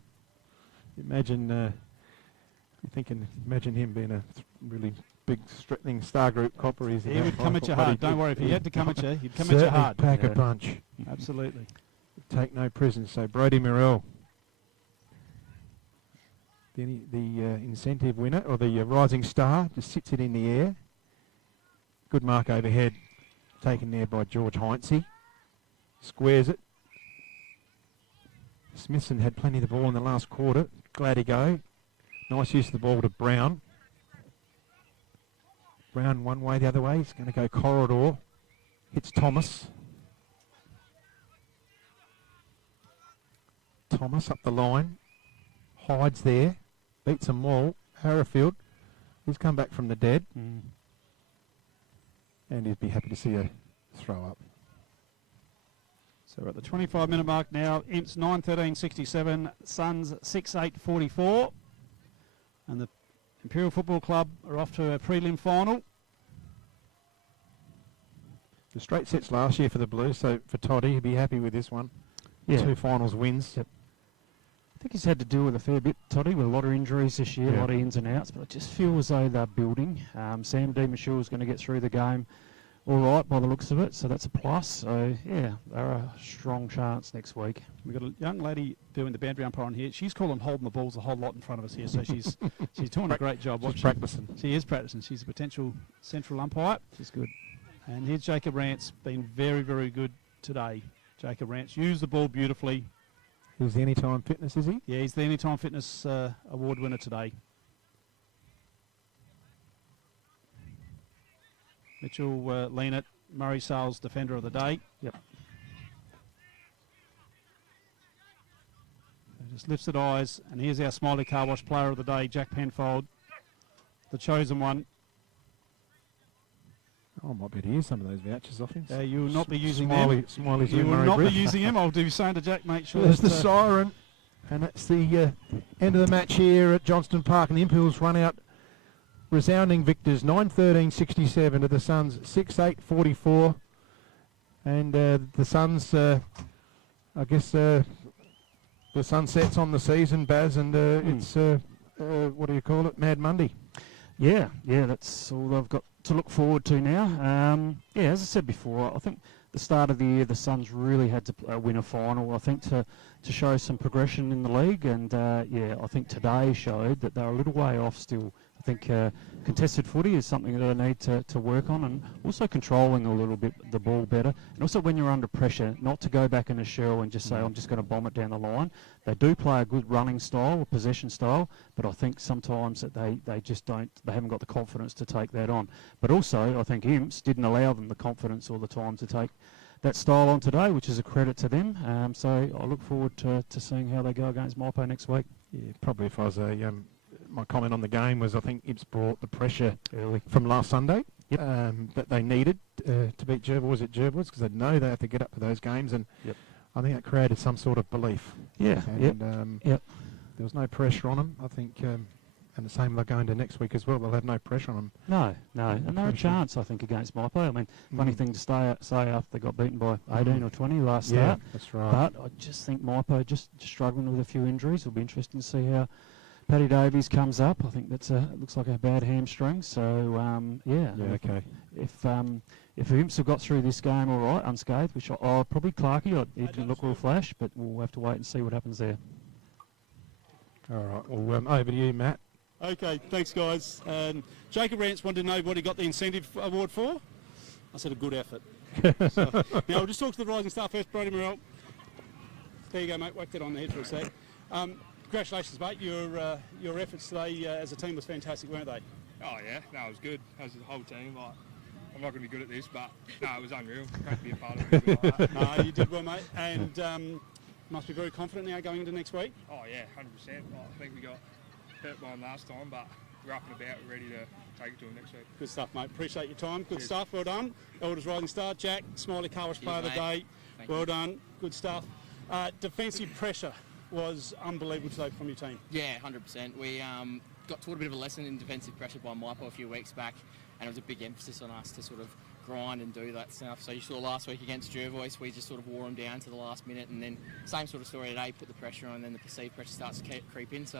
Imagine him being a really big, threatening star group copper. He would come at you hard. Don't worry, if he had to come at you, he'd come at you hard. Pack a punch. Absolutely. Take no prisoners. So Brodie Morrell, the incentive winner, or the rising star, just sits it in the air. Good mark overhead, taken there by George Heinze. Squares it. Smithson had plenty of the ball in the last quarter. Glad to go. Nice use of the ball to Brown. Brown one way, the other way. He's going to go corridor. Hits Thomas. Thomas up the line. Hides there. Beats them all. Harrafield. He's come back from the dead. And he'd be happy to see a throw up. So we're at the 25-minute mark now. Imps 9:13.67, Suns 6:8.44. And the Imperial Football Club are off to a prelim final. The straight sets last year for the Blues, so for Toddy, he'd be happy with this one. Yeah. 2 finals wins. Yep. I think he's had to deal with a fair bit, Toddy, with a lot of injuries this year, a lot of ins and outs, but I just feel as though they're building. Sam D. Michelle is going to get through the game all right by the looks of it, so that's a plus. So, yeah, they're a strong chance next week. We've got a young lady doing the boundary umpire on here. She's calling holding the balls a whole lot in front of us here, so she's doing a great job. She's practicing. She is practicing. She's a potential central umpire. She's good. And here's Jacob Rance, been very, very good today. Jacob Rance used the ball beautifully. He's the Anytime Fitness, is he? Yeah, he's the Anytime Fitness award winner today. Mitchell Leanett, Murray Sales Defender of the Day. Yep. Just lifted eyes, and here's our Smiley Car Wash Player of the Day, Jack Penfold, the chosen one. Oh, I might be able to use some of those vouchers off him. You will not be using Smiley's them. You will not be using them. I'll do saying to Jack, make sure. There's the siren, and that's the end of the match here at Johnston Park, and the Imperials run out resounding victors, 9:13.67 to the Suns, 6:8.44. And the Suns, I guess, the sunset's on the season, Baz, and it's, what do you call it, Mad Monday. Yeah, that's all they've got to look forward to now. As I said before, I think the start of the year, the Suns really had to win a final, I think, to show some progression in the league. And, I think today showed that they're a little way off still. I think contested footy is something that I need to work on, and also controlling a little bit the ball better. And also when you're under pressure, not to go back in a shell and just say, I'm just going to bomb it down the line. They do play a good running style or possession style, but I think sometimes that they just don't, they haven't got the confidence to take that on. But also, I think Imps didn't allow them the confidence all the time to take that style on today, which is a credit to them. So I look forward to seeing how they go against Maipo next week. Yeah, probably if I was my comment on the game was I think Imps brought the pressure early from last Sunday that they needed to beat Gervais at Gervais, because they know they have to get up for those games, and I think it created some sort of belief. Yeah, and there was no pressure on them, I think, and the same they're going to next week as well. They'll have no pressure on them. No, and they're a chance, I think, against Maipo. I mean, funny thing to say after they got beaten by 18 or 20 last start. That's right. But I just think Maipo just struggling with a few injuries. It'll be interesting to see how Paddy Davies comes up. I think that's looks like a bad hamstring. So okay. If Imps have got through this game all right, unscathed, which probably Clarkey, he didn't look real flash, but we'll have to wait and see what happens there. All right. Well, over to you, Matt. Okay, thanks guys. Jacob Rance wanted to know what he got the incentive award for. I said a good effort. So, now we'll just talk to the rising star first, Brody Morrell. There you go, mate. Whack that on the head for a sec. Congratulations, mate. Your efforts today as a team was fantastic, weren't they? Oh yeah, no, it was good. As a whole team, like, I'm not going to be good at this, but no, it was unreal. Great to be a part of it. Like that. No, you did well, mate. And must be very confident now going into next week. Oh yeah, 100%. I think we got hurt by them last time, but we're up and about, ready to take it to them next week. Good stuff, mate. Appreciate your time. Good stuff. Well done. Elders Rising Star. Jack, Smiley Car Wash Player of the Day. Well done. Good stuff. Defensive pressure was unbelievable today from your team. Yeah, 100%. We got taught a bit of a lesson in defensive pressure by Maipo a few weeks back, and it was a big emphasis on us to sort of grind and do that stuff. So you saw last week against Gervais, we just sort of wore them down to the last minute, and then same sort of story today, put the pressure on, and then the perceived pressure starts to creep in, so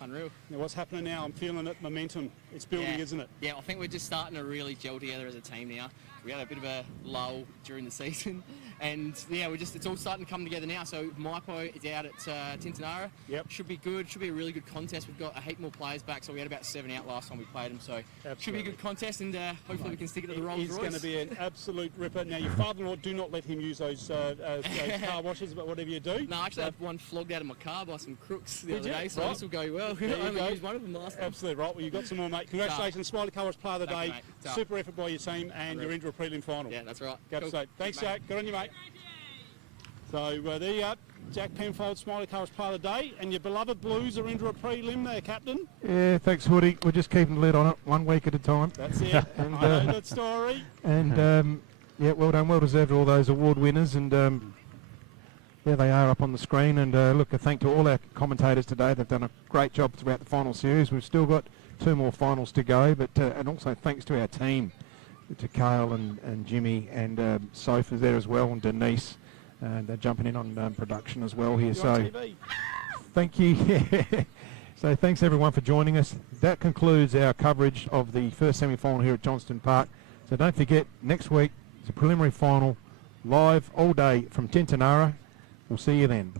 unreal. Now what's happening now? I'm feeling it, momentum. It's building, isn't it? Yeah, I think we're just starting to really gel together as a team now. We had a bit of a lull during the season, and yeah, it's all starting to come together now. So Maipo is out at Tintinara. Yep. Should be good. Should be a really good contest. We've got a heap more players back, so we had about 7 out last time we played them. So should be a good contest, and hopefully we can stick it to the Rolls Royce. It's going to be an absolute ripper. Now your father-in-law, do not let him use those car washes, but whatever you do. No, actually I had one flogged out of my car by some crooks the other day, so right. this will go well. There I you go. used one of them last time. Absolutely right. Well, you've got some more, mate. Congratulations, Smiley Car Wash Player of the Day. Super effort by your team, and you're into a prelim final. Yeah, that's right. Cool. Thanks, Jack. Good on you, mate. So there you are, Jack Penfold, Smiley Car Wash Player of the Day, and your beloved Blues are into a prelim there, Captain. Yeah, thanks, Woody. We're just keeping the lid on it, 1 week at a time. That's it. And, I know that story. And yeah, well done, well deserved, all those award winners, and there they are up on the screen. And look, a thank to all our commentators today. They've done a great job throughout the final series. We've still got 2 more finals to go, but and also thanks to our team, to Kale and Jimmy, and Sophie's there as well, and Denise, and they're jumping in on production as well here. So thank you. So thanks everyone for joining us. That concludes our coverage of the first semi-final here at Johnston Park. So don't forget, next week it's a preliminary final, live all day from Tintinara. We'll see you then.